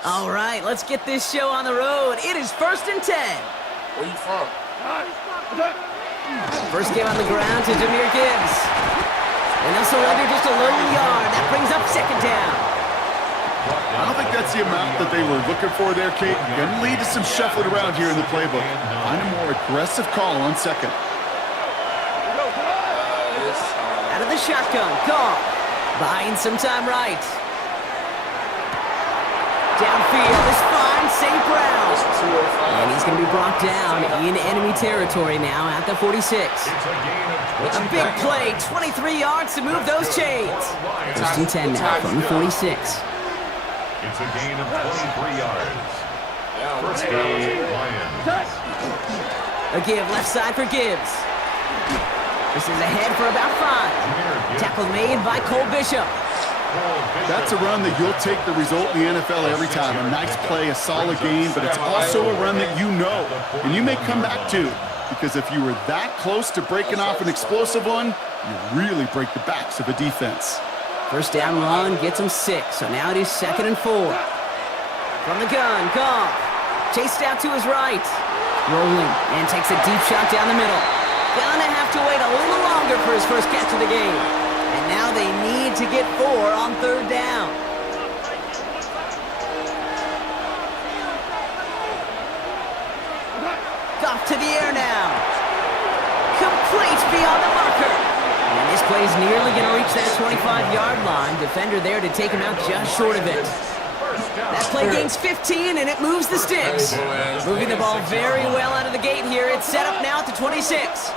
All right, let's get this show on the road. It is 1st and 10. Where you from? First game on the ground to Jahmyr Gibbs. And they'll surrender just a lone yard. That brings up 2nd down. I don't think that's the amount that they were looking for there, Kate. Going to lead to some shuffling around here in the playbook. Find a more aggressive call on 2nd. Out of the shotgun, call. Buying some time right. Downfield is fine, St. Brown. And he's going to be brought down in enemy territory now at the 46. A big play, 23 yards to move those chains. 1st and 10 now from the 46. It's a gain of 23 yards. First down, Lions. A give left side for Gibbs. This is ahead for about 5. Tackle made by Cole Bishop. That's a run that you'll take the result in the NFL every time. A nice play, a solid game, but it's also a run that you know, and you may come back to, because if you were that close to breaking off an explosive one, you really break the backs of a defense. First down run gets him 6, so now it is 2nd and 4. From the gun, Goff. Chased out to his right. Rolling, and takes a deep shot down the middle. Gonna have to wait a little longer for his first catch of the game. And now they need to get 4 on 3rd down. Goff to the air now. Complete beyond the marker. And this play is nearly going to reach that 25-yard line. Defender there to take him out just short of it. That play gains 15, and it moves the sticks. Moving the ball very well out of the gate here. It's set up now at the 26.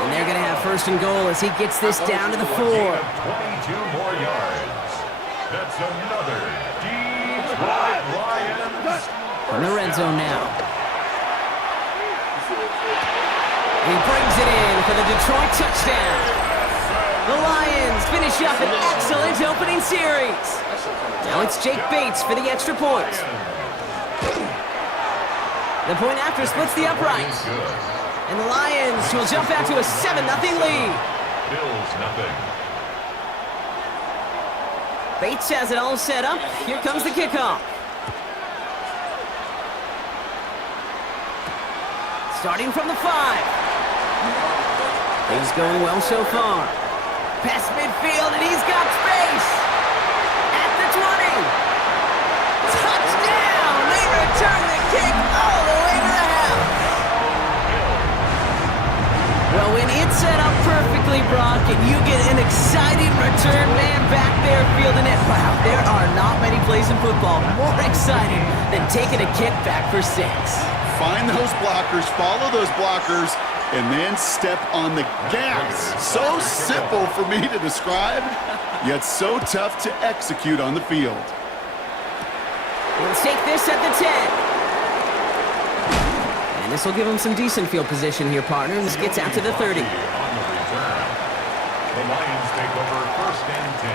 And they're going to have 1st and goal as he gets this down to the 4. 22 more yards. That's another Detroit Lions. From the red zone now. He brings it in for the Detroit touchdown. The Lions finish up an excellent opening series. Now it's Jake Bates for the extra point. The point after splits the uprights. And the Lions will jump out to a 7-0 lead. Bills nothing. Bates has it all set up. Here comes the kickoff. Starting from the 5. Things going well so far. Past midfield, and he's got space. At the 20. Touchdown! They return the kick all the way to the house. Well, when it's set up perfectly, Brock, and you get an exciting return man back there fielding it, wow, there are not many plays in football more exciting than taking a kick back for 6. Find those blockers, follow those blockers, and then step on the gas. So simple for me to describe, yet so tough to execute on the field. Let's take this at the 10. And this will give him some decent field position here, partner. This gets out to the 30. On the return, the Lions take over 1st and 10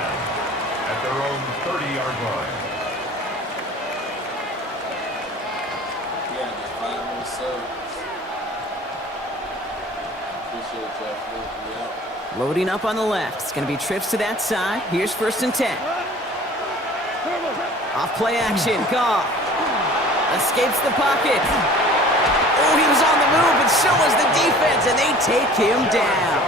at their own 30-yard line. Yeah, just 5 more subs. Appreciate y'all for looking me out. Loading up on the left. It's going to be trips to that side. Here's 1st and 10. Off play action. Goff escapes the pocket. Oh, he was on the move, but so was the defense, and they take him down.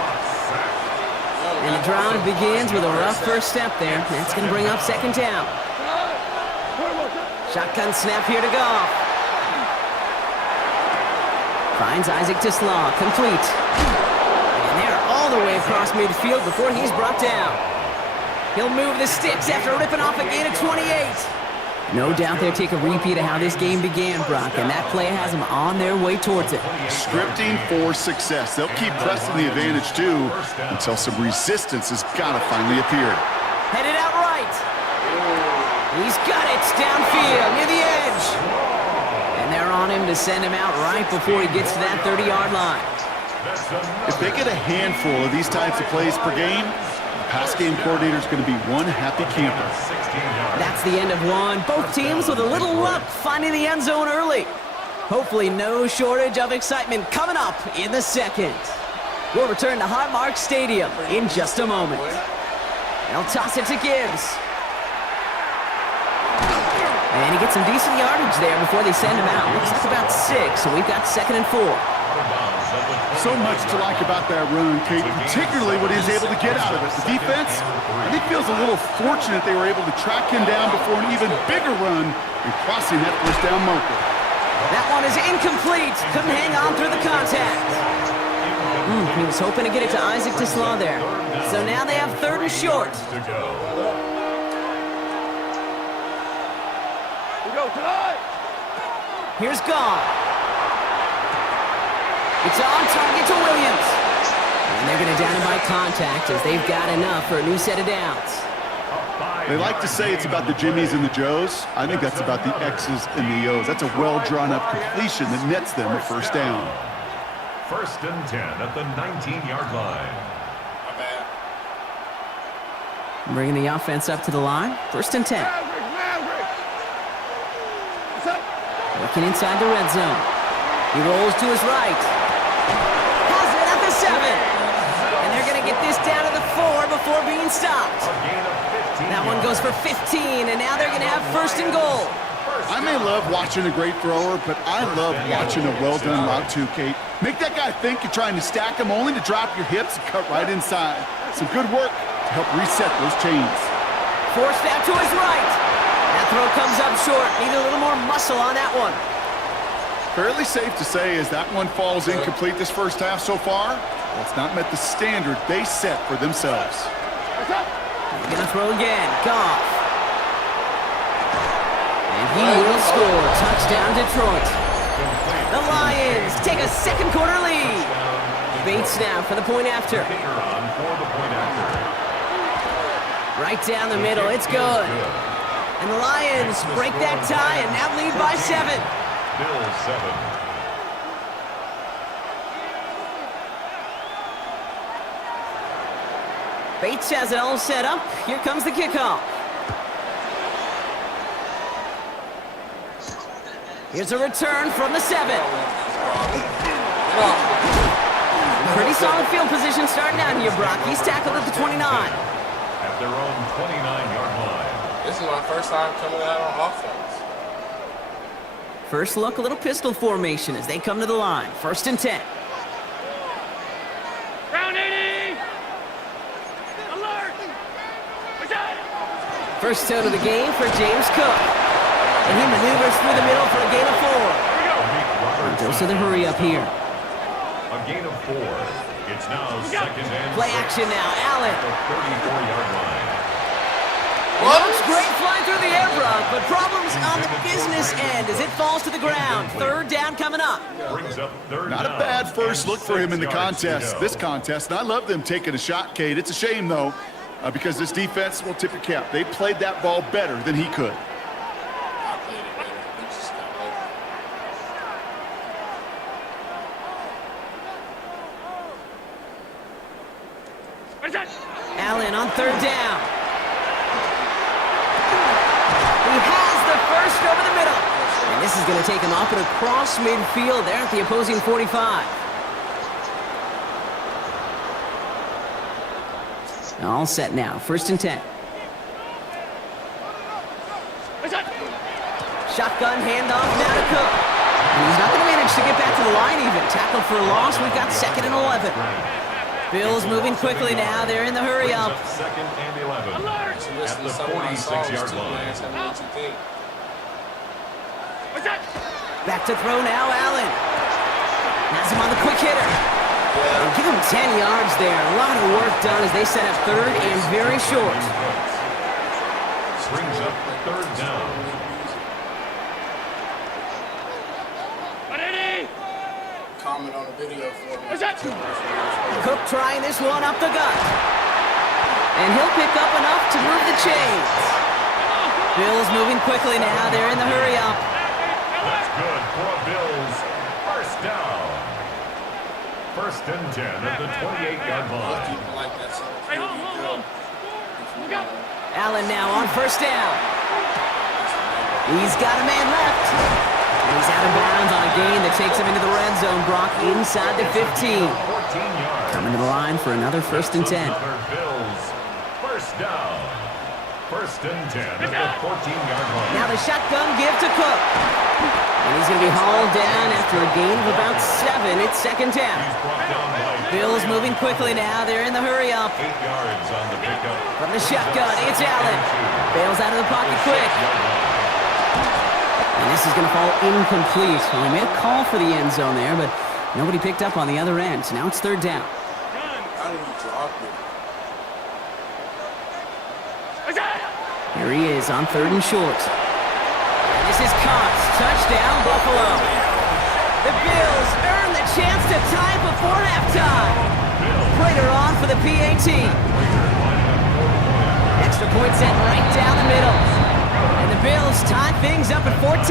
And the drive begins with a rough first step there. That's going to bring up 2nd down. Shotgun snap here to Goff. Finds Isaac Tislaw, complete. And they're all the way across midfield before he's brought down. He'll move the sticks after ripping off a gain of 28. No doubt they'll take a repeat of how this game began, Brock, and that play has them on their way towards it. Scripting for success. They'll keep pressing the advantage, too, until some resistance has got to finally appear. Headed out right. He's got it downfield near the edge. And they're on him to send him out right before he gets to that 30-yard line. If they get a handful of these types of plays per game, the pass game coordinator is going to be one happy camper. That's the end of one. Both teams with a little luck finding the end zone early. Hopefully no shortage of excitement coming up in the 2nd. We'll return to Highmark Stadium in just a moment. They'll toss it to Gibbs. And he gets some decent yardage there before they send him out. Looks like about 6, so we've got 2nd and 4. So much to like about that run, Kate, particularly what he was able to get out of it. The defense, I think, feels a little fortunate they were able to track him down before an even bigger run and crossing that 1st down marker. That one is incomplete. Couldn't hang on through the contact. He was hoping to get it to Isaac Tislaw there. So now they have 3rd and short. Here's Goff. It's on target to Williams. And they're going to down him by contact as they've got enough for a new set of downs. They like to say it's about the Jimmies and the Joes. I think that's about the X's and the O's. That's a well-drawn-up completion that nets them a 1st down. 1st and 10 at the 19-yard line. Bringing the offense up to the line. 1st and 10. Working inside the red zone. He rolls to his right. Has it at the 7. And they're going to get this down to the 4 before being stopped. That one goes for 15, and now they're going to have 1st and goal. I may love watching a great thrower, but I love watching a well-done route too, Kate. Make that guy think you're trying to stack him only to drop your hips and cut right inside. Some good work to help reset those chains. Forced out to his right. That throw comes up short. Need a little more muscle on that one. Fairly safe to say as that one falls incomplete this 1st half so far, well, it's not met the standard they set for themselves. He's going to throw again. Goff. And he will score. Touchdown, Detroit. The Lions take a 2nd quarter lead. Bates now for the point after. Right down the middle. It's good. And the Lions break that tie and now lead by 7. Still 7. Bates has it all set up. Here comes the kickoff. Here's a return from the 7. Pretty solid field position starting out here, Brock. He's tackled at the 29. At their own 29-yard line. This is my first time coming out on offense. First look, a little pistol formation as they come to the line. 1st and 10. Round 80! Alert! First down of the game for James Cook. And he maneuvers through the middle for a gain of 4. And goes to the hurry up here. A gain of 4. It's now 2nd and Play action now, Allen. at the 34-yard line. It looks great flying through the air, Brock, but problems on the business end as it falls to the ground. 3rd down coming up. Brings up 3rd Not a down bad first and look for him in the 6 yards to contest, go. this contest. And I love them taking a shot, Cade. It's a shame, though, because this defense will tip your cap. They played that ball better than he could. I played it better. He just got open. Allen on 3rd down. He has the first over the middle. And this is going to take him up and across midfield there at the opposing 45. All set now. 1st and 10. Shotgun handoff now to Cook. And he's not going to manage to get back to the line even. Tackled for a loss. We've got 2nd and 11. Bills moving quickly now. They're in the hurry up. 2nd and 11 Alert! at the 46-yard line. Tell me what you think. Back to throw now, Allen. Has him on the quick hitter. And give him 10 yards there. A lot of work done as they set up 3rd and very short. Brings up 3rd down. Comment on the video for me. Cook trying this one up the gut. And he'll pick up enough to move the chains. Bills moving quickly now. They're in the hurry up. That's good for a Bills 1st down. 1st and 10 at the 28-yard line. People like that. So Allen now on 1st down. He's got a man left. And he's out of bounds on a gain that takes him into the red zone. Brock inside the 15. 14 yards. Coming to the line for another 1st and 10. Another Bills 1st down. 1st and 10 at the 14-yard line. Now the shotgun give to Cook. And he's going to be hauled down after a gain of about 7. It's 2nd down. He's brought down by Bills moving quickly now. They're in the hurry up. 8 yards on the pickup. From the shotgun, it's Allen. Bails out of the pocket quick. And this is going to fall incomplete. Well, he made a call for the end zone there, but nobody picked up on the other end. So now it's 3rd down. How did he drop it? Here he is on 3rd and short. And this is caught. Touchdown, Buffalo. The Bills earn the chance to tie before halftime. Prater on for the PAT. Extra point set right down the middle. And the Bills tie things up at 14.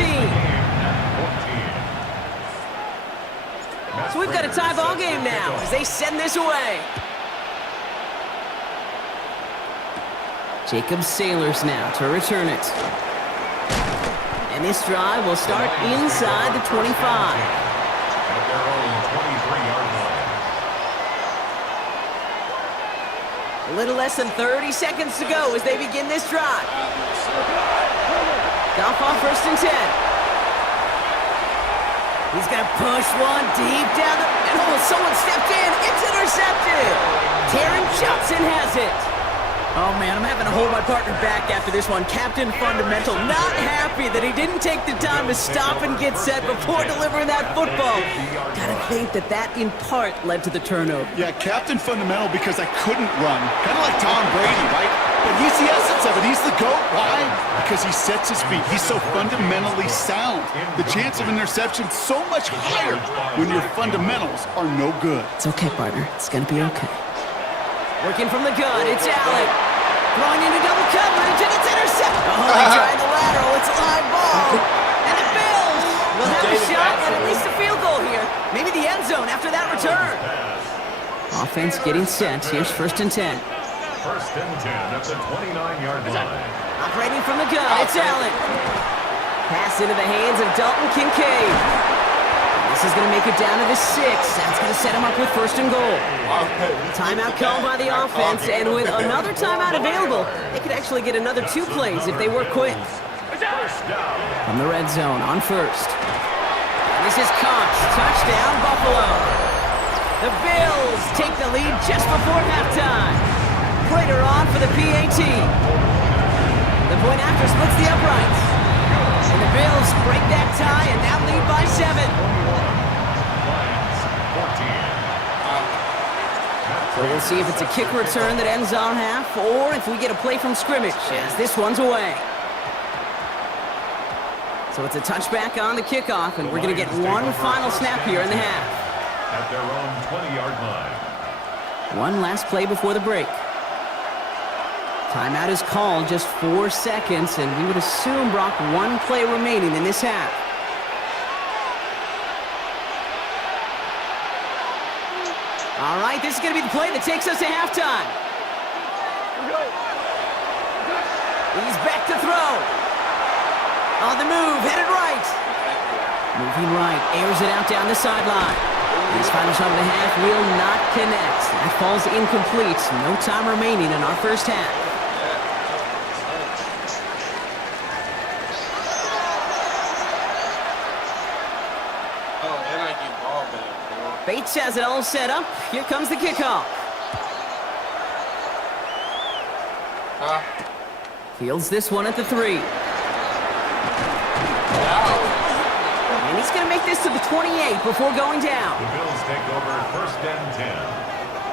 So we've got a tie ball game now as they send this away. Jacob Sailors now to return it. And this drive will start inside the 25. At their own 23-yard line. A little less than 30 seconds to go as they begin this drive. Goff on 1st and 10. He's going to push one deep down the... And oh, someone stepped in. It's intercepted. Taron Johnson has it. Oh, man, I'm having to hold my partner back after this one. Captain Fundamental not happy that he didn't take the time to stop and get set before delivering that football. Gotta think that in part led to the turnover. Yeah, Captain Fundamental because I couldn't run. Kind of like Tom Brady, right? But he's the essence of it. He's the GOAT. Why? Because he sets his feet. He's so fundamentally sound. The chance of interception so much higher when your fundamentals are no good. It's okay, partner. It's gonna be okay. Working from the gun, it's Allen. Throwing into double coverage, and it's intercepted. Oh, they tried the lateral. It's a live ball. And the Bills will have a shot at least a field goal here. Maybe the end zone after that return. Offense getting set. Here's 1st and 10. 1st and 10 at the 29-yard line. Operating from the gun, it's Allen. Pass into the hands of Dalton Kincaid. This is going to make it down to the 6. That's going to set him up with 1st and goal. Timeout called by the offense, and with another timeout available, they could actually get another 2 plays if they work quick. First down. From the red zone on first. And this is caught. Touchdown, Buffalo. The Bills take the lead just before halftime. Prater on for the PAT. The point after splits the uprights. And the Bills break that tie and now lead by 7. Lions 14. So we'll see if it's a kick return that ends our half or if we get a play from scrimmage as this one's away. So it's a touchback on the kickoff, and we're going to get one final snap here in the half. At their own 20-yard line. One last play before the break. Timeout is called, just 4 seconds, and we would assume, Brock, one play remaining in this half. All right, this is going to be the play that takes us to halftime. He's back to throw. On the move, headed right. Moving right, airs it out down the sideline. His final shot of the half will not connect. That falls incomplete. No time remaining in our first half. Oh, and I get ball back, bro. Bates has it all set up. Here comes the kickoff. Fields this one at the 3. And he's going to make this to the 28 before going down. The Bills take over first and 10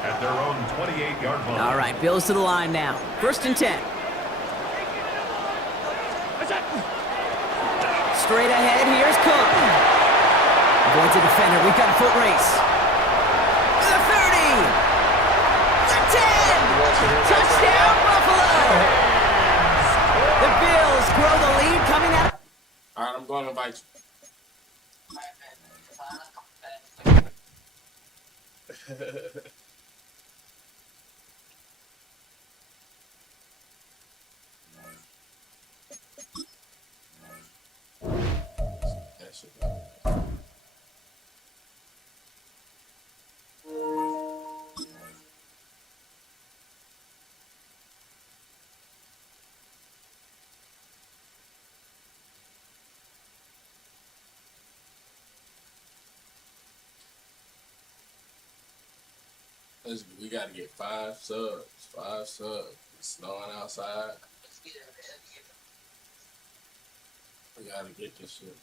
at their own 28-yard line. All right, Bills to the line now. First and 10. Straight ahead, here's Cook. Avoids a defender. We've got a foot race. The 30. The 10. Touchdown, Buffalo. The Bills grow the lead coming out. All right, I'm going to invite you. We got to get 5 subs. 5 subs. It's snowing outside. We got to get this shit.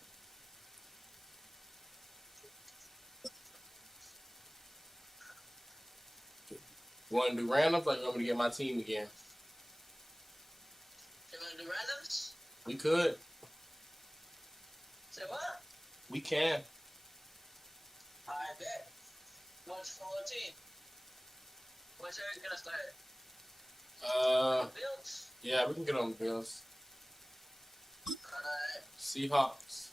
You want to do randoms or you want me to get my team again? You want to do randoms? We could. Say what? We can. I bet. What's 14? What's Eric gonna start? Bills? Yeah, we can get on the Bills. Alright. Seahawks.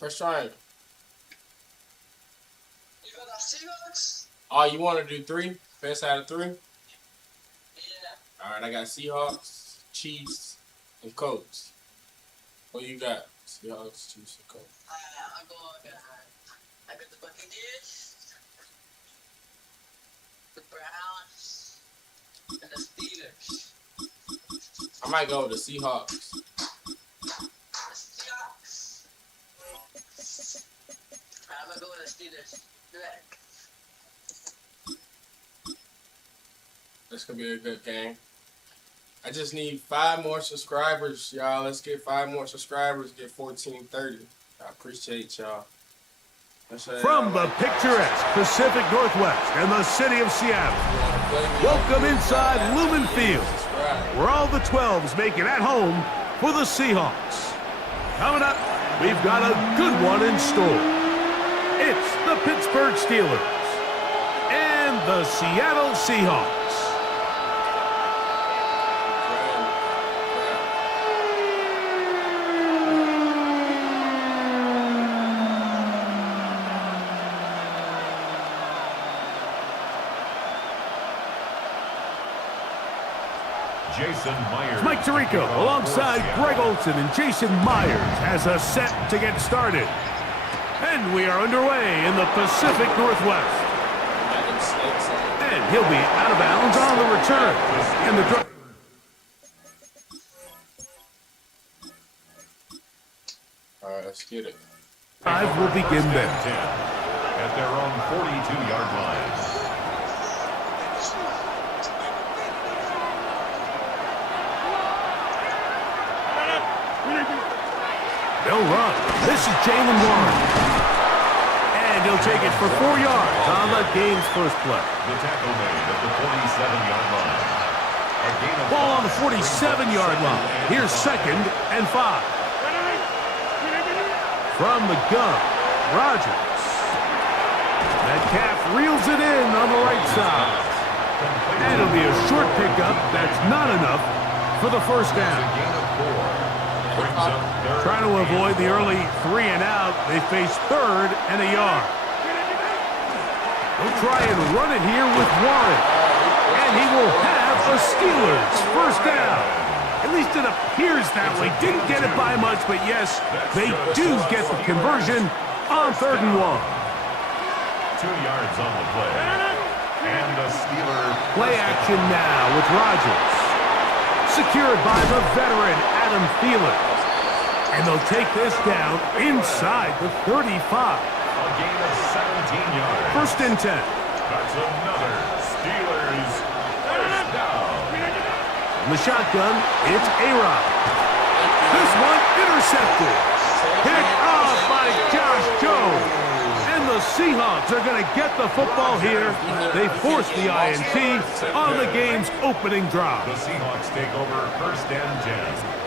First triangle. You got the Seahawks? Oh, you want to do 3? Best out of 3? Yeah. Alright, I got Seahawks, Chiefs, and Colts. What you got? Seahawks, Chiefs, and Colts. I'm going, I got the Buccaneers, the Browns, and the Steelers. I might go with the Seahawks. The Seahawks. I'm gonna go with the Steelers. Direct. This could be a good game. I just need 5 more subscribers, y'all. Let's get 5 more subscribers. Get 1430. I appreciate y'all. From the picturesque Pacific Northwest and the city of Seattle, welcome inside Lumen Field, where all the 12s make it at home for the Seahawks. Coming up, we've got a good one in store. It's the Pittsburgh Steelers and the Seattle Seahawks. Jason Myers. Mike Tirico alongside Greg Olson and Jason Myers has us set to get started. And we are underway in the Pacific Northwest. And he'll be out of bounds on the return. And the Let's get it. Drive will begin then. 10 at their own 42-yard line. They'll run. This is Jalen Warren. And he'll take it for 4 yards on the game's first play. The tackle made at the 47-yard line. A gain of Ball on the 47-yard line. Here's 2nd and 5. From the gun, Rodgers. Metcalf reels it in on the right side. And it'll be a short pickup. That's not enough for the first down. Trying to avoid the early 3 and out. They face 3rd and a yard. They'll try and run it here with Warren. And he will have a Steelers first down. At least it appears that way. Didn't get it by much, but yes, they do get the conversion on 3rd and 1. 2 yards on the play. And the Steeler Play action now with Rodgers. Secured by the veteran Adam Thielen. And they'll take this down inside the 35. a gain of 17 yards. 1st and 10. That's another Steelers first down. In the shotgun, it's A-Rod. This one intercepted. Picked off by Josh Jones. And the Seahawks are going to get the football here. They force the INT on the game's opening drive. The Seahawks take over 1st and 10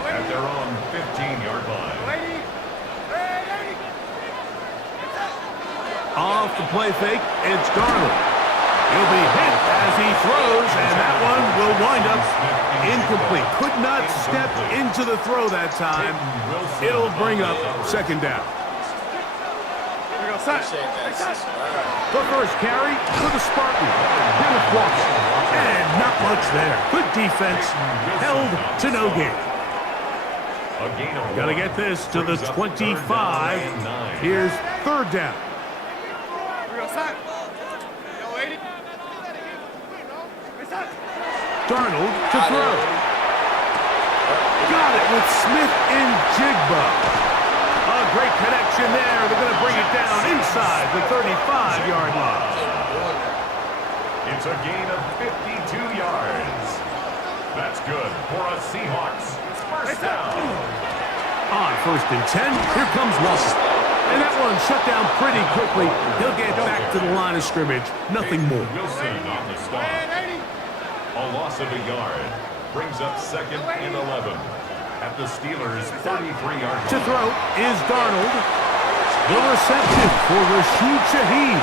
at their own 15-yard line. Off the play fake, it's Darnold. He'll be hit as he throws, and that one will wind up incomplete. Could not step into the throw that time. It'll bring up 2nd down. The first carry for the Spartans. Kenneth Walker. And not much there. Good defense. Held to no gain. Got to get this to the 25. Here's 3rd down. Darnold to throw. Got it with Smith and Jigba. A great connection there. They're going to bring it down inside the 35-yard line. It's a gain of 52 yards. That's good for a Seahawks first down. On 1st and 10, here comes Wilson. And that one shut down pretty quickly. He'll get back to the line of scrimmage. Nothing more. Wilson on the stop. A loss of a yard brings up 2nd and 11 at the Steelers' 33-yard line. To throw is Darnold. The reception for Rashid Shaheed.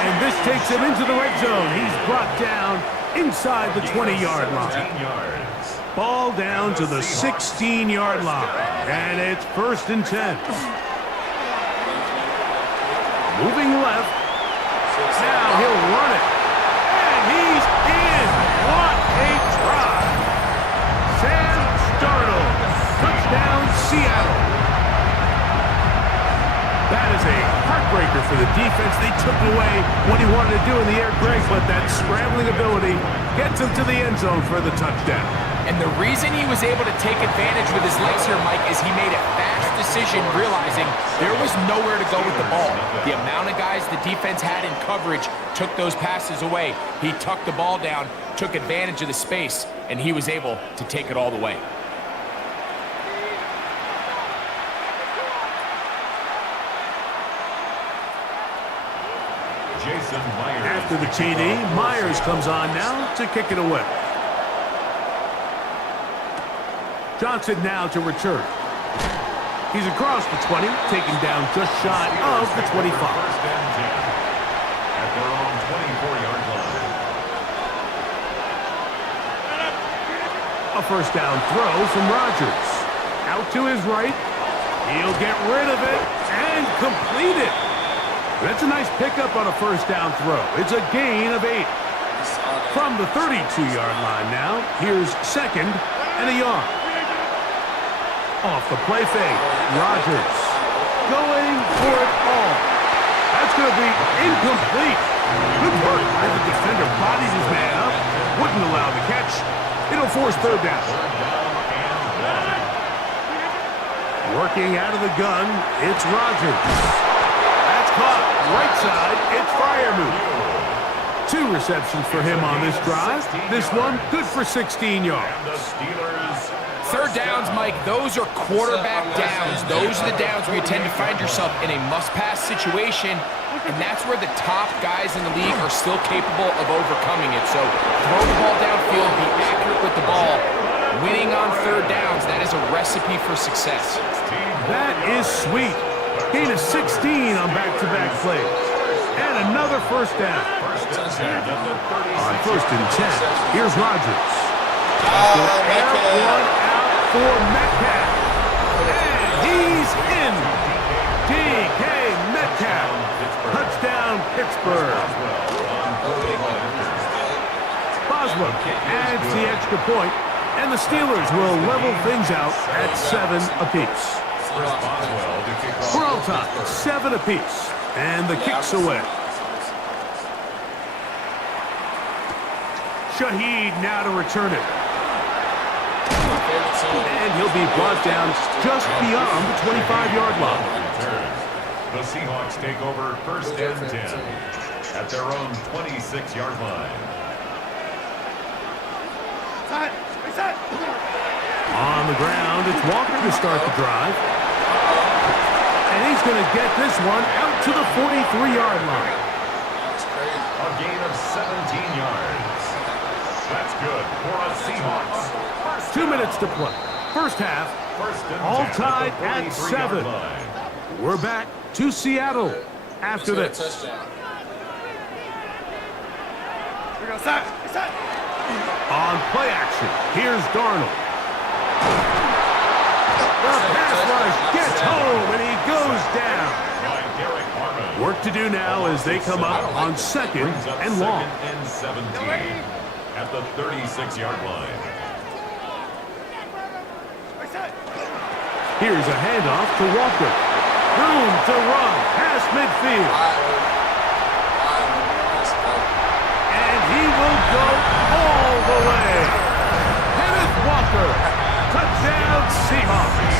And this takes him into the red zone. He's brought down inside the 20-yard line. Ball down to the 16-yard line. And it's 1st and 10. Moving left. Now he'll run it. And he's in. What a try. Sam Darnold. Touchdown, Seattle. That is a heartbreaker for the defense. They took away what he wanted to do in the air break, but that scrambling ability gets him to the end zone for the touchdown. And the reason he was able to take advantage with his legs here, Mike, is he made a fast decision realizing there was nowhere to go with the ball. The amount of guys the defense had in coverage took those passes away. He tucked the ball down, took advantage of the space, and he was able to take it all the way. Jason Myers. After the TD, Myers comes on now to kick it away. Johnson now to return. He's across the 20, taken down just shy of the 25. 1st and 10 at their own 24-yard line. A first down throw from Rodgers. Out to his right. He'll get rid of it and complete it. That's a nice pickup on a first down throw. It's a gain of 8. From the 32-yard line now, here's 2nd and a yard. Off the play fake, Rodgers going for it all. That's going to be incomplete. Good work as the defender bodies his man up, wouldn't allow the catch. It'll force 3rd down. Working out of the gun, it's Rogers. That's caught. Right side, it's Freiermuth. 2 receptions for him on this drive. This one, good for 16 yards. Third downs, Mike, those are quarterback downs. Those are the downs where you tend to find yourself in a must-pass situation, and that's where the top guys in the league are still capable of overcoming it. So throw the ball downfield, be accurate with the ball. Winning on third downs, that is a recipe for success. That is sweet. Gain of 16 on back-to-back plays. And another first down. On 1st and 10, here's Rogers. One out for Metcalf. And he's in. DK Metcalf. Touchdown, Pittsburgh. Boswell adds the extra point, and the Steelers will level things out at 7 apiece. We're on top, 7 apiece, and the kick's away. Shaheed now to return it. And he'll be brought down just beyond the 25-yard line. The Seahawks take over 1st and 10 at their own 26-yard line. On the ground, it's Walker to start the drive. And he's going to get this one out to the 43-yard line. A gain of 17 yards. That's good for a Seahawks. 2 minutes to play. First half, all tied at 7. We're back to Seattle after this. On play action, here's Darnold. The pass rush gets home, and he goes down. Work to do now as they come up on 2nd and long. 2nd and 17 at the 36-yard line. Here's a handoff to Walker. Room to run past midfield. And he will go all the way. Kenneth Walker. Touchdown Seahawks.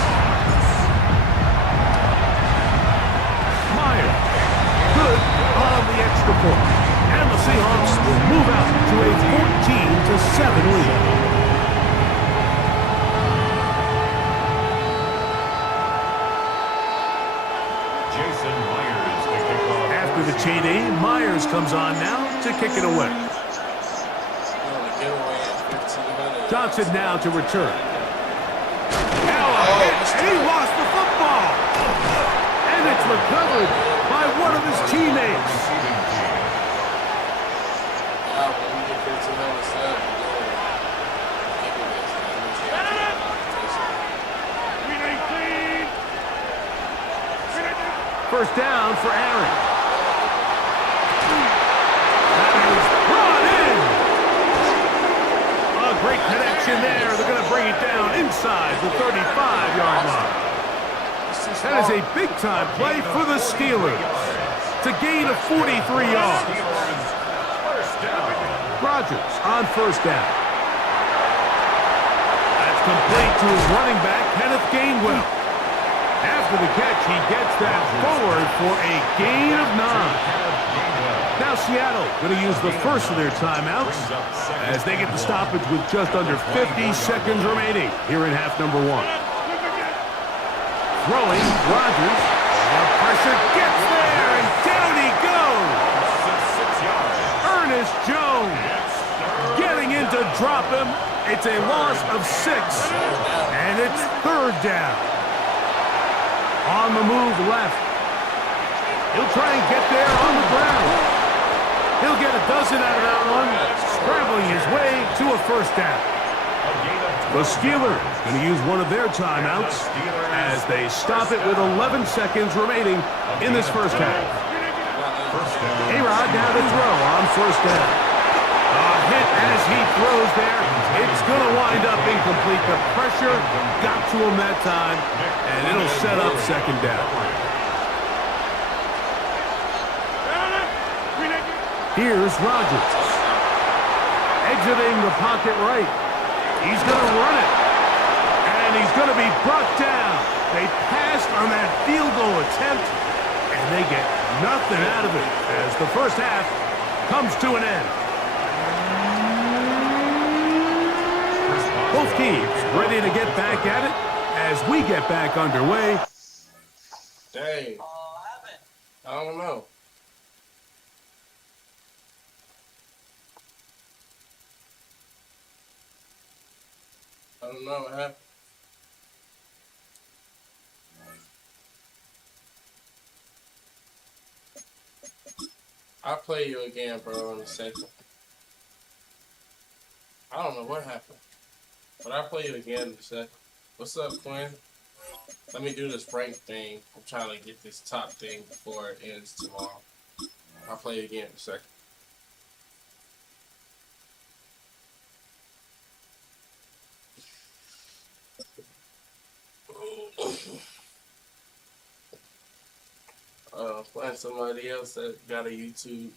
Meyer. Good on the extra point. And the Seahawks will move out to a 14-7 lead. After the TD, Myers comes on now to kick it away. Johnson now to return. Now a hit, and he lost the football. And it's recovered by one of his teammates. First down for Aaron. That is brought in. A great connection there. They're going to bring it down inside the 35-yard line. That is a big-time play for the Steelers. It's a gain of 43 yards. Rogers on first down. That's complete to his running back, Kenneth Gainwell. After the catch, he gets that forward for a gain of 9. Now Seattle going to use the first of their timeouts as they get the stoppage with just under 50 seconds remaining here in half number 1. Throwing, Rogers. The pressure gets there, and down he goes. Ernest Jones getting in to drop him. It's a loss of 6, and it's 3rd down. On the move left. He'll try and get there on the ground. He'll get a dozen out of that one, scrambling his way to a first down. The Steelers going to use one of their timeouts as they stop it with 11 seconds remaining in this first half. A-Rod now to throw on first down. A hit as he throws there. It's going to wind up incomplete. The pressure got to him that time, and it'll set up second down. Here's Rogers. Exiting the pocket right. He's going to run it. And he's going to be brought down. They passed on that field goal attempt, and they get nothing out of it as the first half comes to an end. Both teams ready to get back at it as we get back underway. Dang. I don't know. I don't know what happened. I'll play you again, bro, in a second. I don't know what happened, but I'll play you again in a second. What's up, Quinn? Let me do this rank thing. I'm trying to get this top thing before it ends tomorrow. I'll play you again in a second. Find somebody else that got a YouTube.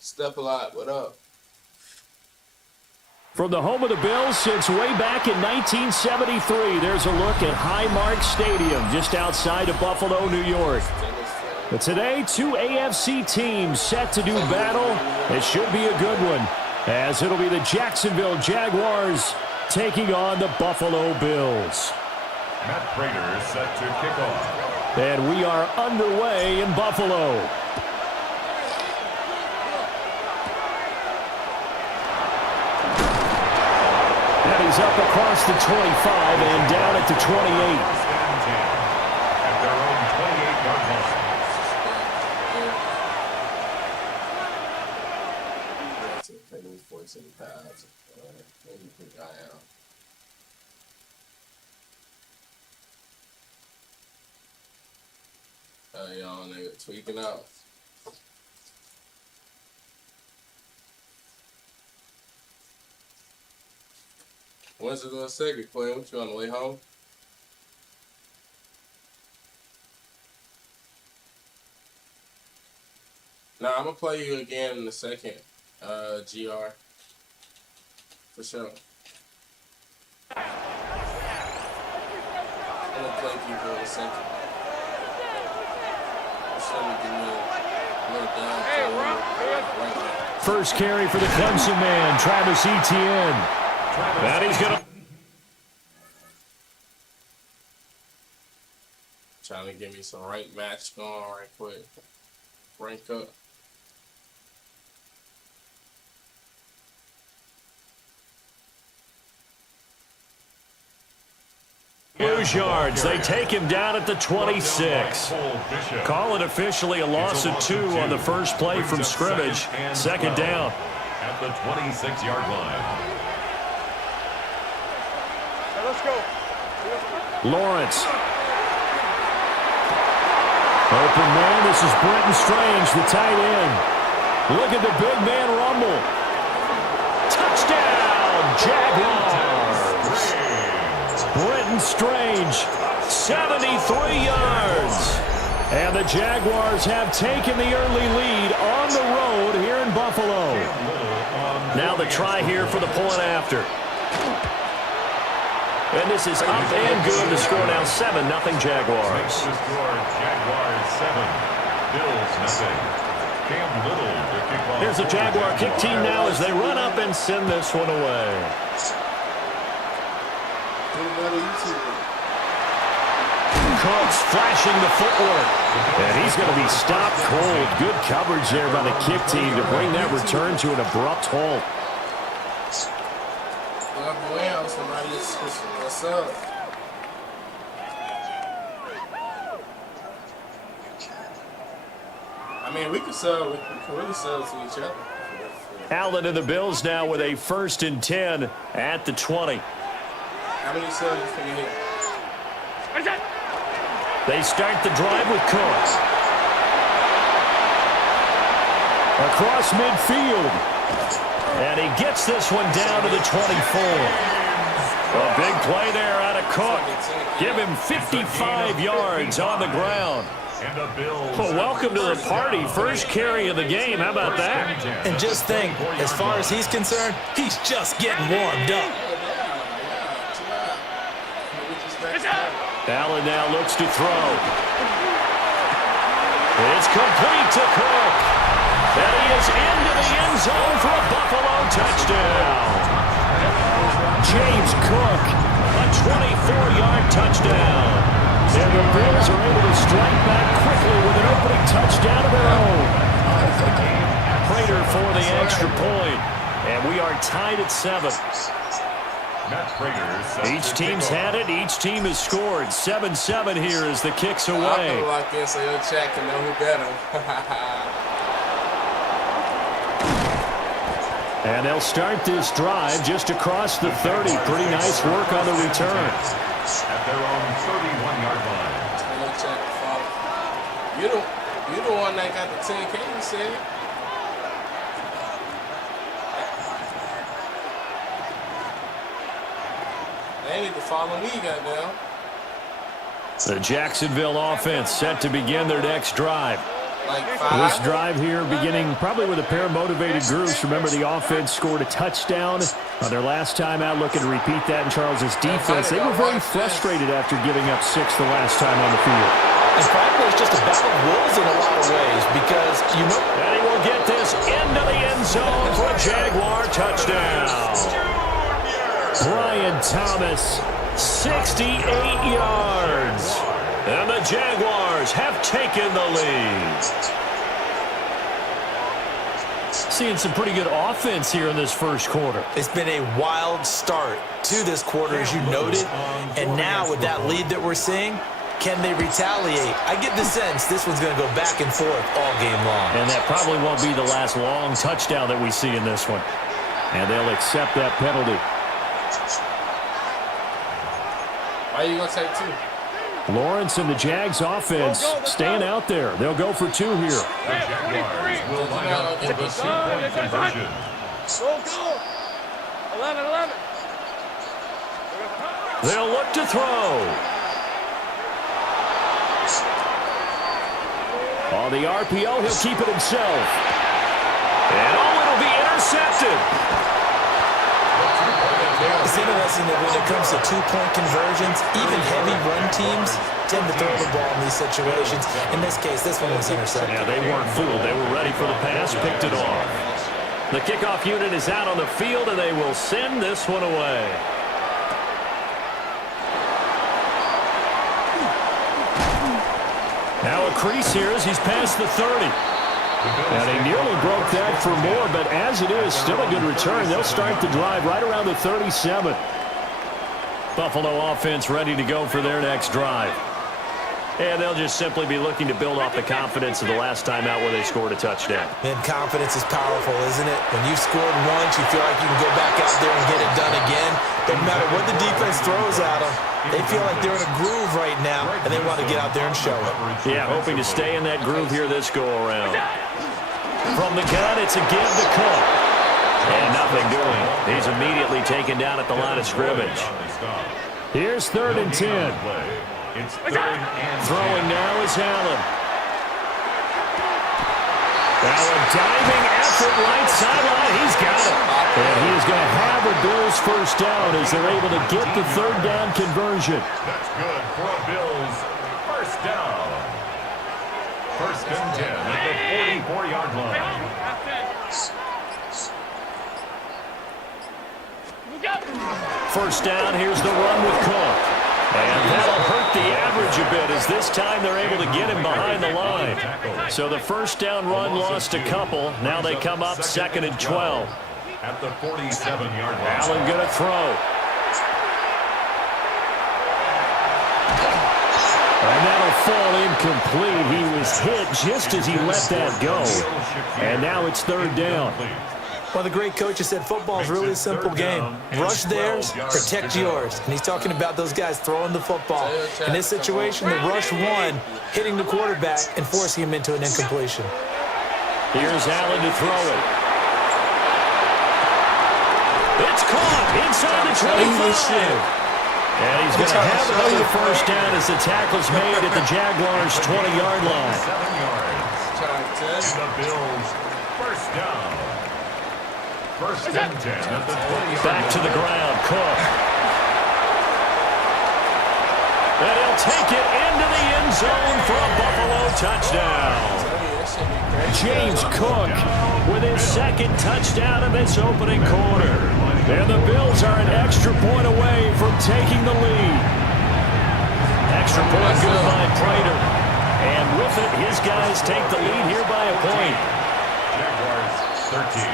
Step a lot, what up? From the home of the Bills since way back in 1973, there's a look at Highmark Stadium just outside of Buffalo, New York. But today, two AFC teams set to do battle. It should be a good one, as it'll be the Jacksonville Jaguars taking on the Buffalo Bills. Matt Prater set to kick off. And we are underway in Buffalo. And he's up across the 25 and down at the 28. At their own 28-yard line. Y'all nigga tweaking out. When's the little second, Quinn? What you on the way home? Nah, I'm gonna play you again in a second, GR. For sure. I'm gonna play people in a second. First carry for the Clemson man, Travis Etienne. And he's going to... Trying to get me some rank match going right quick. Rank up. Lose yards. They take him down at the 26. Call it officially a loss of 2 on the first play from scrimmage. Second down. At the 26-yard line. Let's go. Lawrence. Open man. This is Brenton Strange, the tight end. Look at the big man rumble. Touchdown, Jaguars. Brenton Strange, 73 yards. And the Jaguars have taken the early lead on the road here in Buffalo. Now the try here for the point after. And this is up and good. The score now 7-0 Jaguars. The score, Jaguars 7, Bills 0. Cam Little to kick off. Here's the Jaguar kick team now as they run up and send this one away. Cooks flashing the footwork. And he's going to be stopped cold. Good coverage there by the kick team to bring that return to an abrupt halt. What's up? I mean, we can really sell to each other. Allen and the Bills now with a 1st and 10 at the 20. How many subs can you hit? They start the drive with Cooks. Across midfield. And he gets this one down to the 24. A big play there out of Cook. Give him 55 yards on the ground. Well, welcome to the party. First carry of the game. How about that? And just think, as far as he's concerned, he's just getting warmed up. Allen now looks to throw. It's complete to Cook. And he is into the end zone for a Buffalo touchdown. James Cook, a 24-yard touchdown. And the Bills are able to strike back quickly with an opening touchdown of their own. Prater for the extra point. And we are tied at 7. Each team's had it. Each team has scored. 7-7 here as the kick's away. I feel like this, so your chat can know who better. And they'll start this drive just across the 30. Pretty nice work on the return. At their own 31-yard line. You the one that got the 10K, you said. They need to follow me, goddamn. The Jacksonville offense set to begin their next drive. Like 5. This drive here beginning probably with a pair of motivated groups. Remember, the offense scored a touchdown on their last time out. Looking to repeat that in Charles's defense. They were very frustrated after giving up 6 the last time on the field. And frankly, it's just a battle of wills in a lot of ways because, you know. And he will get this into the end zone for a Jaguar touchdown. Brian Thomas, 68 yards. And the Jaguars have taken the lead. Seeing some pretty good offense here in this first quarter. It's been a wild start to this quarter, as you noted. And now with that lead that we're seeing, can they retaliate? I get the sense this one's going to go back and forth all game long. And that probably won't be the last long touchdown that we see in this one. And they'll accept that penalty. Why are you going to take 2? Lawrence and the Jags offense staying out there. They'll go for 2 here. The Jaguars will line up for the 2-point conversion. Go. 11. They'll look to throw. On the RPO, he'll keep it himself. And it'll be intercepted. It's interesting that when it comes to 2-point conversions, even heavy run teams tend to throw the ball in these situations. In this case, this one was intercepted. Yeah, they weren't fooled. They were ready for the pass, picked it off. The kickoff unit is out on the field, and they will send this one away. Now a crease here as he's past the 30. And he nearly broke that for more, but as it is, still a good return. They'll start the drive right around the 37. Buffalo offense ready to go for their next drive. And they'll just simply be looking to build off the confidence of the last time out where they scored a touchdown. And confidence is powerful, isn't it? When you've scored once, you feel like you can go back out there and get it done again. Doesn't matter what the defense throws at them. They feel like they're in a groove right now, and they want to get out there and show it. Yeah, hoping to stay in that groove here this go-around. From the gun, it's a give to Cook. And nothing doing. He's immediately taken down at the line of scrimmage. Here's 3rd and 10. It's 3rd and 10. Throwing now is Allen. Now a diving effort right sideline. He's got it. And he is going to have the Bills first down as they're able to get the 3rd down conversion. That's good for a Bills first down. 1st and 10 at the 44-yard line. First down, here's the run with Cook. And that'll hurt the average a bit as this time they're able to get him behind the line. So the first down run lost a couple. Now they come up 2nd and 12. At the 47-yard line. Allen going to throw. And that'll fall incomplete. He was hit just as he let that go. And now it's 3rd down. Well, the great coach has said football is really a simple game. Rush theirs, protect yours. And he's talking about those guys throwing the football. In this situation, the rush one, hitting the quarterback and forcing him into an incompletion. Here's Allen to throw it. It's caught inside the 25. And he's going to have another first down as the tackle's made at the Jaguars' 20-yard line. 7 yards. The Bills first down. 1st and 10 at the 20. Back to the ground, Cook. And he'll take it into the end zone for a Buffalo touchdown. James Cook with his second touchdown of this opening quarter. And the Bills are an extra point away from taking the lead. Extra point good by Prater. And with it, his guys take the lead here by a point. Jaguars 13.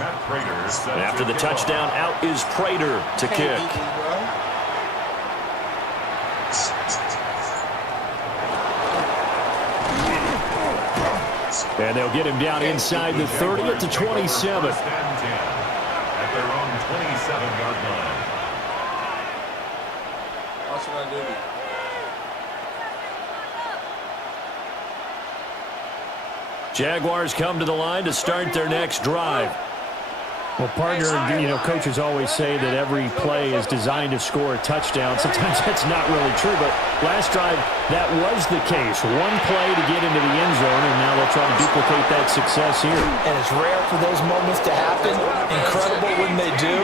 Matt Prater. After the touchdown, out is Prater to kick. And they'll get him down inside the 30 at the 27. At their own 27-yard line. What should I do? Jaguars come to the line to start their next drive. Well, partner, coaches always say that every play is designed to score a touchdown. Sometimes that's not really true, but last drive, that was the case. One play to get into the end zone, and now they'll try to duplicate that success here. And it's rare for those moments to happen. Incredible when they do.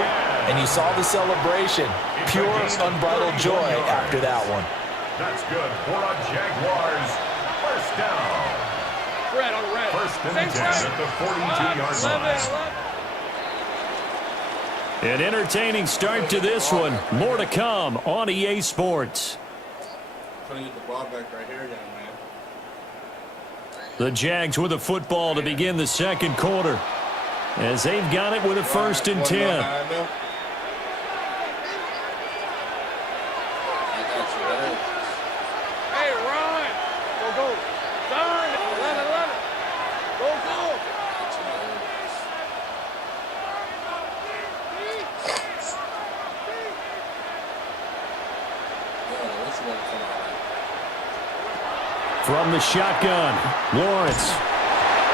And you saw the celebration. Pure, unbridled joy after that one. That's good for a Jaguars first down. Red on red. First and 10 at the 42-yard line. An entertaining start to this one. More to come on EA Sports. Trying to get the ball back right here, young man. The Jags with a football to begin the second quarter, as they've got it with a first and 10. Hey, Ron. Go. Darn it. Love it. Go. From the shotgun, Lawrence.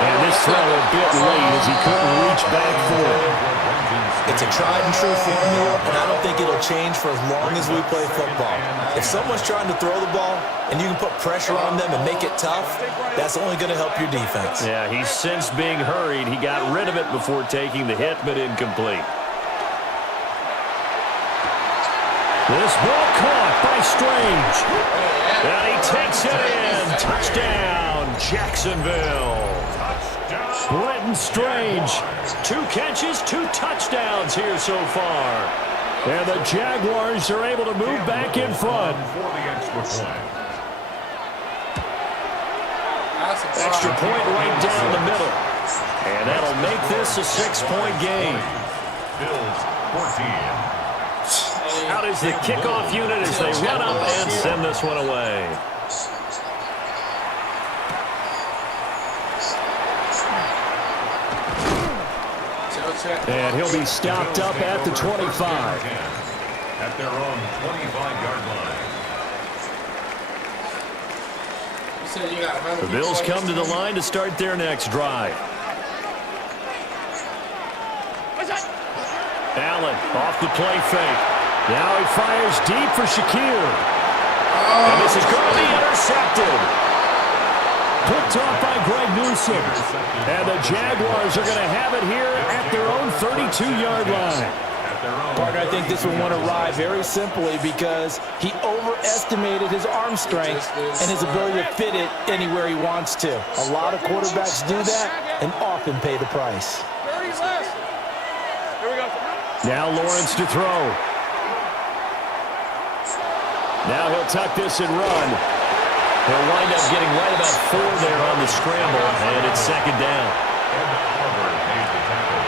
And this throw a bit late as he couldn't reach back for it. It's a tried and true formula, and I don't think it'll change for as long as we play football. If someone's trying to throw the ball and you can put pressure on them and make it tough, that's only going to help your defense. Yeah, he's since being hurried. He got rid of it before taking the hit, but incomplete. This ball caught by Strange. And he takes it in. Touchdown, Jacksonville. Brenton Strange. 2 catches, 2 touchdowns here so far. And the Jaguars are able to move back in front. Extra point right down the middle. And that'll make this a 6-point game. Bills 14. Out is the kickoff unit as they run up and send this one away. And he'll be stopped up at the 25. At their own 25-yard line. The Bills come to the line to start their next drive. Allen off the play fake. Now he fires deep for Shakir. And this is going to be intercepted. Picked off by Greg Newsom. And the Jaguars are going to have it here at their own 32-yard line. Parker, I think this will want to ride very simply because he overestimated his arm strength and his ability to fit it anywhere he wants to. A lot of quarterbacks do that and often pay the price. 30 left. Here we go. Now Lawrence to throw. Now he'll tuck this and run. He'll wind up getting right about 4 there on the scramble, and it's second down. And Oliver made the tackle.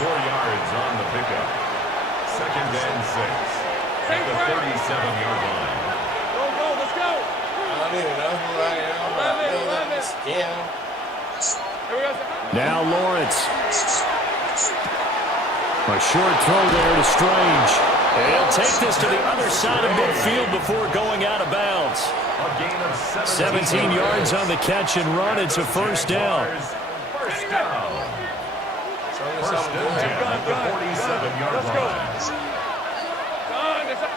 4 yards on the pickup. Second and 6. At the 37-yard line. Go, let's go. I don't even know who I am. 11. Yeah. Here we go. Now Lawrence. A short throw there to Strange. And he'll take this to the other side of midfield before going out of bounds. A gain of 17 yards on the catch and run. It's a first down. First down. First and 10 at the 47-yard line.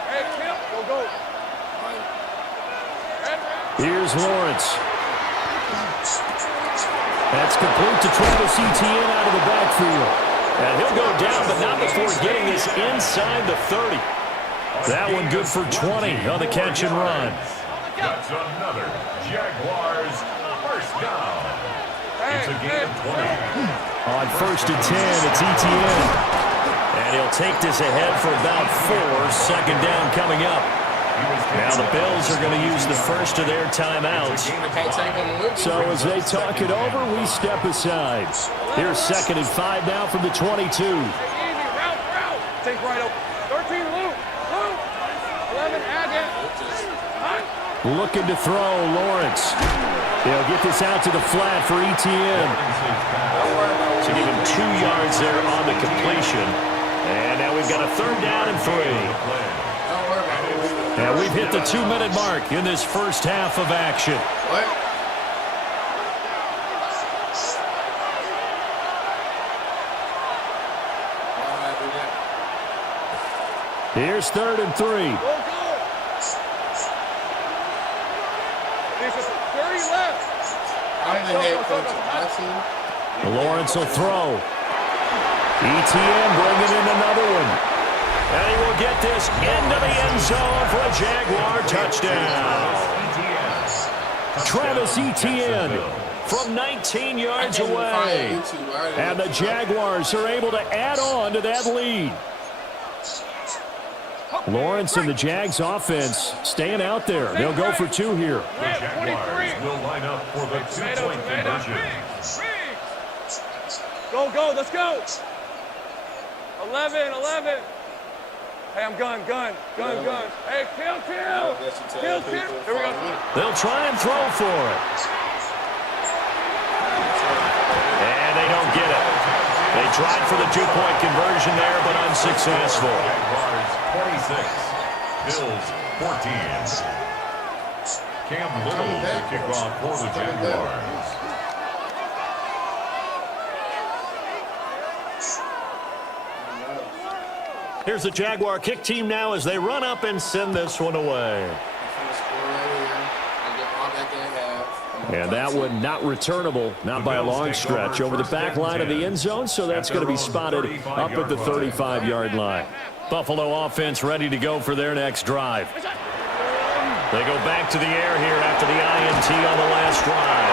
Hey, Kemp, go. Here's Lawrence. That's complete to Travis Etienne out of the backfield. And he'll go down, but not before getting this inside the 30. That one good for 20 on the catch and run. That's another Jaguars first down. It's a gain of 20. On 1st and 10, it's Etienne. And he'll take this ahead for about 4. Second down coming up. Now the Bills are going to use the first of their timeouts. So as they talk it over, we step aside. Here's 2nd and 5 now from the 22. Take right open. 13, Luke. 11, Agate. Looking to throw, Lawrence. They'll get this out to the flat for Etienne. So give him 2 yards there on the completion. And now we've got a 3rd down and 3. And we've hit the 2-minute mark in this first half of action. Here's 3rd and 3. There's just 30 left. Lawrence will throw. Etienne bringing in another one. And he will get this into the end zone for a Jaguar touchdown. Travis Etienne from 19 yards away. And the Jaguars are able to add on to that lead. Lawrence and the Jags offense staying out there. They'll go for 2 here. The Jaguars will line up for the 2-point conversion. Go, let's go. 11. Hey, I'm gun. Hey, kill. Here we go. They'll try and throw for it. And they don't get it. They tried for the 2-point conversion there, but unsuccessful. Jaguars 26, Bills 14. Cam Little to kick off for the Jaguars. Here's the Jaguar kick team now as they run up and send this one away. And that one not returnable, not by a long stretch, over the back line of the end zone, so that's going to be spotted up at the 35-yard line. Buffalo offense ready to go for their next drive. They go back to the air here after the INT on the last drive.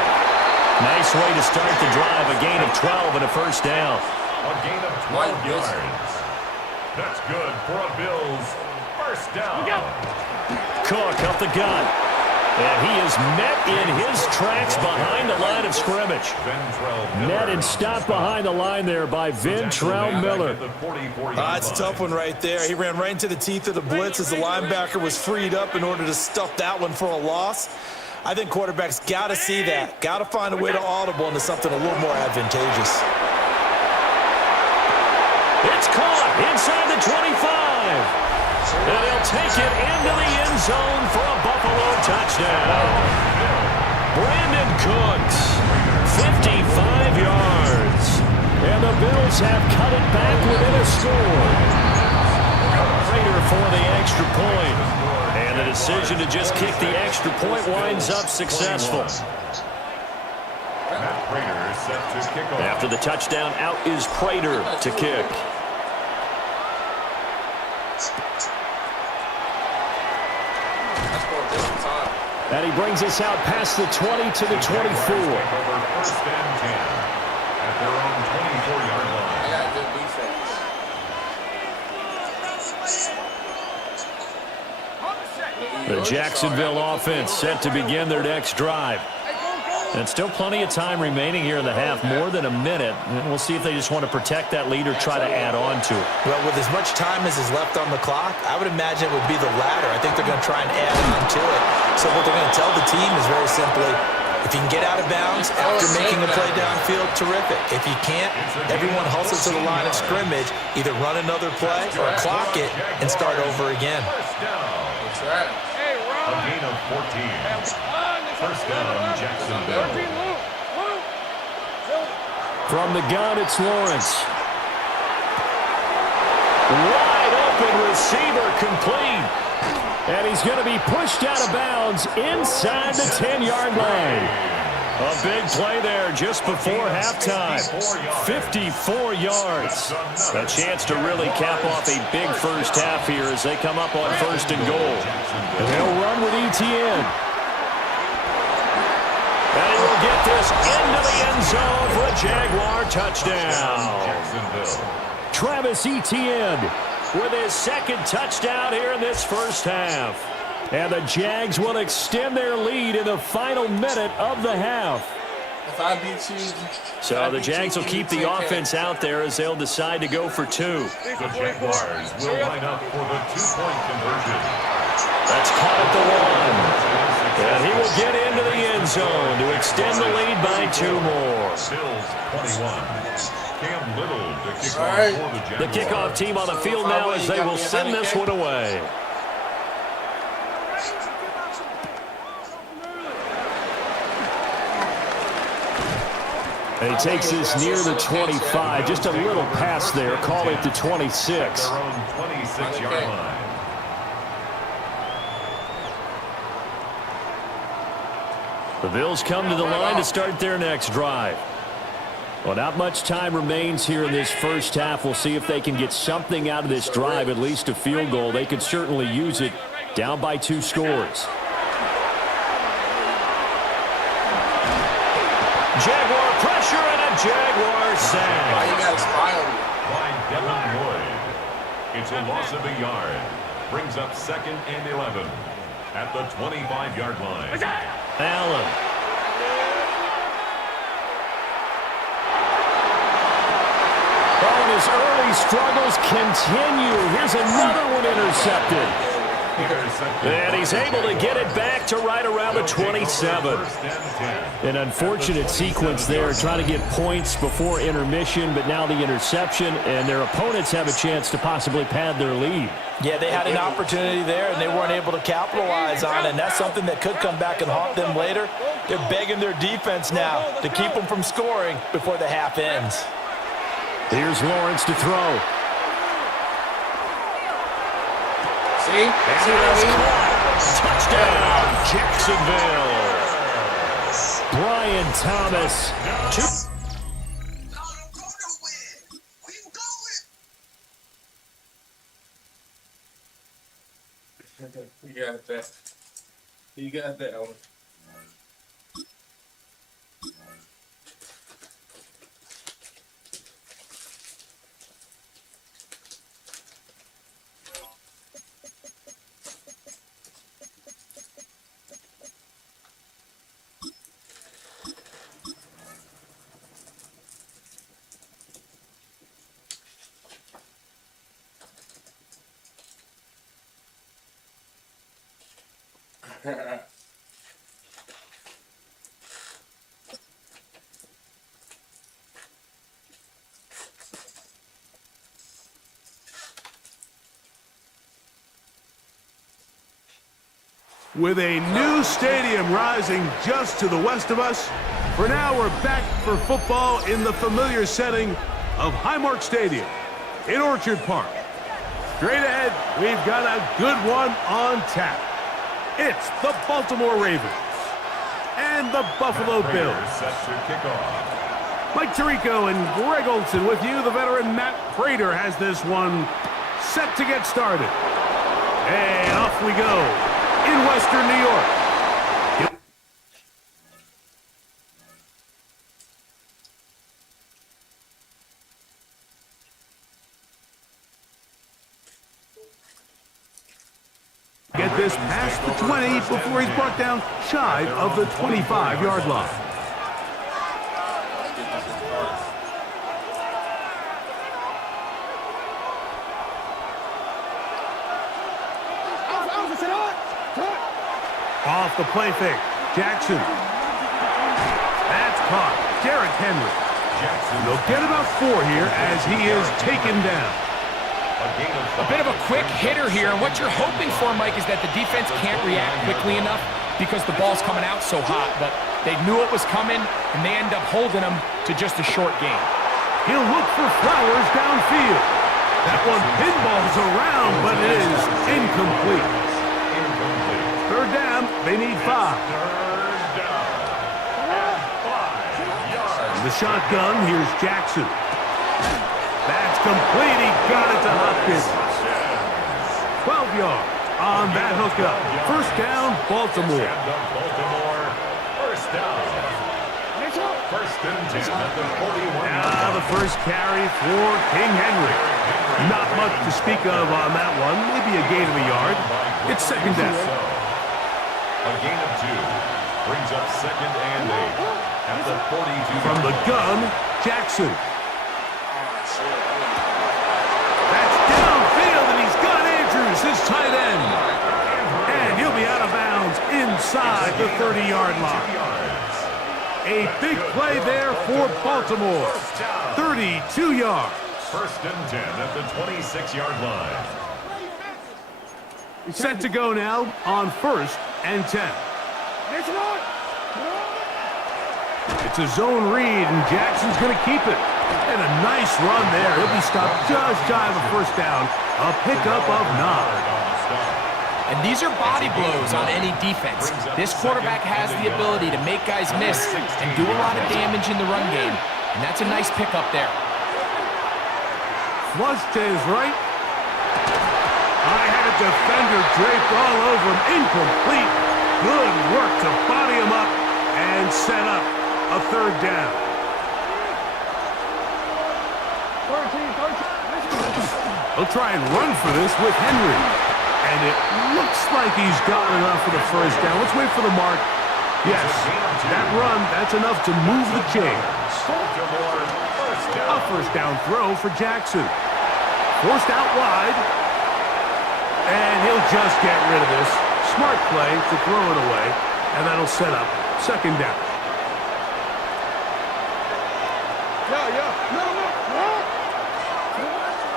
Nice way to start the drive, a gain of 12 and a first down. A gain of 12 yards. That's good for a Bills first down. Cook up the gun. And he is met in his tracks behind the line of scrimmage. Met and stopped behind the line there by Ventrell Miller. It's a tough one right there. He ran right into the teeth of the blitz as the linebacker was freed up in order to stuff that one for a loss. I think quarterbacks got to see that. Got to find a way to audible into something a little more advantageous. It's caught inside the 25. And he'll take it into the end zone for a Buffalo touchdown. Brandon Cooks, 55 yards. And the Bills have cut it back within a score. Prater for the extra point. And the decision to just kick the extra point winds up successful. After the touchdown, out is Prater to kick. And he brings us out past the 20 to the 24. First and 10 at their own 24-yard line. I got good defense. The Jacksonville offense set to begin their next drive. And still plenty of time remaining here in the half, more than a minute. And we'll see if they just want to protect that lead or try to add on to it. Well, with as much time as is left on the clock, I would imagine it would be the latter. I think they're going to try and add on to it. So what they're going to tell the team is very simply, if you can get out of bounds after making a play downfield, terrific. If you can't, everyone hustle to the line of scrimmage, either run another play or clock it and start over again. That's right. A gain of 14. First down, Jacksonville. From the gun, it's Lawrence. Wide open receiver complete. And he's going to be pushed out of bounds inside the 10-yard line. A big play there just before halftime. 54 yards. A chance to really cap off a big first half here as they come up on 1st and goal. And they'll run with Etienne. And he will get this into the end zone for a Jaguar touchdown. Travis Etienne with his 2nd touchdown here in this first half. And the Jags will extend their lead in the final minute of the half. If I beat you, so the Jags will keep the offense out there as they'll decide to go for 2. The Jaguars will line up for the 2-point conversion. That's caught at the 1. And he will get into the end zone to extend the lead by 2 more. Bills 21. Cam Little to kick off for the Jaguars. The kickoff team on the field now as they will send this one away. And he takes this near the 25. Just a little pass there. Call it the 26. Their own 26-yard line. The Bills come to the line to start their next drive. Well, not much time remains here in this first half. We'll see if they can get something out of this drive, at least a field goal. They could certainly use it, down by 2 scores. Jaguar pressure and a Jaguar sack. Why you got to spy on me? By Devin Lloyd. It's a loss of a yard. Brings up 2nd and 11 at the 25-yard line. Allen. Oh, and his early struggles continue. Here's another one intercepted. And he's able to get it back to right around the 27. An unfortunate sequence there, trying to get points before intermission, but now the interception, and their opponents have a chance to possibly pad their lead. Yeah, they had an opportunity there, and they weren't able to capitalize on it, and that's something that could come back and haunt them later. They're begging their defense now to keep them from scoring before the half ends. Here's Lawrence to throw. See? Touchdown, Jacksonville. Brian Thomas. You got that. You got that one. With a new stadium rising just to the west of us, for now we're back for football in the familiar setting of Highmark Stadium in Orchard Park. Straight ahead, we've got a good one on tap. It's the Baltimore Ravens and the Buffalo Bills. Set to kick off. Mike Tirico and Greg Olson with you. The veteran Matt Prater has this one set to get started. And off we go. In Western New York. Get this past the 20 before he's brought down shy of the 25-yard line. Off the play fake. Jackson. That's caught. Derrick Henry. They'll get about 4 here as he is taken down. A bit of a quick hitter here, and what you're hoping for, Mike, is that the defense can't react quickly enough because the ball's coming out so hot. But they knew it was coming, and they end up holding them to just a short gain. He'll look for Flowers downfield. That one pinballs around, but it is incomplete. Third down, they need 5. the shotgun, here's Jackson. That's complete. He got it to Hopkins. 12 yards on that hookup. First down, Baltimore. First down. First and 10 at the 41. Now the first carry for King Henry. Not much to speak of on that one. Maybe a gain of a yard. It's second down. A gain of 2 brings up second and 8 at the 42. From the gun, Jackson. That's downfield, and he's got Andrews, his tight end. And he'll be out of bounds inside the 30-yard line. A big play there for Baltimore. 32 yards. First and 10 at the 26-yard line. Set to go now on first and 10. It's a zone read, and Jackson's going to keep it. And a nice run there. He'll be stopped just shy of a first down. A pickup of 9. And these are body blows on any defense. This quarterback has the ability to make guys miss and do a lot of damage in the run game. And that's a nice pickup there. Flush to his right. I had a defender draped all over him. Incomplete. Good work to body him up and set up a third down. He'll try and run for this with Henry. And it looks like he's got enough for the first down. Let's wait for the mark. Yes, that run, that's enough to move the chains. A first down throw for Jackson. Forced out wide. And he'll just get rid of this. Smart play to throw it away. And that'll set up second down.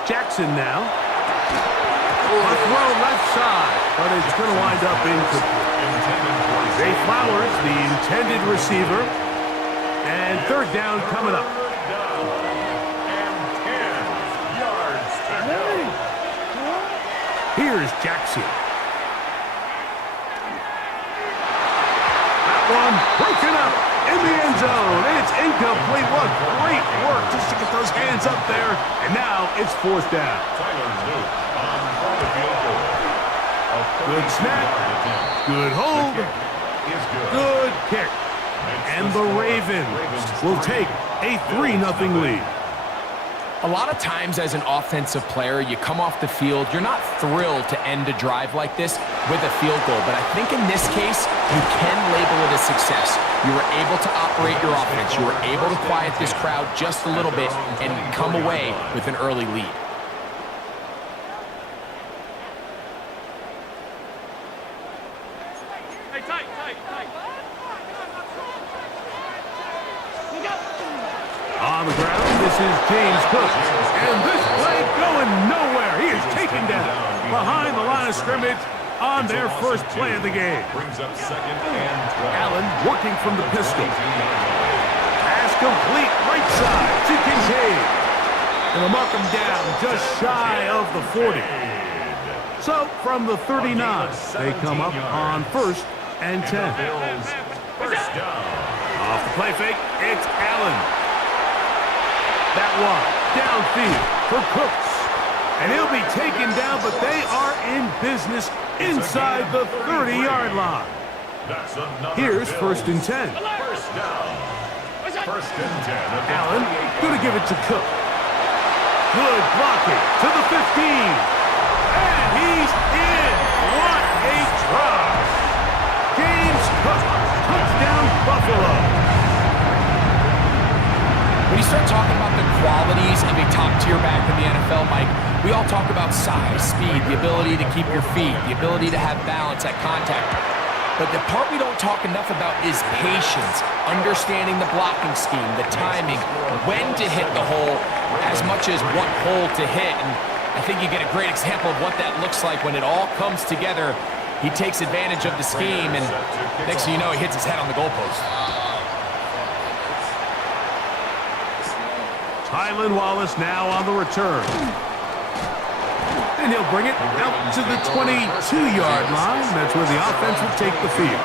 Jackson now. A throw left side, but it's going to wind up incomplete. Zay Flowers, the intended receiver. And third down coming up. Here's Jackson. That one broken up in the end zone. It's incomplete. What great work just to get those hands up there. And now it's fourth down. Good snap. Good hold. Good kick. And the Ravens will take a 3-0 lead. A lot of times as an offensive player, you come off the field, you're not thrilled to end a drive like this with a field goal. But I think in this case, you can label it a success. You were able to operate your offense. You were able to quiet this crowd just a little bit and come away with an early lead. On the ground, this is James Cook. And this play going nowhere. He is taken down behind the line of scrimmage on their first play of the game. Brings up second and 12. Allen working from the pistol. Pass complete right side to Kincaid. And they'll mark him down just shy of the 40. So from the 39, they come up on first and 10. First down. Off the play fake, it's Allen. That one downfield for Cooks. And he'll be taken down, but they are in business inside the 30-yard line. Here's first and 10. First down. First and 10. Allen going to give it to Cook. Good blocking to the 15. And he's in. What a drop. James Cook, touchdown Buffalo. When you start talking about the qualities of a top-tier back in the NFL, Mike, we all talk about size, speed, the ability to keep your feet, the ability to have balance at contact. But the part we don't talk enough about is patience, understanding the blocking scheme, the timing, when to hit the hole, as much as what hole to hit. And I think you get a great example of what that looks like when it all comes together. He takes advantage of the scheme, and next thing you know, he hits his head on the goalpost. Tylan Wallace now on the return. And he'll bring it out to the 22-yard line. That's where the offense will take the field.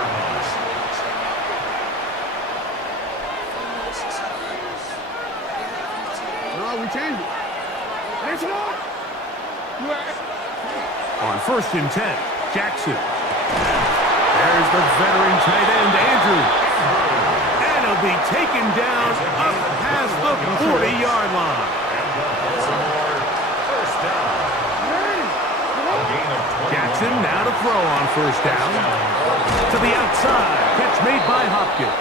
On 1st and 10, Jackson. There's the veteran tight end, Andrews. And he'll be taken down up past the 40-yard line. Jackson now to throw on 1st down. To the outside. Catch made by Hopkins.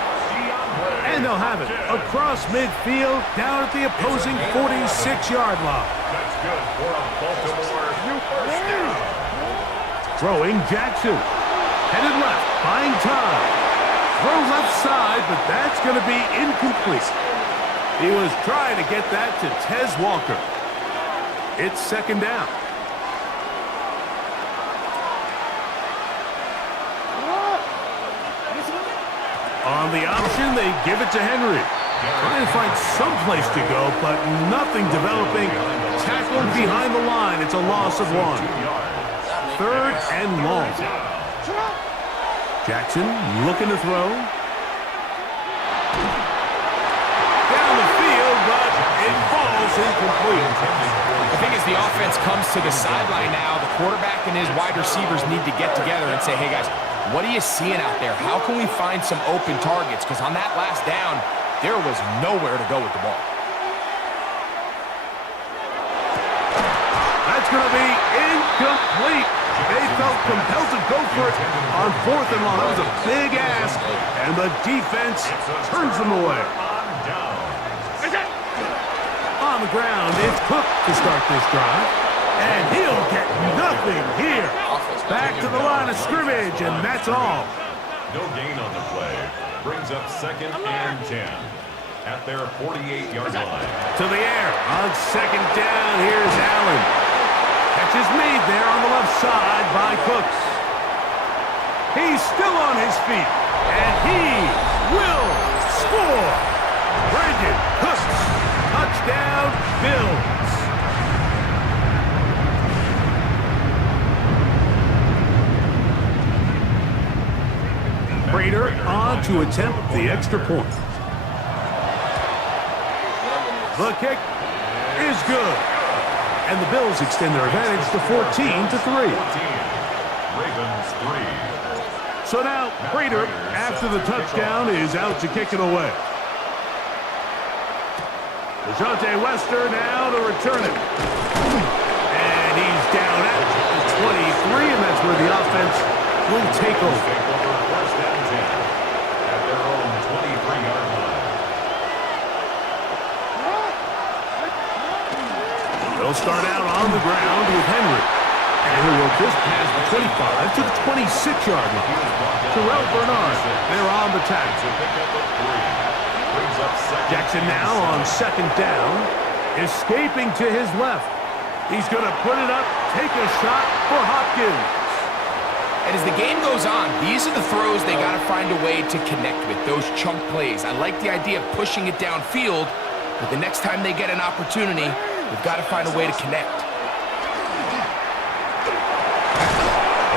And they'll have it across midfield down at the opposing 46-yard line. That's good for a Baltimore first down. Throwing Jackson. Headed left, buying time. Throw left side, but that's going to be incomplete. He was trying to get that to Tez Walker. It's 2nd down. On the option, they give it to Henry. Trying to find some place to go, but nothing developing. Tackled behind the line. It's a loss of 1. 3rd and long. Jackson looking to throw. Down the field, but it falls incomplete. The thing is, the offense comes to the sideline now. The quarterback and his wide receivers need to get together and say, hey, guys, what are you seeing out there? How can we find some open targets? Because on that last down, there was nowhere to go with the ball. That's going to be incomplete. They felt compelled to go for it on 4th and long. That was a big ask, and the defense turns them away. On the ground, it's Cook to start this drive, and he'll get nothing here. Back to the line of scrimmage, and that's all. No gain on the play. Brings up 2nd and 10 at their 48-yard line. To the air on 2nd down. Here's Allen. Catch is made there on the left side by Cooks. He's still on his feet, and he will score. Brandon Cooks. Touchdown, Bills. Prater on to attempt the extra point. The kick is good. And the Bills extend their advantage to 14-3. Ravens 3. So now Prater, after the touchdown, is out to kick it away. DeJounte Wester now to return it. And he's down at the 23, and that's where the offense will take over. First and 10 at their own 23-yard line. They'll start out on the ground with Henry. And he'll work this past the 25 to the 26-yard line. Terrell Bernard, they're on the tackle. Jackson now on 2nd down, escaping to his left. He's going to put it up, take a shot for Hopkins. And as the game goes on, these are the throws they got to find a way to connect with, those chunk plays. I like the idea of pushing it downfield, but the next time they get an opportunity, they've got to find a way to connect.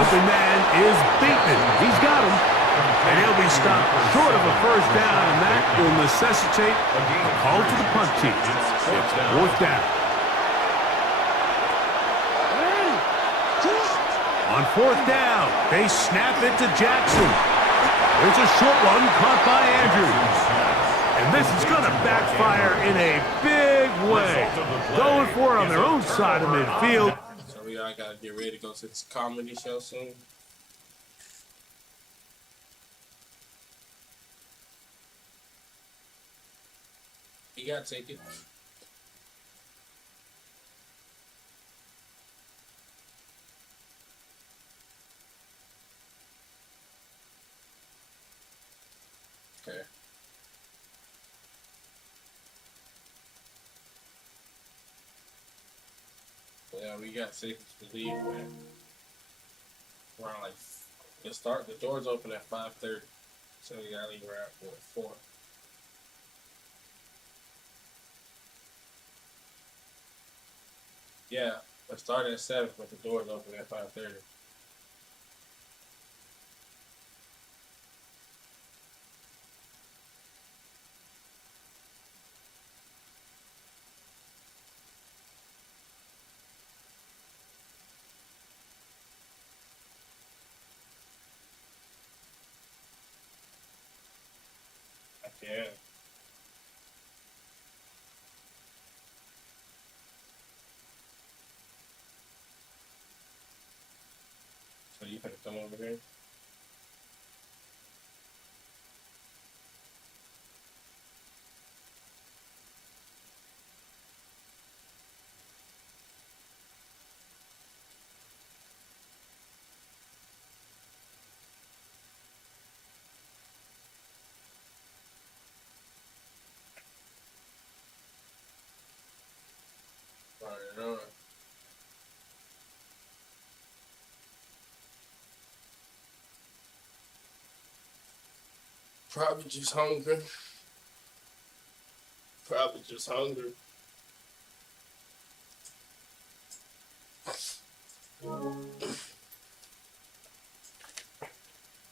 Open man is Bateman. He's got him. And he'll be stopped short of a first down, and that will necessitate a call to the punt team. It's 4th down. On 4th down, they snap it to Jackson. There's a short one caught by Andrews. And this is going to backfire in a big way. Going for it on their own side of midfield. So we all got to get ready to go to this comedy show soon. You got to take it. Okay. Yeah, we got safety to leave, man. Around like the doors open at 5:30, so we gotta leave around 4. Yeah, it started at 7, but the doors open at 5:30. Yeah. So you finna come over here? Alright. Probably just hungry. Probably just hungry.